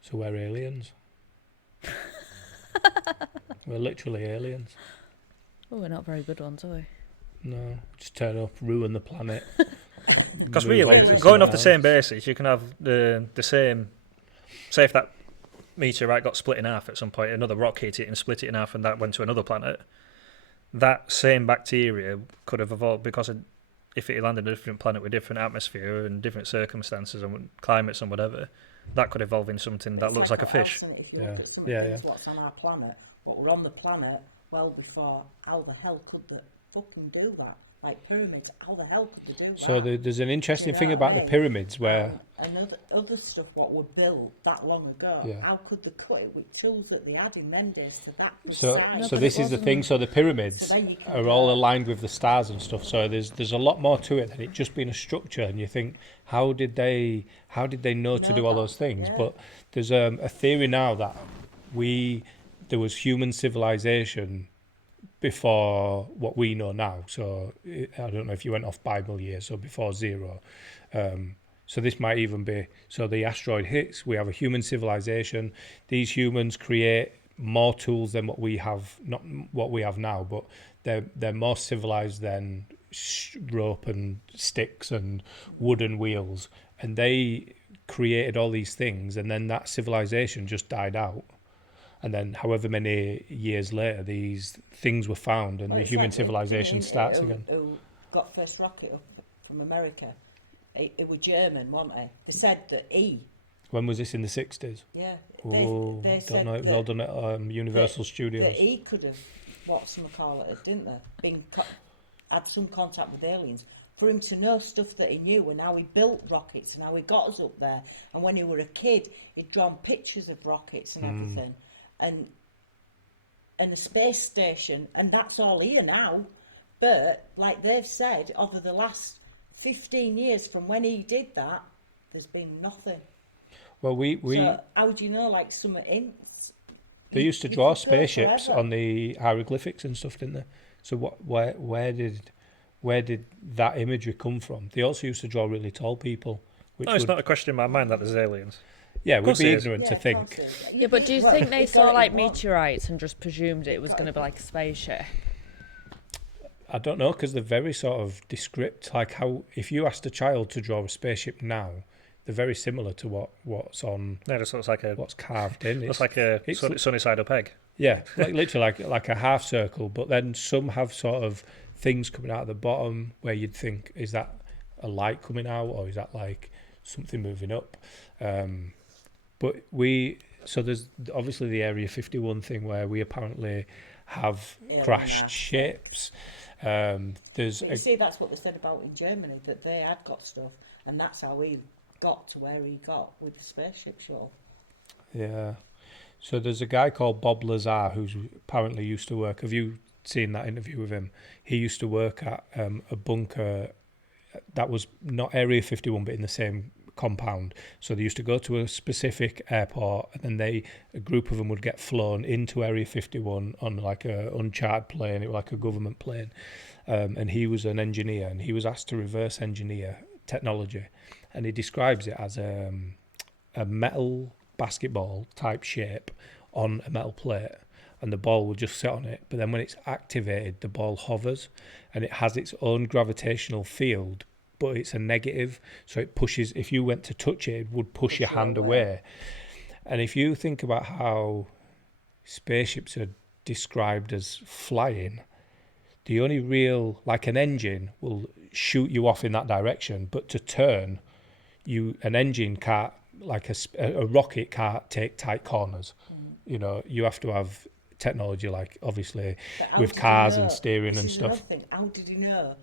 So we're aliens. We're literally aliens. Oh, we're not very good ones, are we? No, just turn up, ruin the planet. Because really, going off the same basis, you can have the same. Say if that meteorite got split in half at some point, another rock hit it and split it in half, and that went to another planet. That same bacteria could have evolved because if it landed on a different planet with different atmosphere and different circumstances and climates and whatever, that could evolve in something that looks like a fish. If you look at some of things, what's on our planet, what were on the planet well before, how the hell could they fucking do that? like pyramids. How the hell could they do that? So there's an interesting know thing what about I the mean? pyramids where And other stuff what were built that long ago. Yeah. How could they cut it with tools that they had in them days to that so precise? No, so but this it is the thing. So the pyramids So then you can are do all it. aligned with the stars and stuff. So there's a lot more to it than it just being a structure. And you think, how did they know to Know do all that, those things? yeah. But there's a theory now that there was human civilization before what we know now. So I don't know if you went off Bible years, so before zero. So this might even be, so the asteroid hits, we have a human civilization. These humans create more tools than what we have, not what we have now, but they're more civilized than rope and sticks and wooden wheels. And they created all these things, and then that civilization just died out. And then however many years later, these things were found and Well, the it's human like civilization starts who, again. Who got first rocket up from America? It was German, wasn't it? They said that When was this, in the 60s? yeah, Oh, they don't said know. It was that, all done at Universal Studios. that he could have, didn't they? Had some contact with aliens. For him to know stuff that he knew and how he built rockets and how he got us up there. And when he were a kid, he'd drawn pictures of rockets and everything. And a space station, and that's all here now. But, like they've said, over the last 15 years from when he did that, there's been nothing. Well, So how do you know, like, some hints? they used to You draw could go spaceships forever. on the hieroglyphics and stuff, didn't they? So where did that imagery come from? They also used to draw really tall people, which No, it's would, not a question in my mind that there's aliens. yeah, we'd course be it is. ignorant Yeah, to of course think. it is. Yeah, but do you Well, think they he saw got like it wrong. meteorites and just presumed it was going to be like a spaceship? I don't know, because they're very sort of descript. Like how, if you asked a child to draw a spaceship now, they're very similar to what's No, it just looks like a what's carved in. looks like a it's- sunny side up egg. Yeah, like literally like a half circle, but then some have sort of things coming out of the bottom where you'd think, is that a light coming out, or is that like something moving up? But so there's obviously the Area 51 thing where we apparently have Yeah, crashed yeah. ships. There's You see, that's what they said about in Germany, that they had got stuff, and that's how he got to where he got with the spaceship shuttle. yeah. So there's a guy called Bob Lazar who's apparently used to work. Have you seen that interview with him? He used to work at a bunker that was not Area 51, but in the same compound. So they used to go to a specific airport, and then a group of them would get flown into Area 51 on like a uncharted plane. It was like a government plane, and he was an engineer, and he was asked to reverse engineer technology, and he describes it as a metal basketball type shape on a metal plate, and the ball will just sit on it. But then when it's activated, the ball hovers, and it has its own gravitational field, but it's a negative, so it pushes. If you went to touch it, it would push your you hand away. And if you think about how spaceships are described as flying, the only real, like an engine will shoot you off in that direction, but to turn, an engine can't, like a rocket can't take tight corners. You know, you have to have technology like obviously But how with did he cars know? and steering This and is another stuff. thing. How did he know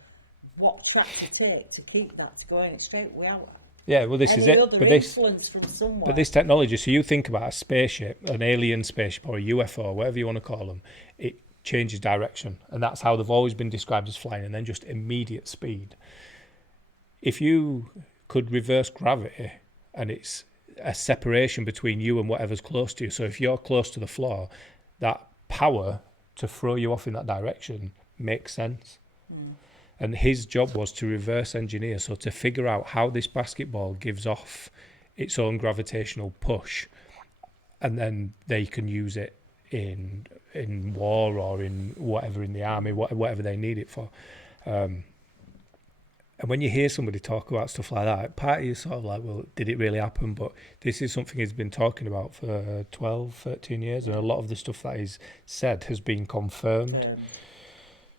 what track to take to keep that to going straight without Yeah, well, this any is it. other But this, influence from somewhere? but this technology. So you think about a spaceship, an alien spaceship, or a UFO, whatever you want to call them. It changes direction, and that's how they've always been described as flying, and then just immediate speed. If you could reverse gravity, and it's a separation between you and whatever's close to you. So if you're close to the floor, that power to throw you off in that direction makes sense. And his job was to reverse engineer, so to figure out how this basketball gives off its own gravitational push, and then they can use it in war or in whatever, in the army, whatever they need it for. And when you hear somebody talk about stuff like that, part of you sort of like, well, did it really happen? But this is something he's been talking about for 12, 13 years, and a lot of the stuff that he's said has been confirmed.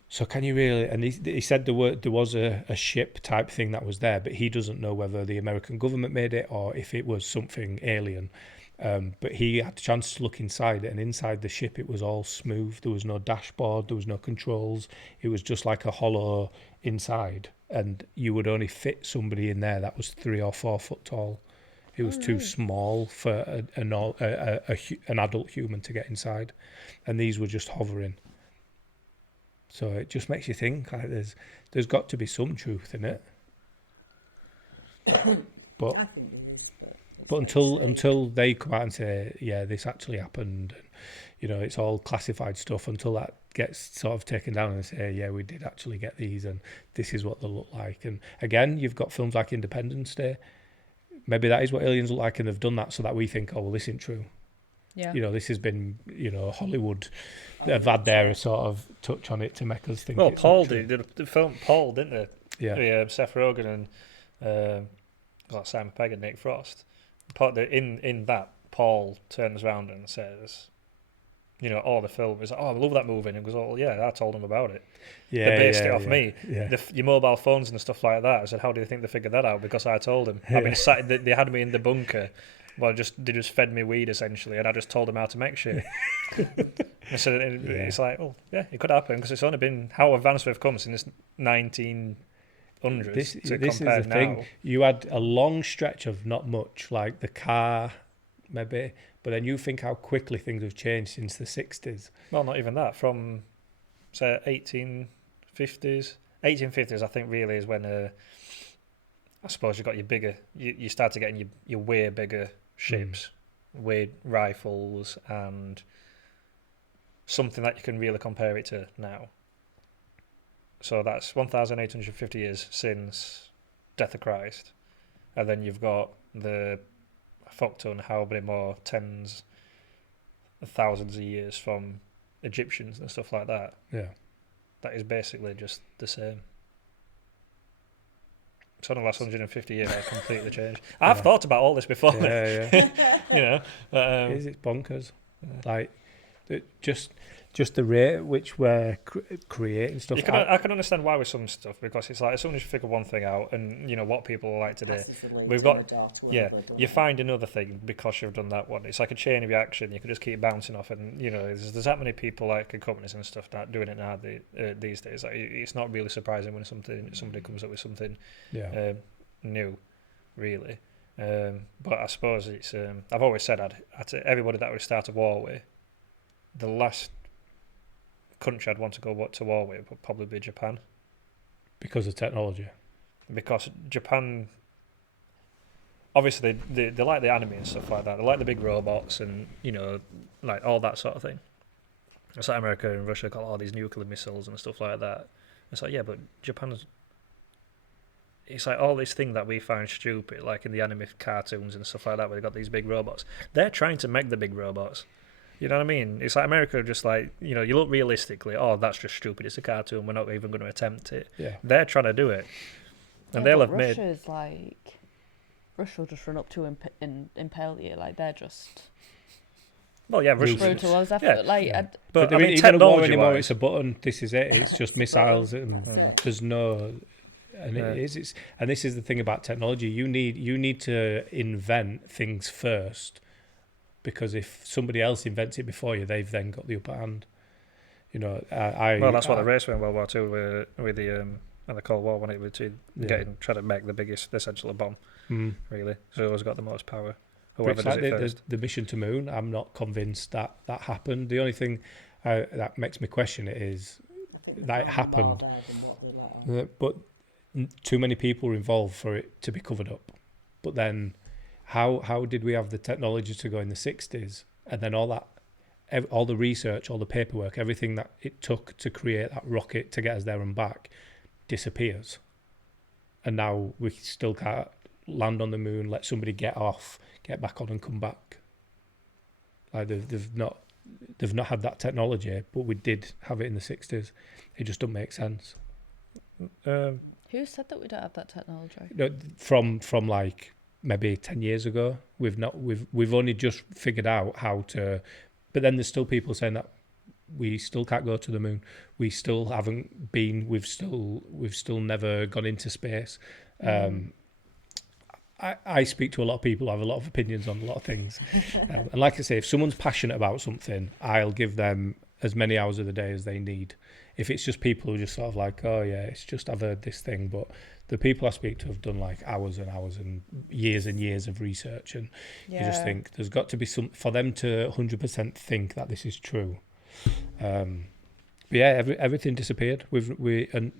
So can you really? And he said there was a ship type thing that was there, but he doesn't know whether the American government made it or if it was something alien. But he had the chance to look inside it, and inside the ship it was all smooth. There was no dashboard, there was no controls. It was just like a hollow inside, and you would only fit somebody in there that was 3 or 4 foot tall. It was too small for an adult human to get inside, and these were just hovering. So it just makes you think, like, there's got to be some truth in it. But I think there is. But until they come out and say, yeah, this actually happened, and, you know, it's all classified stuff, until that gets sort of taken down and say, yeah, we did actually get these, and this is what they look like. And again, you've got films like Independence Day. Maybe that is what aliens look like, and they've done that so that we think, oh, well, this isn't true. Yeah. You know, this has been, you know, Hollywood. They've had their sort of touch on it to make us think. Well, it's Paul not true. did the film Paul, didn't they? Yeah. Seth Rogen and Simon Pegg and Nick Frost. In that, Paul turns around and says, you know, the film is like, oh, I love that movie. And he goes, oh, yeah, I told them about it. Yeah, they based it off yeah, me. Yeah. Your mobile phones and stuff like that. I said, how do you think they figured that out? Because I told them. I mean, they had me in the bunker. Well, they just fed me weed, essentially, and I just told them how to make shit. I said, it's like, oh, yeah, it could happen, because it's only been, how advanced we've come since 1900s This to is compare the now. thing. You had a long stretch of not much, like the car, maybe, but then you think how quickly things have changed since the 60s. Well, not even that. From, say, 1850s. 1850s, I think, really is when, I suppose, you got your bigger, you started getting your way bigger ships, way rifles, and something that you can really compare it to now. So that's 1,850 years since Death of Christ. And then you've got the fuck ton, how many more tens of thousands of years from Egyptians and stuff like that. Yeah. That is basically just the same. So in the last 150 years, I've completely changed. I've thought about all this before. Yeah. You know. It's bonkers. Like, just the rate at which we're creating stuff. I can understand why with some stuff, because it's like, as soon as you figure one thing out, and you know what people like today, we've got you find another thing because you've done that one. It's like a chain reaction. You can just keep bouncing off, and you know there's that many people like in companies and stuff that doing it now these days. Like, it's not really surprising when somebody comes up with something new, really. But I suppose it's I've always said everybody that would start a war with, the last country I'd want to go to war with would probably be Japan. Because of technology. Because Japan, obviously, they like the anime and stuff like that. They like the big robots and, you know, like all that sort of thing. It's like America and Russia got all these nuclear missiles and stuff like that. It's like, yeah, but Japan's... It's like all this thing that we find stupid, like in the anime cartoons and stuff like that, where they got these big robots. They're trying to make the big robots. You know what I mean? It's like America just like, you know, you look realistically, oh, that's just stupid, it's a cartoon, we're not even going to attempt it. Yeah. They're trying to do it. And they'll have made... Russia's like... Russia will just run up to impale you, like they're just... Well, yeah, rude Russia's... to us. Yeah. Like, But I mean, even a war anymore, technology-wise... it's a button, this is it, it's just missiles, and there's no... And and this is the thing about technology, you need to invent things first, because if somebody else invents it before you, they've then got the upper hand. You know, well, that's what the race went in World War II with the and the Cold War, when it was trying to make the biggest, essentially, bomb. Really, so it always got the most power. Whoever does it first. The mission to moon, I'm not convinced that happened. The only thing that makes me question it is that it happened, but too many people were involved for it to be covered up. But then, how did we have the technology to go in the 60s, and then all the research, all the paperwork, everything that it took to create that rocket to get us there and back disappears, and now we still can't land on the moon, let somebody get off, get back on and come back. Like they've not had that technology, but we did have it in the 60s. It just doesn't make sense. who said that we don't have that technology? No, from like maybe 10 years ago, we've only just figured out how to, but then there's still people saying that we still can't go to the moon. We still haven't been. We've still never gone into space. I speak to a lot of people who have a lot of opinions on a lot of things. And like I say, if someone's passionate about something, I'll give them as many hours of the day as they need. If it's just people who are just sort of like, oh yeah, it's just I've heard this thing, but the people I speak to have done like hours and hours and years of research, and you just think there's got to be some for them to 100% think that this is true. But yeah, everything disappeared. The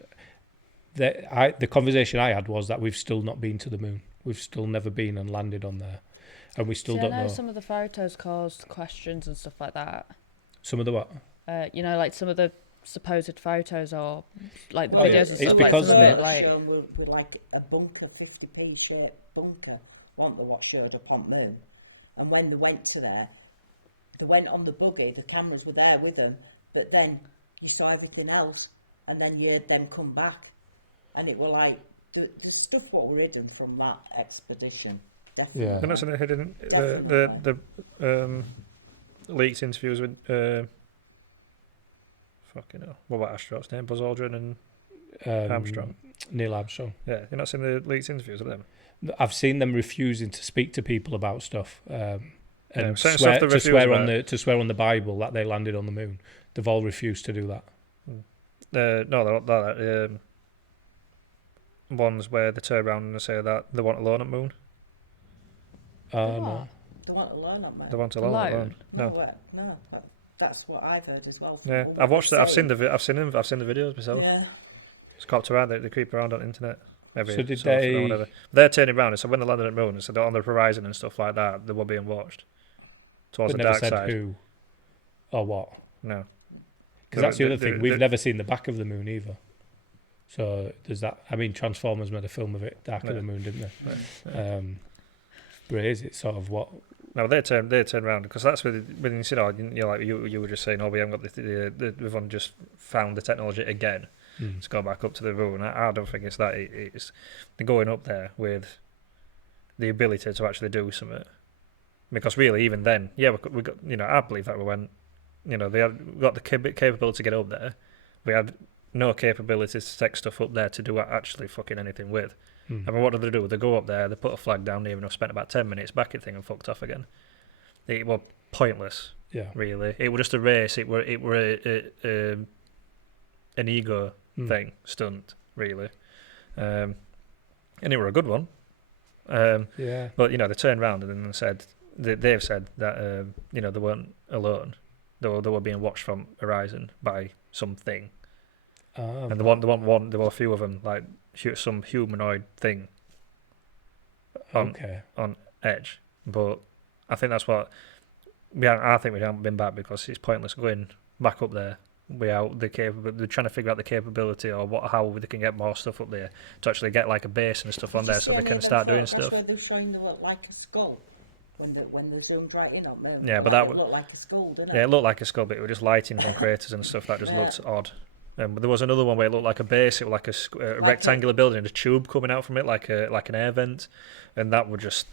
conversation I had was that we've still not been to the moon. We've still never been and landed on there, and we still don't I know know. some of the photos caused questions and stuff like that. Some of the what? Like some of the supposed photos or like the Oh, yeah. videos and It's stuff. because like, some of it, like like with like a bunker, 50p shaped bunker, wasn't there, what showed up on moon? And when they went to there, they went on the buggy. The cameras were there with them, but then you saw everything else, and then you heard them come back, and it were like the stuff what were hidden from that expedition. Definitely. Yeah. They're not saying they hidden the leaked interviews with fucking hell. What about astronauts' name? Buzz Aldrin and Armstrong. Neil Armstrong. Yeah, you're not seeing the leaked interviews of them. I've seen them refusing to speak to people about stuff, and certain swear, stuff they to refuse swear on about. to swear on the Bible that they landed on the moon. They've all refused to do that. No, they're ones where they turn around and say that they want alone at moon. No. They want to learn on moon. They want alone at moon. No. No, but that's what I've heard as well. Yeah, I've watched it. I've seen the videos myself. Yeah. It's copped around. They creep around on the internet. So did so often or they- whatever. They're turning around and so when they landed at the moon, so they're on the horizon and stuff like that, they were being watched towards But the never dark said side. who or what. No, Because that's the other The- thing. We've never seen the back of the moon either. So there's that. I mean, Transformers made a film of it, Dark of the Moon, didn't they? But is it sort of what? No, they turn around because that's when you said, oh, you're like you were just saying, oh, we haven't got we've only just found the technology again to go back up to the moon. I don't think it's that. It's they're going up there with the ability to actually do something. Because really, even then, yeah, we got I believe that we went, they got the capability to get up there. We had no capability to take stuff up there to do actually fucking anything with. I mean, what do? They go up there, they put a flag down, they even have spent about 10 minutes back at thing and fucked off again. It was pointless, really. It was just a race, it were an ego thing, stunt, really. And it were a good one. But, they turned around and then said, they've said that, they weren't alone. They were being watched from Horizon by something. And there were a few of them, like some humanoid thing on edge. But I think that's what I think we haven't been back because it's pointless going back up there without they're trying to figure out the capability or how they can get more stuff up there to actually get like a base and stuff on there so they can start doing stuff. That's where they're showing they look like a skull when they zoomed right in on them. Yeah, but that would look like a skull, didn't it? Yeah, it looked like a skull, but it was just lighting from craters and stuff that just looked odd. But there was another one where it looked like a base. It was like a rectangular building and a tube coming out from it, like an air vent, and that would just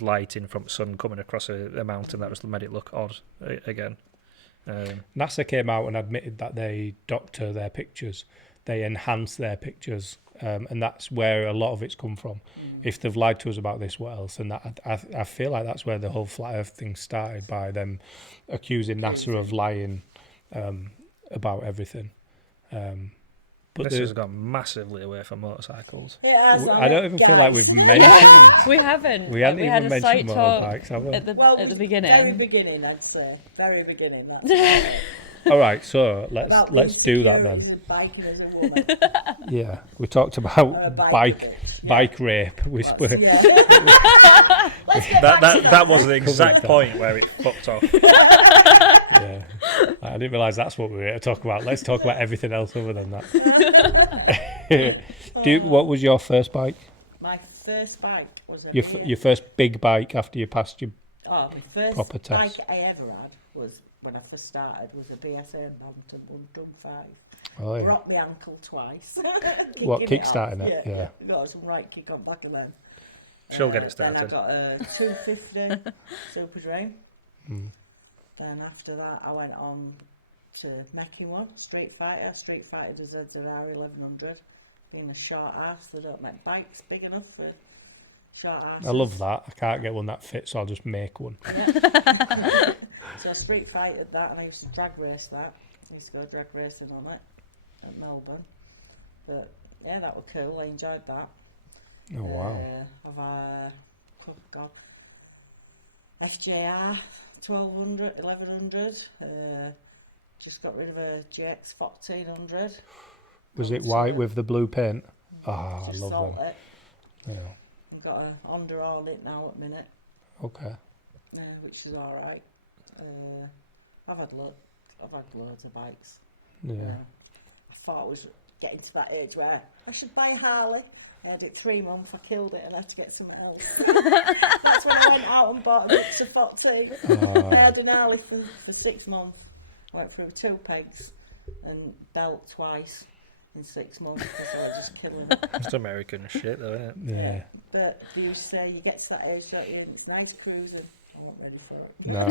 lighting from the sun coming across a mountain. That just made it look odd again. NASA came out and admitted that they doctor their pictures, they enhance their pictures, and that's where a lot of it's come from. If they've lied to us about this, what else? And that I feel like that's where the whole flat Earth thing started, by them accusing NASA of lying about everything. But this has gone massively away from motorcycles. It has, I don't even feel like we've mentioned. we haven't. We hadn't we even had a mentioned site talk motorbikes, have we? at the beginning. Very beginning, I'd say. Very beginning. That's All right, so about let's do that then. insecurities of biking as a woman. Yeah, we talked about bike rape. We spoke. Yeah. Let's get back to That was the exact point where it fucked off. Yeah, I didn't realise that's what we were here to talk about. Let's talk about everything else other than that. What was your first bike? My first bike was a Your first big bike after you passed your my first proper bike test? I ever had was when I first started was a BSA Bantam 1.5. Oh, yeah. Broke my ankle twice. What, Kicking kickstarting off. it? Yeah. Got some right kick on back of them. She'll get it started. Then I got a 250 Super Dream. Then after that I went on to Mechy one, Street Fighter to ZZR 1100. Being a short ass, they don't make bikes big enough for short arses. I love that. I can't get one that fits, so I'll just make one. Yeah. So I street fighted that, and I used to drag race that. I used to go drag racing on it at Melbourne. But yeah, that was cool. I enjoyed that. Oh, wow. Oh God, FJR 1200, 1100. Just got rid of a GX 1400. Was it white with the blue paint? Ah, I Just love sold them. it. Yeah. I've got a Honda Hornet now at the minute, Okay. which is all right. I've had loads of bikes. Yeah. I thought I was getting to that age where I should buy a Harley. I had it 3 months, I killed it and I had to get something else. That's when I went out and bought a Bix of 14. I had an Harley for 6 months. I went through 2 pegs and belt twice in 6 months because I was just killing it. It's American shit, though, isn't it? Yeah. But you say you get to that age, don't you? And it's nice cruising. I wasn't ready for it. No.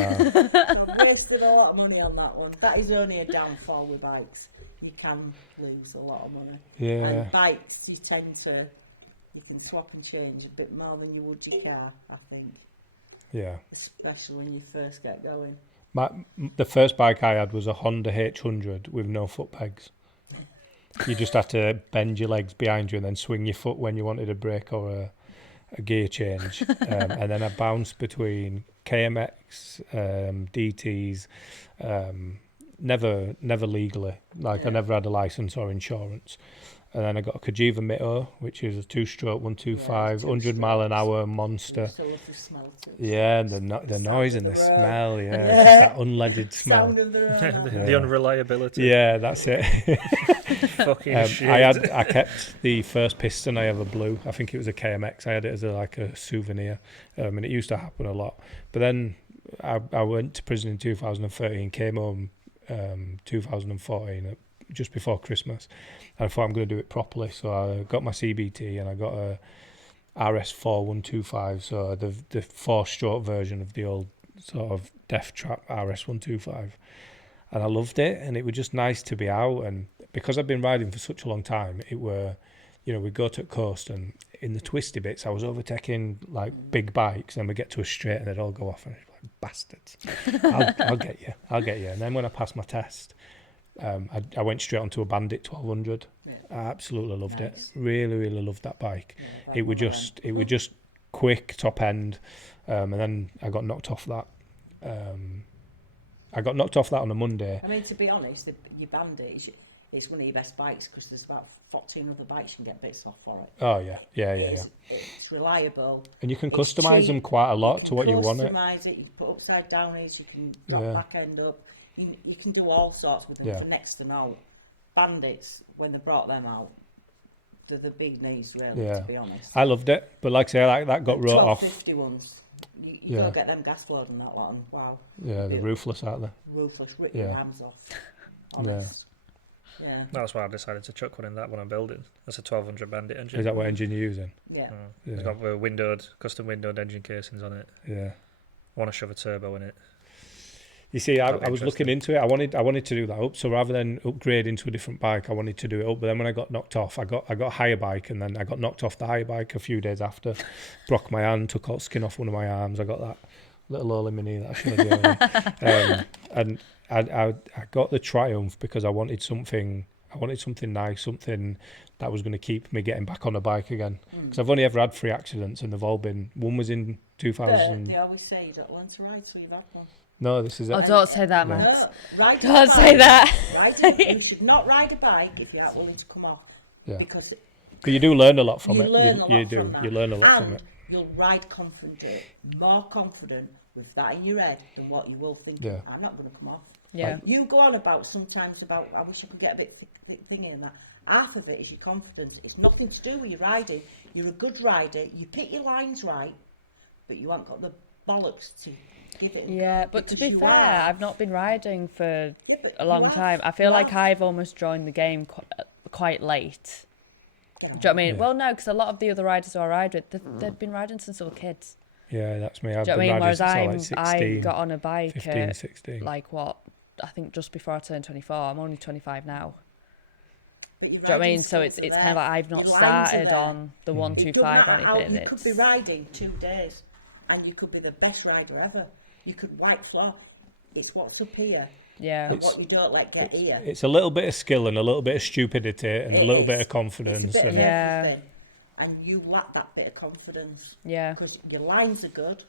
So I've wasted a lot of money on that one. That is only a downfall with bikes. You can lose a lot of money. Yeah. And bikes, you can swap and change a bit more than you would your car, I think. Yeah. Especially when you first get going. The first bike I had was a Honda H100 with no foot pegs. You just had to bend your legs behind you and then swing your foot when you wanted a brake or a gear change. And then I bounced between KMX, DTs, never legally. Like I never had a license or insurance. And then I got a Kajiva Mito, which is a 2-stroke 125, 100 mile an hour monster. It's a lovely smell to it. Yeah, and the noise and the of the road. smell, yeah, just that unleaded smell. Sound of the road. The unreliability. Yeah, that's it. Fucking shit. I kept the first piston I ever blew. I think it was a KMX. I had it as a souvenir, and it used to happen a lot. But then I went to prison in 2013, came home 2014, just before Christmas. And I thought I'm going to do it properly, so I got my CBT and I got a RS4 125, so the 4-stroke version of the old sort of Death Trap RS 125. And I loved it, and it was just nice to be out. And because I've been riding for such a long time, it were, we'd go to the coast, and in the twisty bits, I was overtaking like big bikes, and we get to a straight, and they'd all go off, and I'd be like, bastards, I'll get you. And then when I passed my test, I went straight onto a Bandit 1200. Yeah. I absolutely loved Nice. it. Really loved that bike. Yeah, It was just quick, top end, and then I got knocked off that. I got knocked off that on a Monday. I mean, to be honest, your Bandit it's one of your best bikes because there's about 14 other bikes you can get bits off for it. Oh yeah. It's reliable. And you can It's customize cheap. them quite a lot to what you want it. Customise it. You can put upside down ears. You can drop Yeah. back end up. You can do all sorts with them Yeah. for next to no. Bandits, when they brought them out, they're the big knees, really, Yeah. to be honest. I loved it, but like I say, that got wrote off. 1250 ones. You Yeah. go get them gas flowed and that lot, and wow, Yeah, they're ruthless, aren't they? ruthless, rip your Yeah. arms off. Honest. Yeah. That's why I decided to chuck one in that one I'm building. That's a 1200 Bandit engine. Is that what engine you're using? Yeah. It's Yeah. got custom windowed engine casings on it. Yeah. I want to shove a turbo in it. You see, I That'd be was looking into it. I wanted to do that up. So rather than upgrade into a different bike, I wanted to do it up. But then when I got knocked off, I got a higher bike, and then I got knocked off the higher bike a few days after. Broke my hand, took all skin off one of my arms. I got that little Ola Mini that I should have done. And I got the Triumph because I wanted something nice, something that was going to keep me getting back on a bike again. Because I've only ever had 3 accidents, and they've all been. One was in 2000. They always say you don't learn to ride till you've had one. No, this is it. Oh, don't say that, No. Matt. No, ride Don't a say bike. that. You should not ride a bike if you're not willing to come off. Yeah. Because But you do learn a lot from you it. learn a lot you do. from that. You learn a lot and from it. you'll ride confident, more confident with that in your head than what you will think. Yeah. I'm not going to come off. Yeah. You go on sometimes about, I wish I could get a bit thingy in that. Half of it is your confidence. It's nothing to do with your riding. You're a good rider. You pick your lines right, but you haven't got the bollocks to give it. Yeah, but to because be you fair, are. I've not been riding for Yeah, but a you long have. time. I feel You like have. I've almost joined the game quite late. Get on. Do you know what I mean? Yeah. Well, no, because a lot of the other riders who I ride with, they've been riding since they were kids. Yeah, that's me. I've Do you know what I been mean? riding Whereas since I was like 16, I got on a bike 15, at, 16. like, what, I think just before I turned 24. I'm only 25 now. But you're Do you know what I riding mean? So skills it's are kind of there. like I've not Your lines are started there. on the It doesn't 125 or matter how anything. you could be riding 2 days, and you could be the best rider ever. You could wipe floor. It's what's up here Yeah. and what you don't let get here. It's a little bit of skill and a little bit of stupidity and a It little is. bit of confidence. It's a bit And of Yeah. everything, and you lack that bit of confidence Yeah. because your lines are good,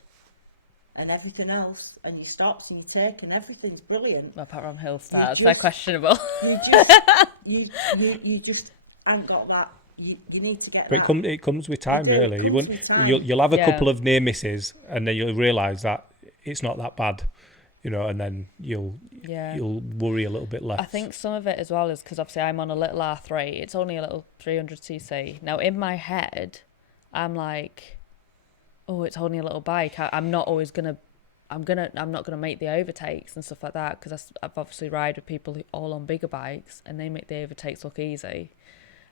and everything else, and your stops and your take and everything's brilliant. Well, apart from hill starts, they're just- questionable. You just you just ain't got that. You need to get But that. it comes with time, do, it really. You comes won't, with time. you'll have a Yeah. couple of near misses, and then you'll realise that it's not that bad, you know, and then you'll worry a little bit less. I think some of it as well is because obviously I'm on a little R3. It's only a little 300cc. Now in my head, I'm like, oh, it's only a little bike. I'm not always I'm not gonna make the overtakes and stuff like that because I've obviously ride with people who all on bigger bikes and they make the overtakes look easy.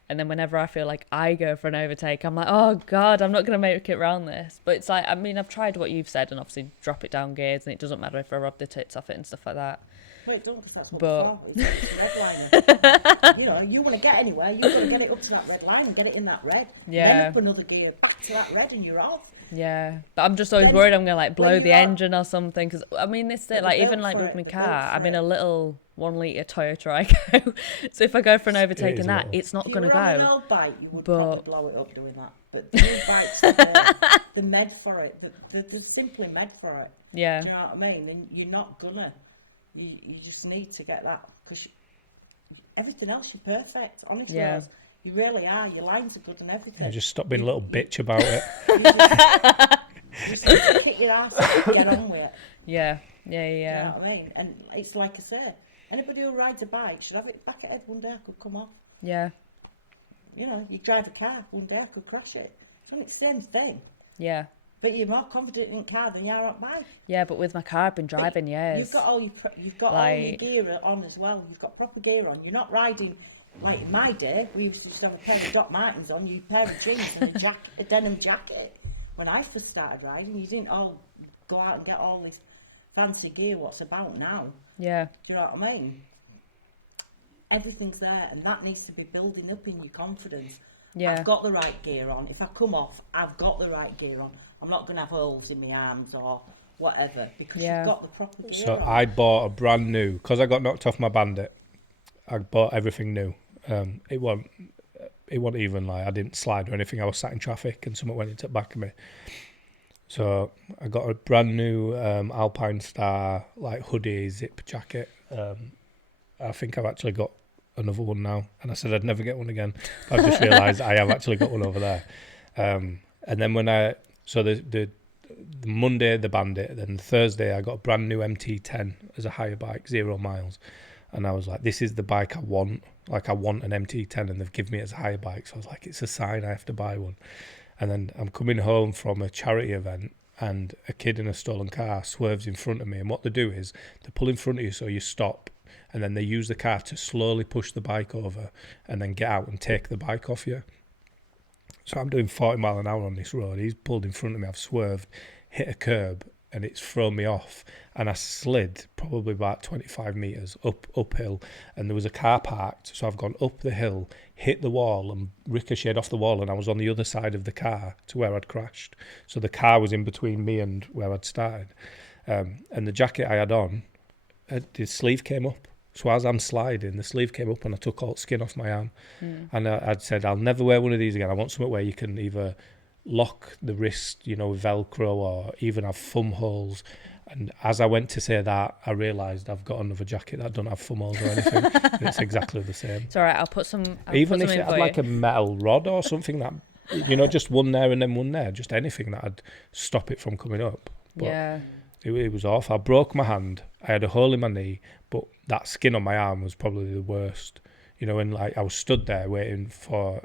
And then whenever I feel like I go for an overtake, I'm like, oh God, I'm not going to make it round this. But it's like, I mean, I've tried what you've said and obviously drop it down gears and it doesn't matter if I rub the tits off it and stuff like that. Well, it don't, because that's what But- it's for. It's a red line. You know, you want to get anywhere, you've got to get it up to that red line and get it in that red. Yeah. Then up another gear, back to that red, and you're off. Yeah. But I'm just always Then worried I'm going to like when blow you the are- engine or something. Because, I mean, this They're thing, like built even like for with it, my they're car, built for I'm in it. a little 1 litre Toyota Igo. So if I go for an overtake is in that, little. it's not If going to you were on an go. old bike, you would But- probably blow it up doing that. But the new bikes, they're made for it. They're simply made for it. Yeah. Do you know what I mean? And you're not gonna. You just need to get that because everything else you're perfect. Honestly, Yeah. you really are. Your lines are good and everything. Yeah, just stop being a little bitch about it. You just need to kick your ass and get on with it. Yeah. Yeah. Do you Yeah. know what I mean? And it's like I say, anybody who rides a bike should have it back at head. One day I could come off. Yeah. You know, you drive a car. One day I could crash it. It's only the same thing. Yeah. But you're more confident in car than you are on bike. Yeah. But with my car, I've been driving years. You've got all your Like- gear on as well. You've got proper gear on. You're not riding like in my day. We used to just have a pair of Doc Martens on, you pair of jeans and a denim jacket. When I first started riding, you didn't all go out and get all this fancy gear. What's about now? Yeah. Do you know what I mean? Everything's there, and that needs to be building up in your confidence. Yeah. I've got the right gear on. If I come off, I've got the right gear on. I'm not going to have holes in my arms or whatever because Yeah. you've got the proper gear So on. I bought a brand new, because I got knocked off my Bandit, I bought everything new. It wasn't even like I didn't slide or anything. I was sat in traffic and someone went into the back of me. So I got a brand new Alpine Star like hoodie zip jacket. I think I've actually got another one now, and I said I'd never get one again. I've just realised I have actually got one over there. And then the Monday the Bandit, then Thursday I got a brand new MT10 as a hire bike, 0 miles, and I was like, this is the bike I want. Like I want an MT10, and they've given me it as a hire bike. So I was like, it's a sign I have to buy one. And then I'm coming home from a charity event, and a kid in a stolen car swerves in front of me. And what they do is they pull in front of you so you stop, and then they use the car to slowly push the bike over and then get out and take the bike off you. So I'm doing 40 mile an hour on this road. He's pulled in front of me. I've swerved, hit a curb, and it's thrown me off. And I slid probably about 25 metres uphill, and there was a car parked. So I've gone up the hill, hit the wall, and ricocheted off the wall, and I was on the other side of the car to where I'd crashed. So the car was in between me and where I'd started. And the jacket I had on, the sleeve came up. So as I'm sliding, the sleeve came up and I took all the skin off my arm. And I'd said, I'll never wear one of these again. I want something where you can either lock the wrist, with Velcro, or even have thumb holes. And as I went to say that, I realised I've got another jacket that don't have thumb holes or anything. And it's exactly the same. It's all right. I'll put some. Even if in it had for like you. a metal rod or something that, just one there and then one there, just anything that'd stop it from coming up. But Yeah. it was awful. I broke my hand. I had a hole in my knee, but that skin on my arm was probably the worst. And like I was stood there waiting for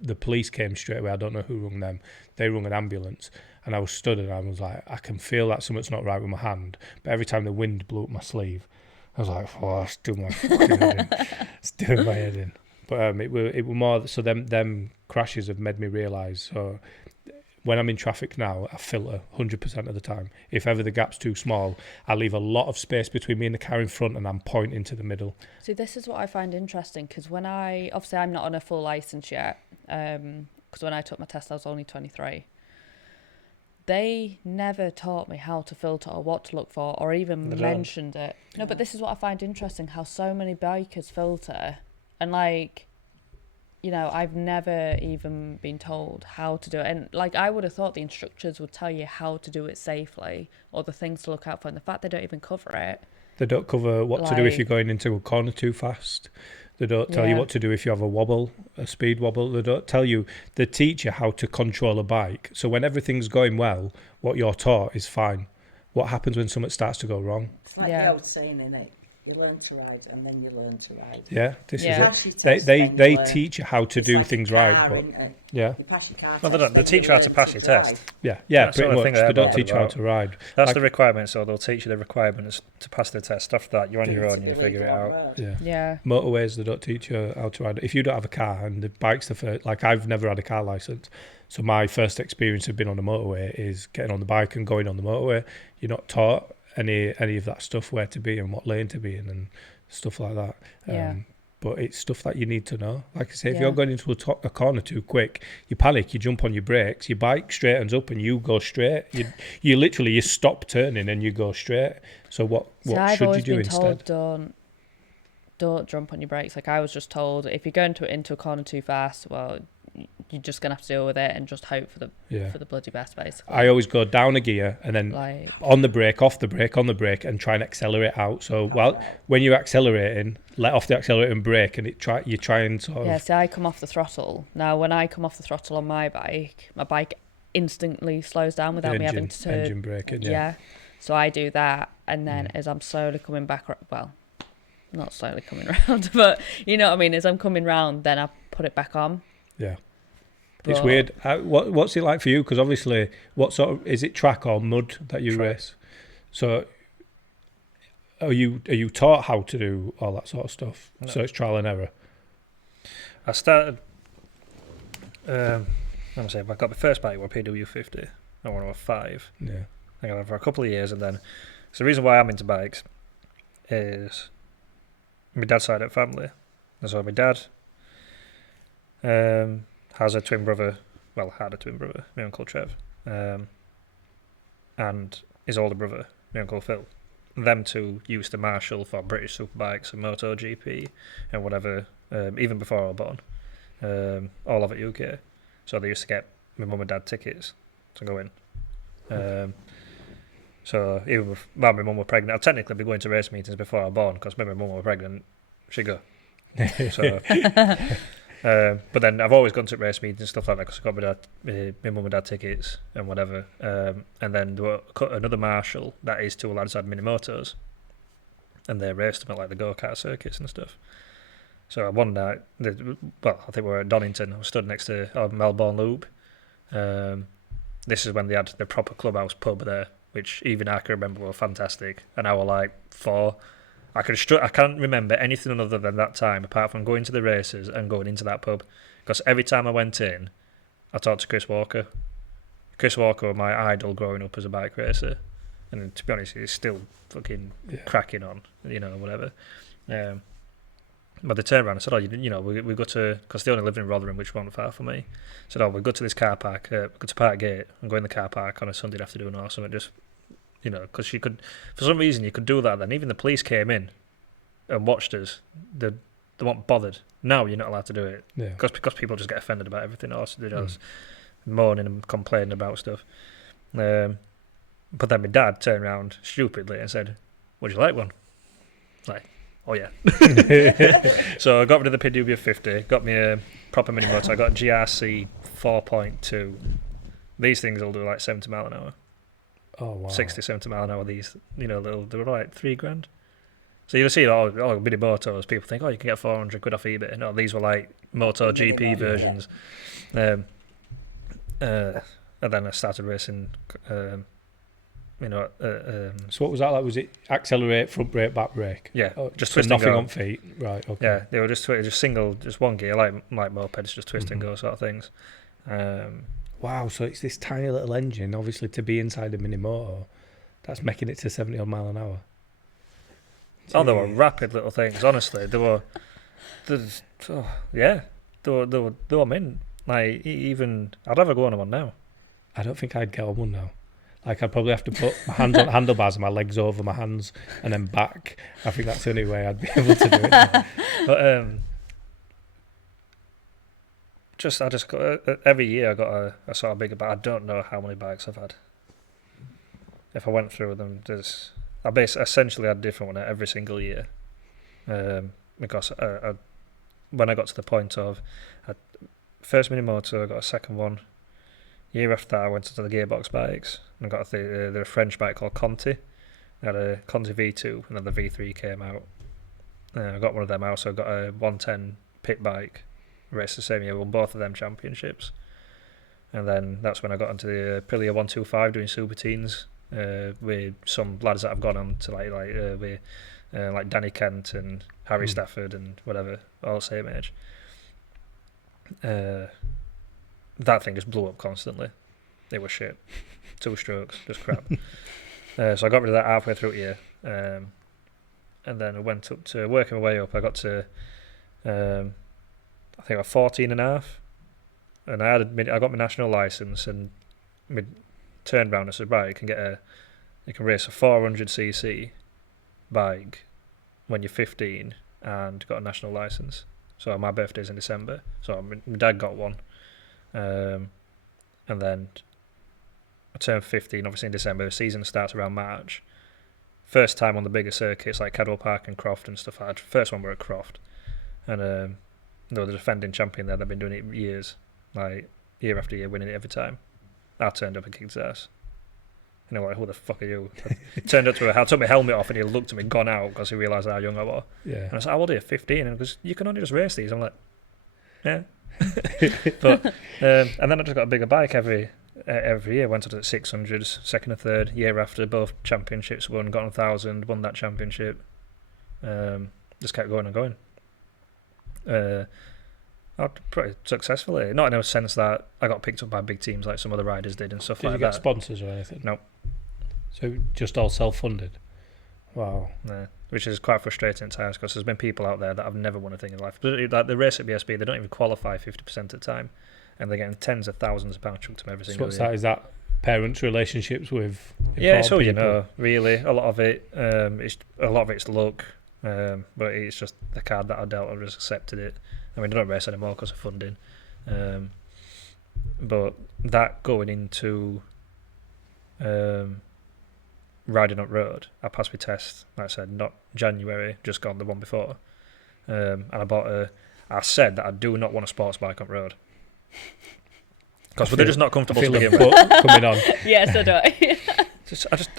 the police came straight away. I don't know who rung them. They rung an ambulance, and I was stood and I was like, I can feel that something's not right with my hand. But every time the wind blew up my sleeve, I was like, oh, it's doing my fucking head in. It's doing my head in. But it were more. So them crashes have made me realise. So when I'm in traffic now, I filter 100% of the time. If ever the gap's too small, I leave a lot of space between me and the car in front, and I'm pointing to the middle. See, this is what I find interesting, because when obviously I'm not on a full license yet, because when I took my test I was only 23. They never taught me how to filter or what to look for, or even mentioned it. No, but this is what I find interesting, how so many bikers filter, and like, you know, I've never even been told how to do it. And like, I would have thought the instructors would tell you how to do it safely, or the things to look out for, and the fact they don't even cover it. They don't cover what to do if you're going into a corner too fast. They don't tell you what to do if you have a wobble, a speed wobble. They don't tell you. They teach you how to control a bike. So when everything's going well, what you're taught is fine. What happens when something starts to go wrong? It's like the old saying, innit? You learn to ride and then you learn to ride. Yeah, this is it. They teach you how to do things right. But, you pass your car well, they don't. They teach you how to pass your test. Yeah, That's pretty the much. thing They don't teach you how to ride. That's the requirement. So they'll teach you the requirements to pass the test. After that, you're on your own and you figure it out. Yeah. Motorways, they don't teach you how to ride. If you don't have a car, and the bike's the first, like I've never had a car license, so my first experience of being on the motorway is getting on the bike and going on the motorway. You're not taught any of that stuff, where to be and what lane to be in and stuff like that. But it's stuff that you need to know. Like I say, if you're going into a corner too quick, you panic, you jump on your brakes, your bike straightens up and you go straight. You stop turning and you go straight. So what should you do instead? Told, don't jump on your brakes. Like, I was just told, if you're going into a corner too fast, well, you're just gonna have to deal with it and just hope for the bloody best, basically. I always go down a gear and then on the brake, off the brake, on the brake, and try and accelerate out. So when you're accelerating, let off the accelerator and brake, and you try and sort of... Yeah, see, I come off the throttle. Now, when I come off the throttle on my bike instantly slows down without me having to... Engine braking, yeah. So I do that, and then as I'm slowly coming back... Well, not slowly coming round, but you know what I mean? As I'm coming round, then I put it back on. Yeah. It's weird. What's it like for you? Because obviously, what sort of... Is it track or mud that you race? So... Are you taught how to do all that sort of stuff? No. So it's trial and error. I started. I got my first bike with a PW50. I when I was 5. Yeah. I got it for a couple of years, and then. So the reason why I'm into bikes is my dad's side of the family. And so my dad has a twin brother. Well, had a twin brother, my uncle Trev, and his older brother, my uncle Phil. Them two used to marshal for British Superbikes and MotoGP and whatever, even before I was born, all over UK. So they used to get my mum and dad tickets to go in. So even while my mum was pregnant, I'd technically be going to race meetings before I was born, because when my mum was pregnant, she'd go. So, but then I've always gone to race meetings and stuff like that, because I got my mum and dad tickets and whatever. And then there were another marshal that is two lads had mini motos, and they raced them at like the go-kart circuits and stuff. So one night, I think we were at Donington. I was stood next to Melbourne Loop. This is when they had the proper clubhouse pub there, which even I can remember were fantastic. And I was like 4. I can't remember anything other than that time, apart from going to the races and going into that pub. Because every time I went in, I talked to Chris Walker. Chris Walker was my idol growing up as a bike racer. And to be honest, he's still fucking cracking on, whatever. But they turned around and said, we go to... Because they only lived in Rotherham, which wasn't far from me. Said, we go to this car park, go to Park Gate, and go in the car park on a Sunday afternoon or something, just... because you could, for some reason, you could do that then. Even the police came in and watched us. They weren't bothered. Now you're not allowed to do it. Yeah. Because people just get offended about everything else. They're just moaning and complaining about stuff. But then my dad turned around stupidly and said, "Would you like one?" Like, oh yeah. So I got rid of the PW50, got me a proper mini motor. I got a GRC 4.2. These things will do like 70 mile an hour. Oh wow. 60, 70 mile an hour, these, they were like $3,000. So you'll see mini motos, people think, you can get 400 quid off eBay. No, these were like MotoGP versions. And then I started racing, So what was that like? Was it accelerate, front brake, back brake? Yeah, just twist nothing and go. on feet, right? Okay. Yeah, they were just single, just one gear, like mopeds, just twist and go sort of things. Wow, so it's this tiny little engine, obviously, to be inside a mini motor, that's making it to 70 odd mile an hour. Oh, they were rapid little things. Honestly, they were. Yeah, they were mint. Like even, I'd have a go on one now. I don't think I'd get on one now. Like, I'd probably have to put my hands on handlebars and my legs over my hands and then back. I think that's the only way I'd be able to do it now. But I just got every year I got a sort of bigger bike. I don't know how many bikes I've had. If I went through them, I essentially had a different one every single year. Because when I got to the point of first mini motor, I got a second one. Year after that, I went into the gearbox bikes and got a French bike called Conti. I had a Conti V2 and then the V3 came out. I got one of them. I also got a 110 pit bike. Raced the same year, won both of them championships. And then that's when I got into the Aprilia 125 doing super teens with some lads that I've gone on to like Danny Kent and Harry Stafford and whatever, all the same age. That thing just blew up constantly. It was shit. 2 strokes, just crap. So I got rid of that halfway through the year. And then I went up to working my way up. I got to, I think I was 14 and a half. And I got my national license and turned round and said, right, you can race a 400cc bike when you're 15 and got a national license. So my birthday's in December. So my dad got one. And then I turned 15 obviously in December. The season starts around March. First time on the bigger circuits like Cadwell Park and Croft and stuff like that. First one were at Croft. And they were the defending champion there. They've been doing it years. Like year after year, winning it every time. I turned up and kicked his ass. And they were like, who the fuck are you? He turned up to I took my helmet off and he looked at me, gone out because he realised how young I was. Yeah. And I said, how old are you? 15? And he goes, you can only just race these. I'm like, yeah. But and then I just got a bigger bike every year. Went up to the 600s, second and third. Year after, both championships won, got on 1,000, won that championship. Just kept going and going. Pretty successfully. Not in a sense that I got picked up by big teams like some other riders did and stuff Did like you that. get sponsors or anything? No. So just all self-funded? Wow. No. Which is quite frustrating at times because there's been people out there that have never won a thing in life. Like the race at BSB, they don't even qualify 50% of the time, and they're getting tens of thousands of pounds chucked to them every So single what's year. that? Is that parents' relationships with? Yeah, it's all you people? know. Really, a lot of it, it's luck, but it's just the card that I dealt. I just accepted it. I mean, I don't race anymore because of funding, but that going into riding up road, I passed my test, like I said, not January, just gone the one before. And I said that I do not want a sports bike on road. Because they're just not comfortable to begin with. Coming on. Yeah, so do I.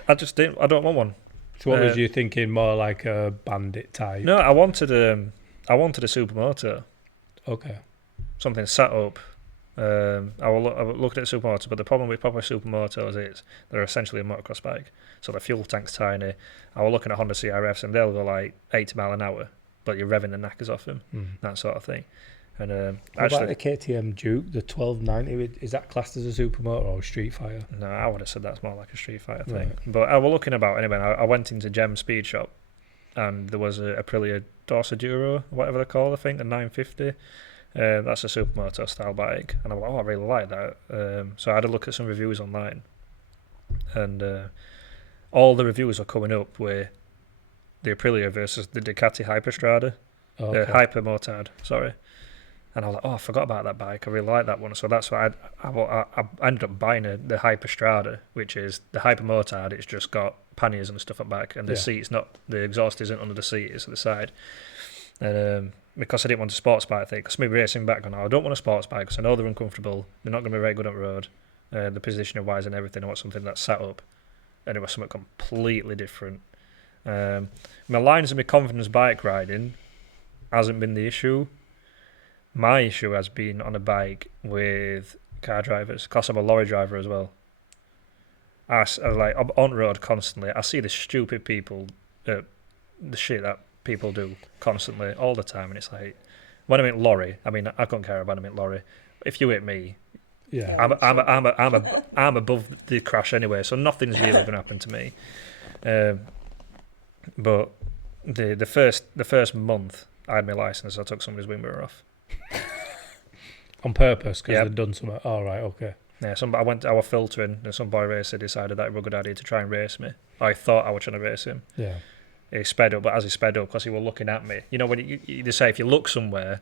I just didn't, I don't want one. So what was you thinking, more like a bandit type? No, I wanted a supermoto. Okay. Something set up. I will look at a supermoto, but the problem with proper supermotos is they're essentially a motocross bike. So the fuel tank's tiny. I was looking at Honda CRFs and they'll go like 80 mile an hour, but you're revving the knackers off them, that sort of thing. And What actually, about the KTM Duke, the 1290? Is that classed as a supermoto or a street fighter? no, I would have said that's more like a street fighter thing. Right. But I was looking about anyway. I went into Gem Speed Shop, and there was a Aprilia Dorsoduro, whatever they're called, I think, a 950. That's a supermoto style bike, and I'm like, oh, I really like that. So I had a look at some reviews online, and all the reviews are coming up with the Aprilia versus the Ducati Hyperstrada, Hyper Motard, sorry. And I was like, oh, I forgot about that bike. I really like that one. So that's why I ended up buying the Hyperstrada, which is the Hyper Motard. It's just got panniers and stuff at back, and the seat's not, the exhaust isn't under the seat, it's at the side. And because I didn't want a sports bike thing, because my racing background, I don't want a sports bike because I know they're uncomfortable, they're not going to be very good on road, the positioning wise and everything. I want something that's set up, and it was something completely different. My lines of my confidence bike riding hasn't been the issue. My issue has been on a bike with car drivers, because I'm a lorry driver as well. I'm on road constantly. I see the stupid people, the shit that people do constantly, all the time, and it's like, when I mean lorry, I couldn't care about I mean lorry. If you hit me, Yeah. I'm above the crash anyway, so nothing's really going to happen to me. But the first month I had my license, I took somebody's wing mirror off. On purpose, because Yep. they'd done something. All right, okay. Yeah, I was filtering, and some boy racer decided that it was a good idea to try and race me. I thought I was trying to race him. Yeah. He sped up, but as he sped up, because he was looking at me, you know, when you say if you look somewhere,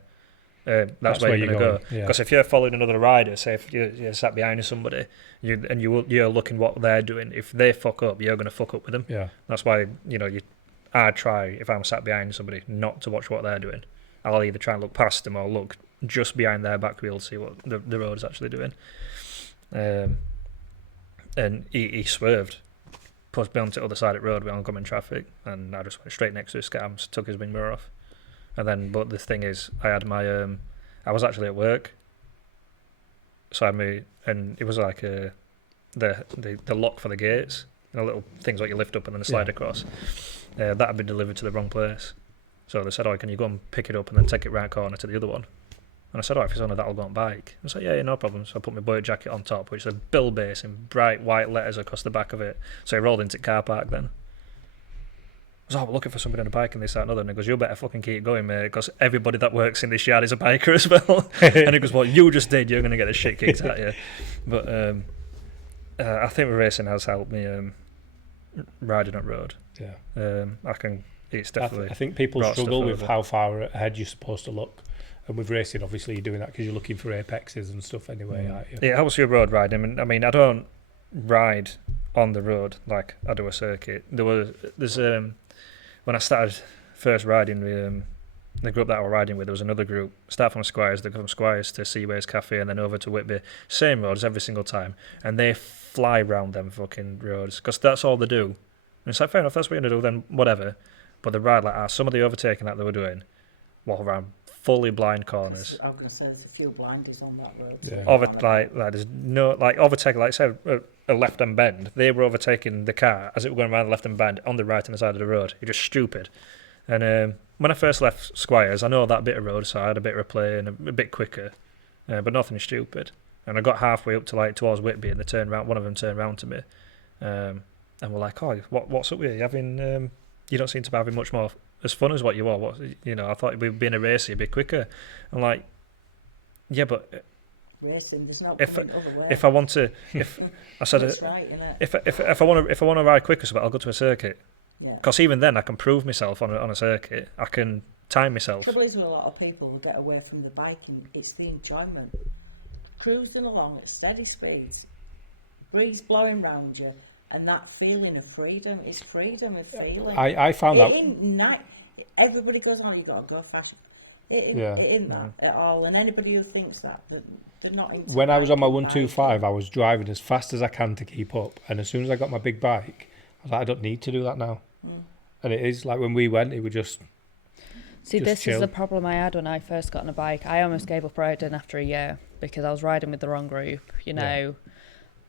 that's where you're going to go. Yeah. Because if you're following another rider, say if you're sat behind somebody, you're looking what they're doing, if they fuck up, you're going to fuck up with them. Yeah. That's why, I try, if I'm sat behind somebody, not to watch what they're doing. I'll either try and look past them or look just behind their back wheel to see what the road is actually doing. And he swerved, pushed me onto the other side of the road with oncoming traffic, and I just went straight next to his scams, took his wing mirror off. And then, but the thing is, I had my, I was actually at work, so I had me, and it was like the lock for the gates, the little things that you lift up and then slide across. That had been delivered to the wrong place. So they said, can you go and pick it up and then take it right corner to the other one? And I said, if it's only that, I'll go on bike. I said, yeah, no problem. So I put my boat jacket on top, which is a bill base in bright white letters across the back of it. So he rolled into the car park then. I was we're looking for somebody on a bike and this, that, and other. And he goes, you better fucking keep going, mate, because everybody that works in this yard is a biker as well. And he goes, what you just did, you're going to get the shit kicked out of you. But I think racing has helped me riding on road. Yeah. It's definitely... I think people brought struggle stuff with over. how far ahead you're supposed to look. And with racing, obviously, you're doing that because you're looking for apexes and stuff anyway, aren't you? Yeah, it helps you road riding. I mean, I don't ride on the road like I do a circuit. There's when I started first riding with the group that I was riding with, there was another group. Start from Squires, they go from Squires to Seaways Cafe and then over to Whitby. Same roads every single time, and they fly round them fucking roads because that's all they do. And it's like, fair enough, that's what you're gonna do, then whatever. But they ride like some of the overtaking that they were doing, walk around fully blind corners. I was going to say there's a few blindies on that road. Yeah. There's no overtaking, like say a left hand bend. They were overtaking the car as it was going around the left hand bend on the right hand side of the road. You're just stupid. And when I first left Squires, I know that bit of road, so I had a bit of a play and a bit quicker, but nothing stupid. And I got halfway up to towards Whitby, and they turned around. One of them turned around to me, and we're like, "Oh, what's up with you? You having? You don't seem to be having much more as fun as what you are. I thought we'd be in a race, you'd be quicker." I'm like, "Yeah, but Racing, there's no if point other way. if I want to, I said, That's right, innit? if I want to ride quicker, so I'll go to a circuit. Yeah. Because even then, I can prove myself on a circuit. I can time myself. Trouble is with a lot of people who get away from the biking, it's the enjoyment. Cruising along at steady speeds, breeze blowing round you, and that feeling of freedom. It's freedom of feeling. I found that... Everybody goes on, you got to go fast. It isn't that at all. And anybody who thinks that they're not into When I was on my biking. 125, I was driving as fast as I can to keep up. And as soon as I got my big bike, I was like, I don't need to do that now. And it is like when we went, it would just... See, Just this chill. is the problem I had when I first got on a bike. I almost gave up riding after a year because I was riding with the wrong group.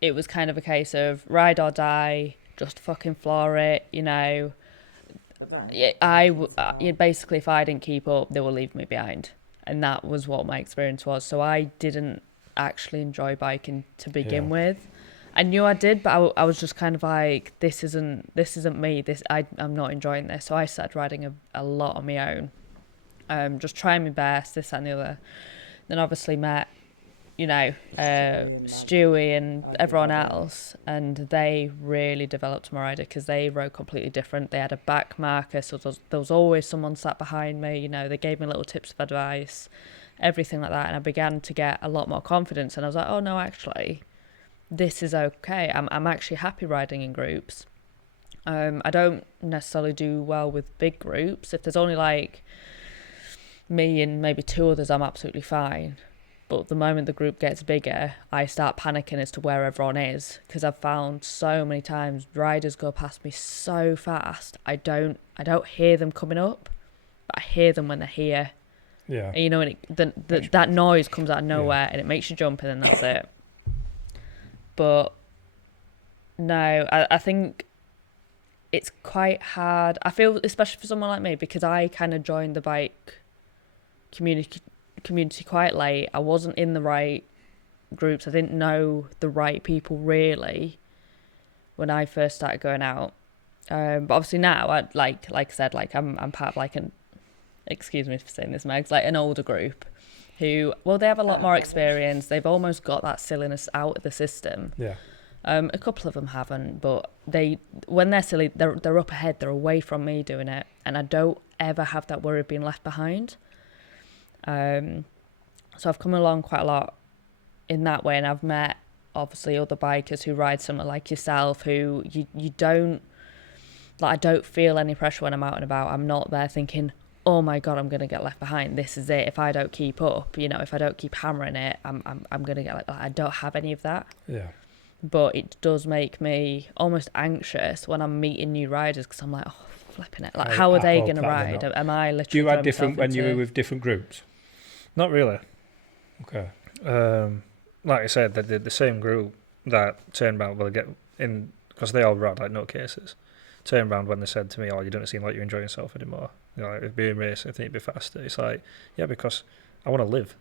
It was kind of a case of ride or die, just fucking floor it, basically, if I didn't keep up, they will leave me behind. And that was what my experience was. So I didn't actually enjoy biking to begin with. I knew I did, but I was just kind of like, this isn't me. I'm not enjoying this. So I started riding a lot on my own. Just trying my best, this, that and the other. Then obviously met, Stewie and everyone else, and they really developed my rider because they rode completely different. They had a back marker, so there was always someone sat behind me. They gave me little tips of advice, everything like that, and I began to get a lot more confidence. And I was like, oh no, actually, this is okay. I'm actually happy riding in groups. I don't necessarily do well with big groups. If there's only like me and maybe two others, I'm absolutely fine. But the moment the group gets bigger, I start panicking as to where everyone is, because I've found so many times riders go past me so fast. I don't hear them coming up, but I hear them when they're here. Yeah. And, that noise comes out of nowhere, and it makes you jump, and then that's it. But no, I think it's quite hard. I feel, especially for someone like me, because I kind of joined the bike community quite late. I wasn't in the right groups. I didn't know the right people really when I first started going out. But obviously now, like I said, like I'm part of like an, excuse me for saying this, Megs, like an older group who, well, they have a lot more experience. They've almost got that silliness out of the system. Yeah. A couple of them haven't, but when they're silly, they're up ahead. They're away from me doing it, and I don't ever have that worry of being left behind. So I've come along quite a lot in that way, and I've met obviously other bikers who ride similar like yourself, who you don't, like, I don't feel any pressure when I'm out and about. I'm not there thinking, oh my God, I'm going to get left behind. This is it. If I don't keep up, if I don't keep hammering it, I'm going to get like, I don't have any of that. Yeah. But it does make me almost anxious when I'm meeting new riders, because I'm like, oh, flipping it. Like, how are they going to ride? Am I literally... Do you ride different when you were with different groups? Not really. Okay. Like I said, the same group that turned around, well, get in, because they all ride like nutcases, turned around when they said to me, oh, you don't seem like you're enjoying yourself anymore. Like, it'd be a race, I think it'd be faster. It's like, yeah, because I want to live.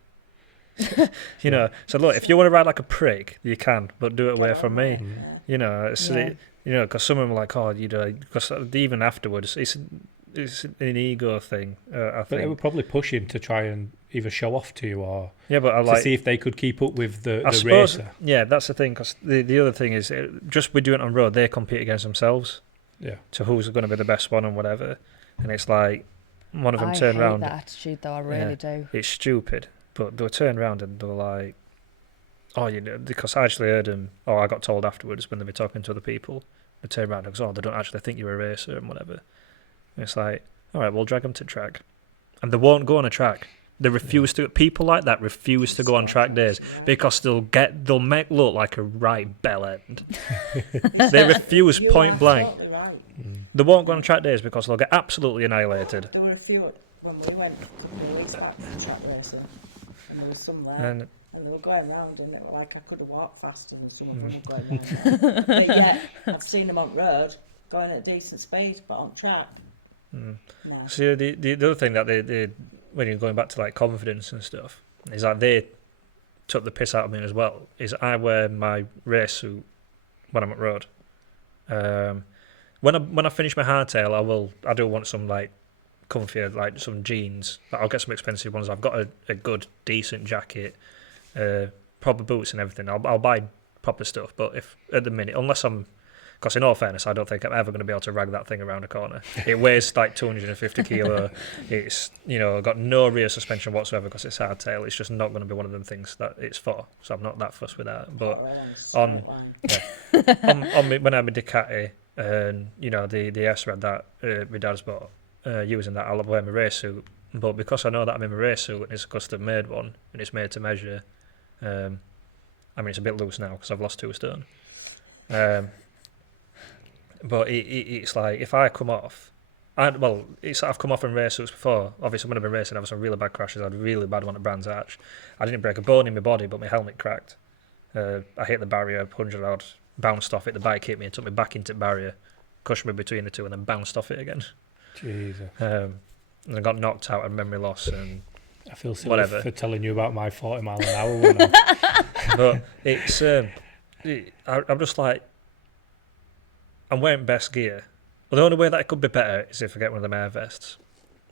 So look, if you want to ride like a prick, you can, but do it away from me. Because some of them are like, oh, because even afterwards, it's an ego thing. I think. But they were probably pushing to try and either show off to you or to see if they could keep up with the suppose, racer. Yeah, that's the thing. Because the other thing is, just with doing it on road, they compete against themselves. Yeah. To who's going to be the best one and whatever, and it's like one of them turned around. I hate that attitude, though. I really do. It's stupid. But they were turned around and they were like, oh, because I actually heard them, I got told afterwards when they were talking to other people, they turned around and goes, oh, they don't actually think you're a racer and whatever. And it's like, all right, we'll drag them to track. And they won't go on a track. They refuse to, people like that refuse to go on track days because they'll make look like a right bell end. They refuse point blank. Right. They won't go on track days because they'll get absolutely annihilated. There were a few when we went a couple of weeks back to track racing, and there was some there, and they were going round, and they were like, I could have walked faster than some of them were going round. But yeah, I've seen them on road going at decent speed, but on track, no. So the other thing that they when you're going back to like confidence and stuff is like they took the piss out of me as well. Is I wear my race suit when I'm at road. When I finish my hardtail, I do want some like comfier, like some jeans. I'll get some expensive ones. I've got a good, decent jacket, proper boots and everything. I'll buy proper stuff. But if at the minute, because in all fairness, I don't think I'm ever going to be able to rag that thing around a corner. It weighs like 250 kilo. It's got no rear suspension whatsoever because it's hardtail. It's just not going to be one of them things that it's for. So I'm not that fussed with that. But on when I'm a Ducati and the S-Rad that my dad's bought, using that, I'll wear my race suit. But because I know that I'm in my race suit and it's a custom made one and it's made to measure, it's a bit loose now because I've lost 2 stone. But it's like if I come off, I've come off in race suits before. Obviously, when I've been racing, I had some really bad crashes. I had a really bad one at Brands Hatch. I didn't break a bone in my body, but my helmet cracked. I hit the barrier 100 odd, bounced off it. The bike hit me and took me back into the barrier, crushed me between the two, and then bounced off it again. Jesus. And I got knocked out and memory loss and I feel silly whatever for telling you about my 40 mile an hour one. But it's I'm just like, I'm wearing best gear. Well, the only way that it could be better is if I get one of them air vests,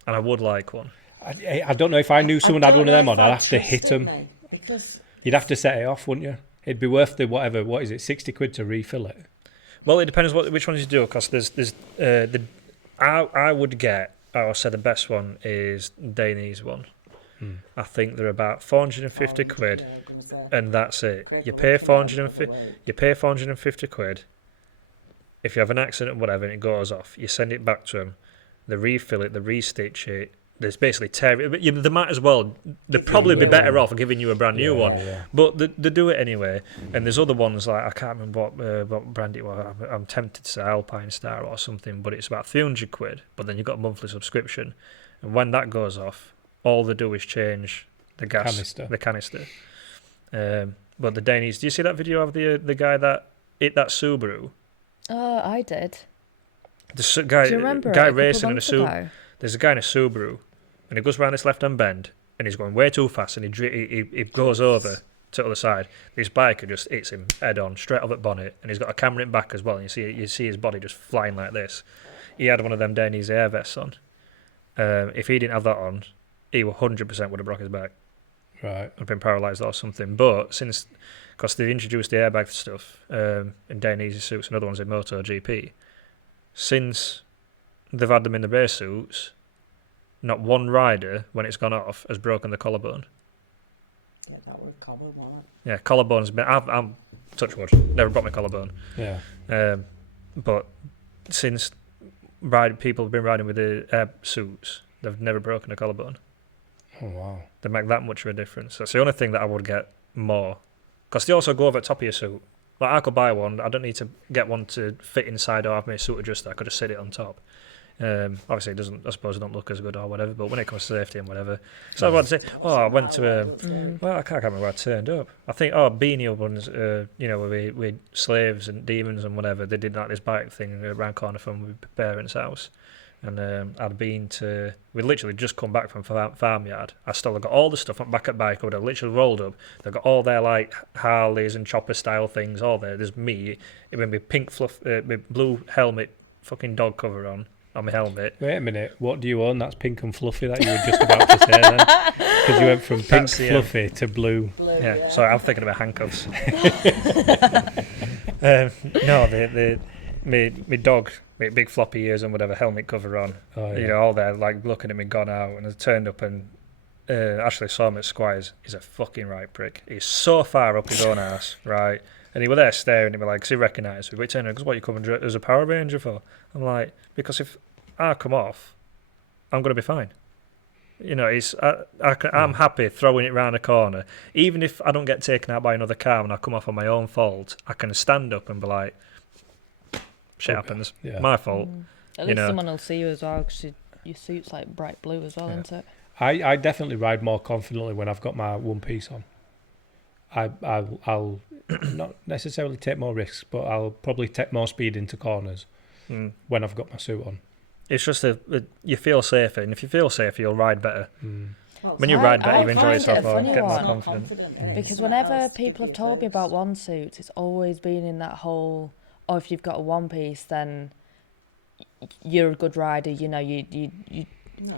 and I would like one. I don't know if I knew someone had one of them on, I'd have to hit them. Because You'd have to set it off, wouldn't you? It'd be worth the whatever. What is it? 60 quid to refill it. Well, it depends which ones you do, because there's I would get. I would say the best one is Dani's one. I think they're about 450 quid, and that's it. You pay 450 quid. If you have an accident or whatever and it goes off, you send it back to them. They refill it, they restitch it. There's basically tear it. They might as well. They'd probably be better off giving you a brand new one. Yeah. But they do it anyway. And there's other ones like I can't remember what brand it was. I'm tempted to say Alpine Star or something, but it's about 300 quid. But then you've got a monthly subscription, and when that goes off, all they do is change the canister. But the Danes. Do you see that video of the guy that hit that Subaru? Oh, I did. The guy, Do you remember guy it racing in a Subaru. ago? There's a guy in a Subaru, and he goes round this left-hand bend, and he's going way too fast, and he goes over to the other side. This biker just hits him head on, straight off at bonnet, and he's got a camera in back as well. And you see his body just flying like this. He had one of them Dainese air vests on. If he didn't have that on, he 100% would have broke his back. Right. I've been paralysed or something. But because they've introduced the airbag stuff in Dainese suits and other ones in MotoGP, since they've had them in the race suits, not one rider, when it's gone off, has broken the collarbone. Yeah, that was collarbone. Yeah, collarbone's been... I'm touch wood, never broke my collarbone. Yeah. But since people have been riding with the air suits, they've never broken a collarbone. Oh, wow. They make that much of a difference. That's the only thing that I would get more. Because they also go over the top of your suit. Like, I could buy one. I don't need to get one to fit inside or have my suit adjusted. I could just sit it on top. Obviously, it doesn't. I suppose it don't look as good or whatever. But when it comes to safety and whatever, so I want to say, I went to well, I can't remember where I turned up. I think Beanie ones, with slaves and demons and whatever. They did like this bike thing around corner from my parents' house, and I'd been to. We literally just come back from farmyard. I still got all the stuff back at bike. I would have literally rolled up. They got all their like Harleys and chopper style things all there. There's me with my pink fluff, my blue helmet, fucking dog cover on my helmet. Wait a minute, what do you own that's pink and fluffy that you were just about to say then? Because you went from pink fluffy to blue. Yeah, sorry, I'm thinking about handcuffs. No, my dog, with big floppy ears and whatever, helmet cover on. Oh, yeah. All there, like looking at me, gone out, and I turned up and Ashley saw him at Squires. He's a fucking right prick. He's so far up his own ass, right? And he was there staring at me like, because he recognised me. But he turned around, goes, what are you coming as a Power Ranger for? I'm like, because if I come off, I'm going to be fine. I'm happy throwing it round a corner. Even if I don't get taken out by another car and I come off on my own fault, I can stand up and be like, shit happens. Yeah. My fault. At least someone will see you as well, because your suit's like bright blue as well, isn't it? I definitely ride more confidently when I've got my one piece on. I'll not necessarily take more risks, but I'll probably take more speed into corners when I've got my suit on. It's just you feel safer, and if you feel safer, you'll ride better. When you ride better, you enjoy yourself more, get more confident. Because whenever people have told me about one suits, it's always been in that whole, if you've got a one piece, then you're a good rider.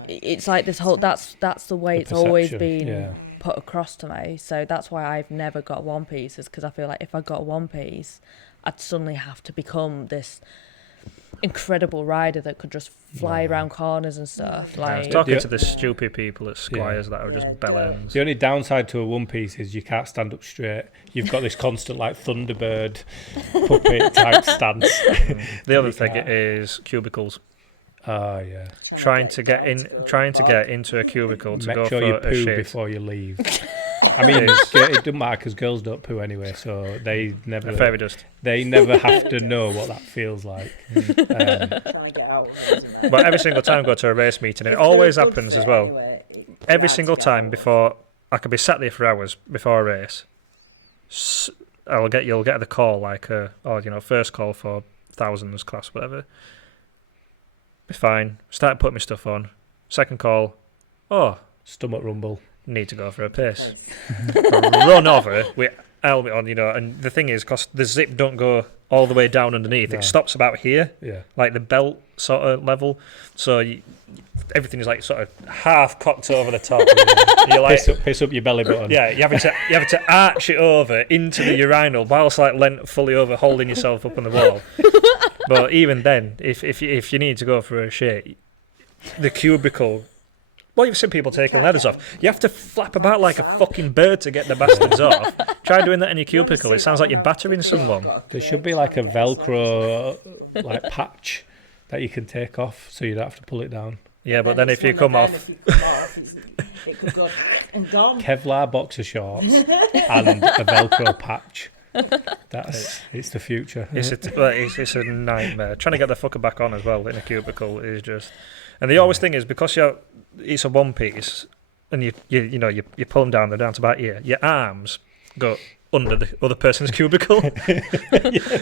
It's like this whole. That's the way it's always been put across to me. So that's why I've never got one piece, is because I feel like if I got a one piece, I'd suddenly have to become this incredible rider that could just fly around corners and stuff. I was talking to the stupid people at Squires that are just bellends. The only downside to a one piece is you can't stand up straight. You've got this constant like Thunderbird puppet type stance. The other thing is cubicles. Oh yeah. Trying to get into a cubicle to go sure for you a poo shit before you leave. I mean, it doesn't matter because girls don't poo anyway, so they never. They never have to know what that feels like. But every single time I go to a race meeting, and it always happens as well. Every single time before, I could be sat there for hours before a race. You'll get the call like first call for thousands class, whatever. Be fine. Start putting my stuff on. Second call. Stomach rumble. Need to go for a piss. Run over with helmet on, and the thing is, because the zip don't go all the way down underneath, it stops about here, like the belt sort of level, so everything is like sort of half cocked over the top. You like piss up your belly button. Yeah, you have to arch it over into the urinal whilst like leant fully over, holding yourself up on the wall. But even then, if you need to go for a shit, the cubicle. Well, you've seen people taking leathers off. You have to flap about like a fucking bird to get the bastards off. Try doing that in your cubicle. It sounds like you're battering someone. There should be like a Velcro like patch that you can take off, so you don't have to pull it down. Yeah, but then if you come off, it could go and gone. Kevlar boxer shorts and a Velcro patch. It's the future. It's a nightmare. Trying to get the fucker back on as well in a cubicle is just. And the always thing is, because it's a one piece, and you pull them down, they're down to about here. Your arms go under the other person's cubicle,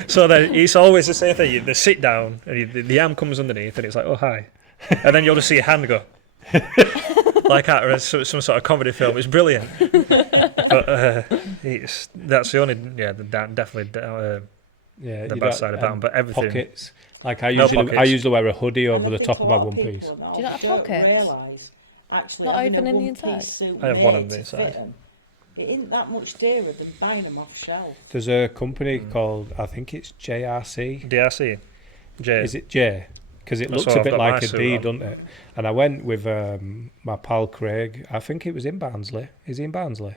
so then it's always the same thing. They sit down, and the arm comes underneath, and it's like, oh hi, and then you'll just see your hand go like that, or some sort of comedy film. It's brilliant. But that's the only, definitely Yeah, the you bad don't- side about them. But everything, pockets. Like I No usually pockets. wear a hoodie And over I the think top a of my lot one people piece. now Do you not have don't pockets? realise actually Not having even a in the one inside? piece suit I have one on made the to inside. fit 'em, it isn't that much dearer than buying them off shelf. There's a company called, I think it's JRC. DRC, J. Is it J? Because it That's looks what a I've bit got like my a suit D, on. doesn't it? And I went with my pal Craig. I think it was in Barnsley. Is he in Barnsley?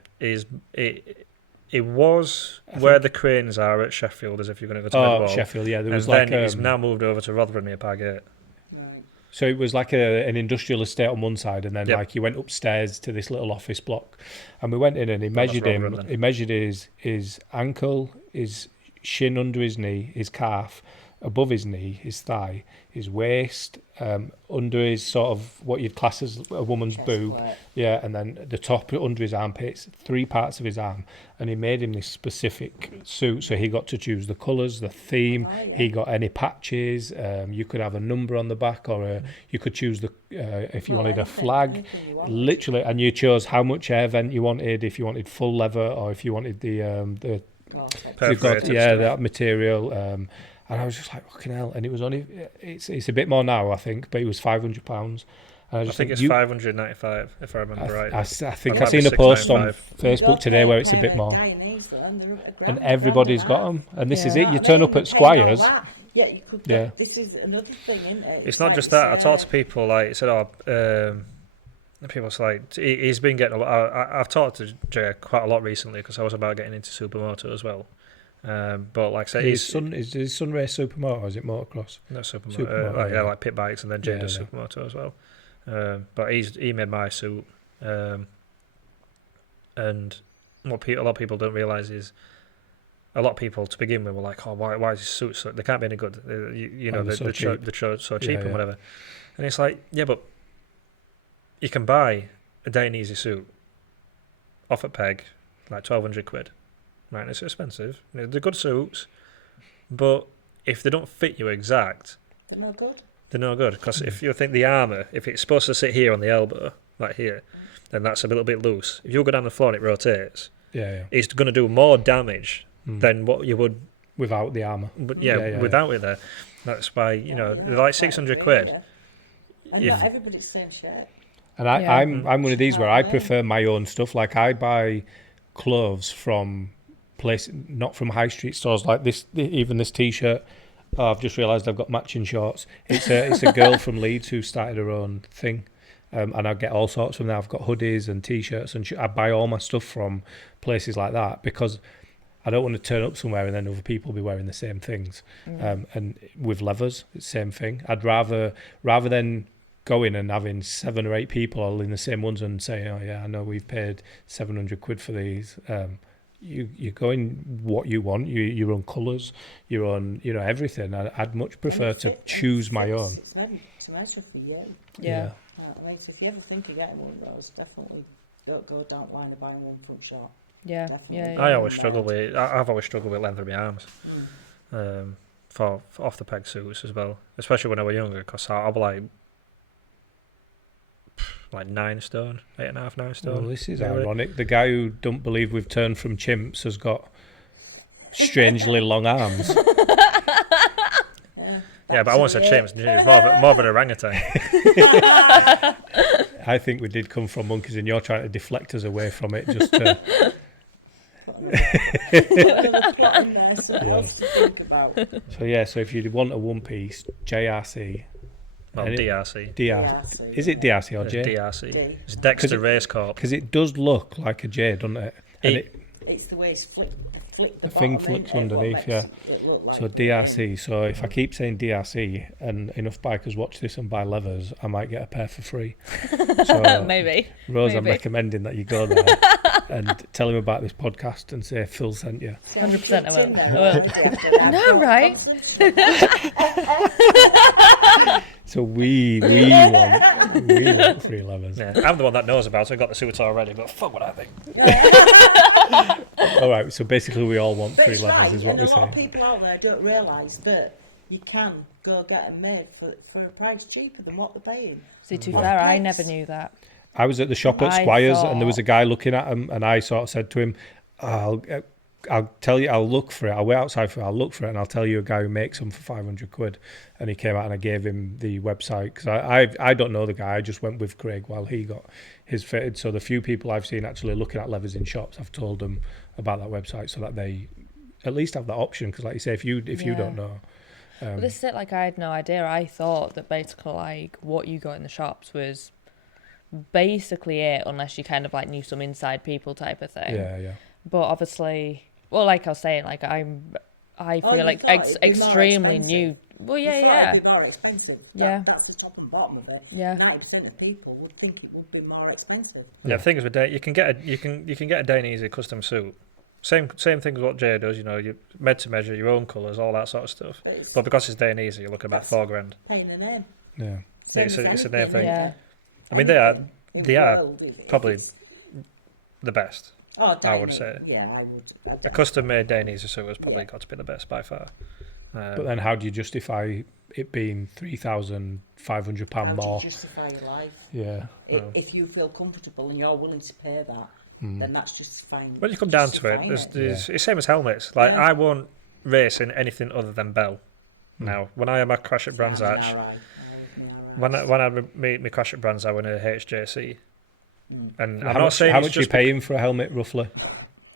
It was where the cranes are at Sheffield, as if you're going to go to Oh, Midwall. Sheffield, yeah. There And was then like he's now moved over to Rotherham near Pargate. Right. so it was like an industrial estate on one side, and then Yep. like you went upstairs to this little office block, and we went in and he That's measured him. Rotherham then. He measured his ankle, his shin under his knee, his calf, above his knee, his thigh, his waist, under his sort of what you'd class as a woman's Chest boob, plate. yeah, and then the top under his armpits, 3 parts of his arm, and he made him this specific suit. So he got to choose the colours, the theme. Right, yeah. He got any patches. You could have a number on the back, or you could choose the if you Well, wanted a anything- flag. anything you wanted. Literally, and you chose how much air vent you wanted, if you wanted full leather, or if you wanted the Gore-Tex. you've got, Perforated yeah, stuff. that material. And I was just like, fucking hell. And it was only, it's a bit more now, I think, but it was £500. And I I just think it's 595, if I remember right. I think It I might be seen a post on 695. Facebook today where it's a bit more. And everybody's got them. And this is it. You turn up at Squires. Yeah, you could Yeah. get, this is another thing, isn't it? It's not like just you that. I say, talked to people like said, people's like he's been getting a lot. I've talked to Jay quite a lot recently because I was about getting into supermoto as well. But like I say, Is his son race supermoto or is it motocross? no supermoto, Supermoto, like, yeah. like pit bikes, and then Jay Yeah, does yeah. supermoto as well. But he made my suit, and what a lot of people don't realise is a lot of people to begin with were like, oh, why is his suit so? They can't be any good. You know, they're so cheap. they're so cheap Yeah, and yeah. whatever. And it's like, yeah, but you can buy a day and easy suit off at Peg, like £1,200. Right, and it's expensive. You know, they're good suits, but if they don't fit you exact, They're no good. they're no good. Because if you think the armour, if it's supposed to sit here on the elbow, like here, then that's a little bit loose. If you go down the floor and it rotates, Yeah, yeah. it's going to do more damage than what you would, Without the armour. but Yeah, without it there. That's why, you know, they're like £600. And If- not everybody's same shape. And Yeah. I'm one of these where I Yeah. prefer my own stuff. Like I buy clothes from not from high street stores like this. Even this T-shirt. Oh, I've just realised I've got matching shorts. It's a girl from Leeds who started her own thing, and I get all sorts from there. I've got hoodies and T-shirts, and I buy all my stuff from places like that because I don't want to turn up somewhere and then other people be wearing the same things. And with leathers, it's the same thing. I'd rather than going and having 7 or 8 people all in the same ones and saying, oh yeah, I know we've paid £700 for these. You go in what you want, your own colours, your own, everything. I'd much prefer to choose my own. It's meant to measure for you. Yeah. I mean, so if you ever think of getting one of those, definitely don't go down the line of buying one from shop. Yeah. Definitely. Yeah. Yeah. I always struggle with. I've always struggled with length of my arms. Mm. For off the peg suits as well, especially when I was younger, because I'll be like 9 stone, 8.5, 9 stone. Well, this is really. ironic. The guy who don't believe we've turned from chimps has got strangely long arms. Yeah, but I won't say chimps. It's more of an orangutan. I think we did come from monkeys, and you're trying to deflect us away from it. Just to, Another plot in there, so else to think about. so if you want a one piece, JRC, Well, And it- DRC. DRC, is it DRC or It's J? DRC. D. It's Dexter 'Cause it- Race Corp. Because it does look like a J, doesn't it? And It's the way it's flicked. The thing bottom, flicks innit, what underneath, makes yeah. it look like so the DRC. So if I keep saying DRC and enough bikers watch this and buy leathers, I might get a pair for free. So Maybe. Rose, I'm Maybe. recommending that you go there and tell him about this podcast and say Phil sent you. So 100% I will. flicked in I there will. already after that. No, right? So we want free leathers. Yeah, I'm the one that knows about it. I got the suits already, but fuck what I think. All right. So basically, we all want But free it's leathers, right, is what and we're a lot of saying. people out there don't realise that you can go get them made for a price cheaper than what they're paying. See, to be Off fair, I pegs. never knew that. I was at the shop at I Squires, and there was thought- a guy looking at him, and I sort of said to him, I'll tell you, I'll look for it. I'll wait outside for it. I'll look for it, and I'll tell you a guy who makes them for 500 quid. And he came out, and I gave him the website because I don't know the guy. I just went with Craig while he got his fitted. So the few people I've seen actually looking at leathers in shops, I've told them about that website so that they at least have that option. Because like you say, if you don't know, But this is it. Like I had no idea. I thought that basically like what you got in the shops was basically it, unless you kind of like knew some inside people type of thing. yeah. But obviously, well, like I was saying, like I Oh, feel you like thought it'd be more extremely expensive? new. Well, You thought yeah. it'd be more expensive. Yeah. That's the top and bottom of it. Yeah. 90% of people would think it would be more expensive. Yeah, things with you can get a day and easy custom suit. Same thing as what Jay does. You know, you made to measure, your own colours, all that sort of stuff. But But because it's day and easy, you're looking about That's- $4,000. paying a name. Yeah. Same It's as a name anything. thing. Yeah. I mean, they are In they the are world, if probably it's- the best. Oh, I would diamond. say. Yeah, I would. A custom made day and easy suit has probably Yeah. got to be the best by far. But then, how do you justify it being £3,500 How do more? you justify your life? Yeah. If you feel comfortable and you're willing to pay that, then that's justifying. When you come down to it, justifying there's it's same as helmets. Like Yeah. I won't race in anything other than Bell. Now, when I had my crash at Brands Nah, Hatch, nah, right. when I had my crash at Brands, I went to HJC, and I'm How not much, saying how it's much are you just paying for a helmet, roughly?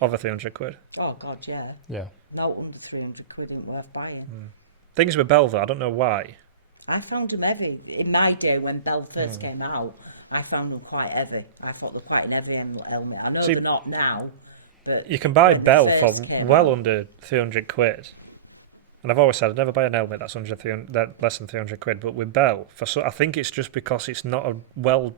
over 300 quid. Oh God, yeah. Yeah. No, under 300 quid ain't worth buying. Things with Bell though, I don't know why. I found them heavy in my day when Bell first came out. I found them quite heavy. I thought they're quite an heavy helmet. I know See, they're not now, but You can buy when they Bell for first came well out- under 300 quid. And I've always said I'd never buy an helmet that's less than 300 quid. But with Bell, I think it's just because it's not a well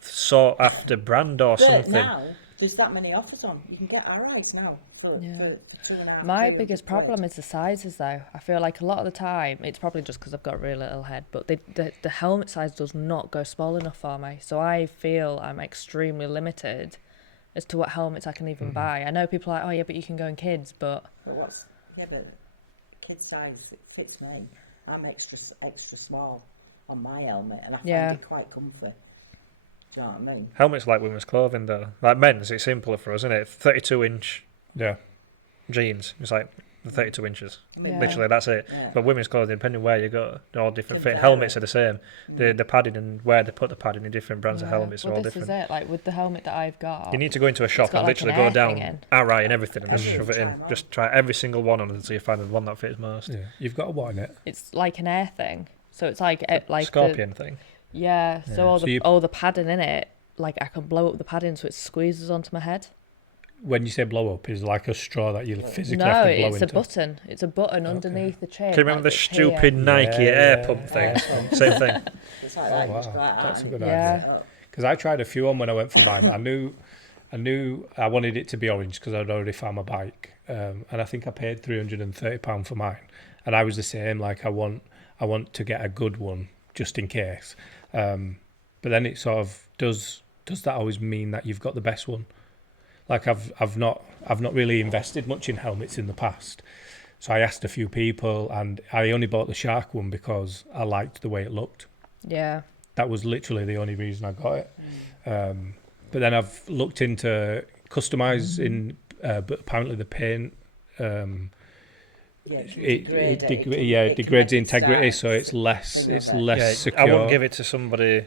sought after brand or But something. now there's that many offers on. You can get RIs now for Yeah. 2.5. My 300 biggest quid. problem is the sizes, though. I feel like a lot of the time, it's probably just because I've got a really little head, but the helmet size does not go small enough for me. So I feel I'm extremely limited as to what helmets I can even buy. I know people are like, oh yeah, but you can go in kids, but But kid size it fits me. I'm extra small on my helmet, and I find Yeah. it quite comfy. Do you know what I mean? Helmets like women's clothing though. Like men's, it's simpler for us, isn't it? 32-inch Yeah. jeans. It's like 32 inches. Yeah. Literally, that's it. Yeah. But women's clothing, depending where you go, they're all different Can fitting. vary. Helmets are the same. The padding and where they put the padding in different brands of yeah. helmets are Well, all this different. is it. Like with the helmet that I've got, You need to go into a shop got and like literally an go air down thing in. outright and everything and just Yeah. shove it Try in. 'em out. Just try every single one on until you find the one that fits most. Yeah. You've got a what in it? it's like an air thing. So it's like the- Scorpion thing. yeah. So all So the you- all the padding in it, like I can blow up the padding so it squeezes onto my head. When you say blow up, is like a straw that you physically No, have to blow it's into? a button. It's a button underneath the chin. Can you remember like the it's here. stupid Nike Yeah, air yeah, pump thing? yeah. Same thing. It's like that. Oh, Just wow. go like That's a that. good Yeah. idea. Oh, Because I tried a few on when I went for mine. I knew I wanted it to be orange because I'd already found my bike, and I think I paid £330 for mine. And I was the same. Like I want to get a good one just in case. But then it sort of does that always mean that you've got the best one? Like I've not really invested much in helmets in the past. So I asked a few people, and I only bought the Shark one because I liked the way it looked. Yeah. That was literally the only reason I got it. But then I've looked into customizing, but apparently the paint, yeah, if you it degrade it degrades can the make it integrity, so start it's less to less Yeah, secure. I wouldn't give it to somebody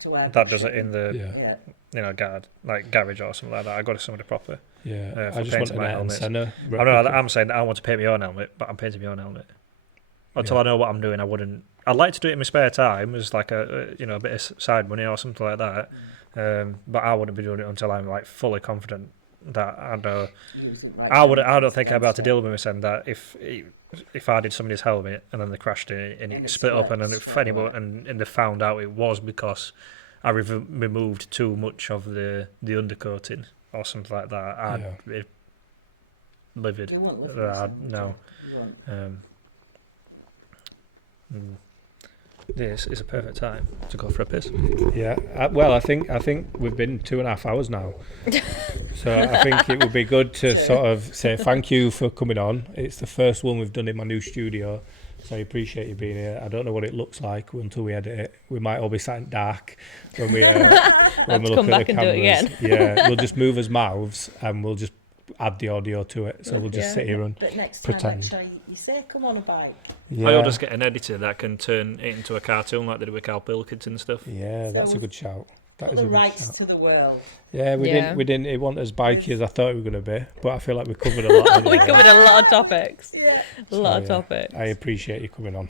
to where that does it in the Yeah, Yeah. garage or something like that. I got it somebody proper. yeah. for I just want painting an my Ayrton helmets. Senna I know. replica. I'm saying that I want to paint my own helmet, but I'm painting my own helmet. Until Yeah. I know what I'm doing, I wouldn't. I'd like to do it in my spare time as like a bit of side money or something like that. But I wouldn't be doing it until I'm like fully confident that I know. Use it right I would. now I don't think I'd be able to against deal with myself that if I did somebody's helmet and then they crashed it and And it it split up and then split anyone away. and they found out it was because I removed too much of the undercoating or something like that. I'd be livid. You won't live with something, No. you won't. This is a perfect time to go for a piss. Yeah. Well, I think we've been 2.5 hours now, so I think it would be good to sort of say thank you for coming on. It's the first one we've done in my new studio, So I appreciate you being here. I don't know what it looks like until we edit it. We might all be sat in dark when we when we look come at back the and do it cameras. again. Yeah, we'll just move his mouths and we'll just add the audio to it. So we'll just Yeah. sit here and But next time, pretend. actually, you say, come on a bike. yeah, Or you'll just get an editor that can turn it into a cartoon like they do with Carl Pilkington and stuff. yeah, that's a So good shout. That Put is a the good rights shout. to the world. Yeah, we Yeah. didn't. It wasn't as bikey as I thought it was going to be, but I feel like we covered a lot. We anyway. covered a lot of topics. Yeah. A lot of yeah, topics. I appreciate you coming on.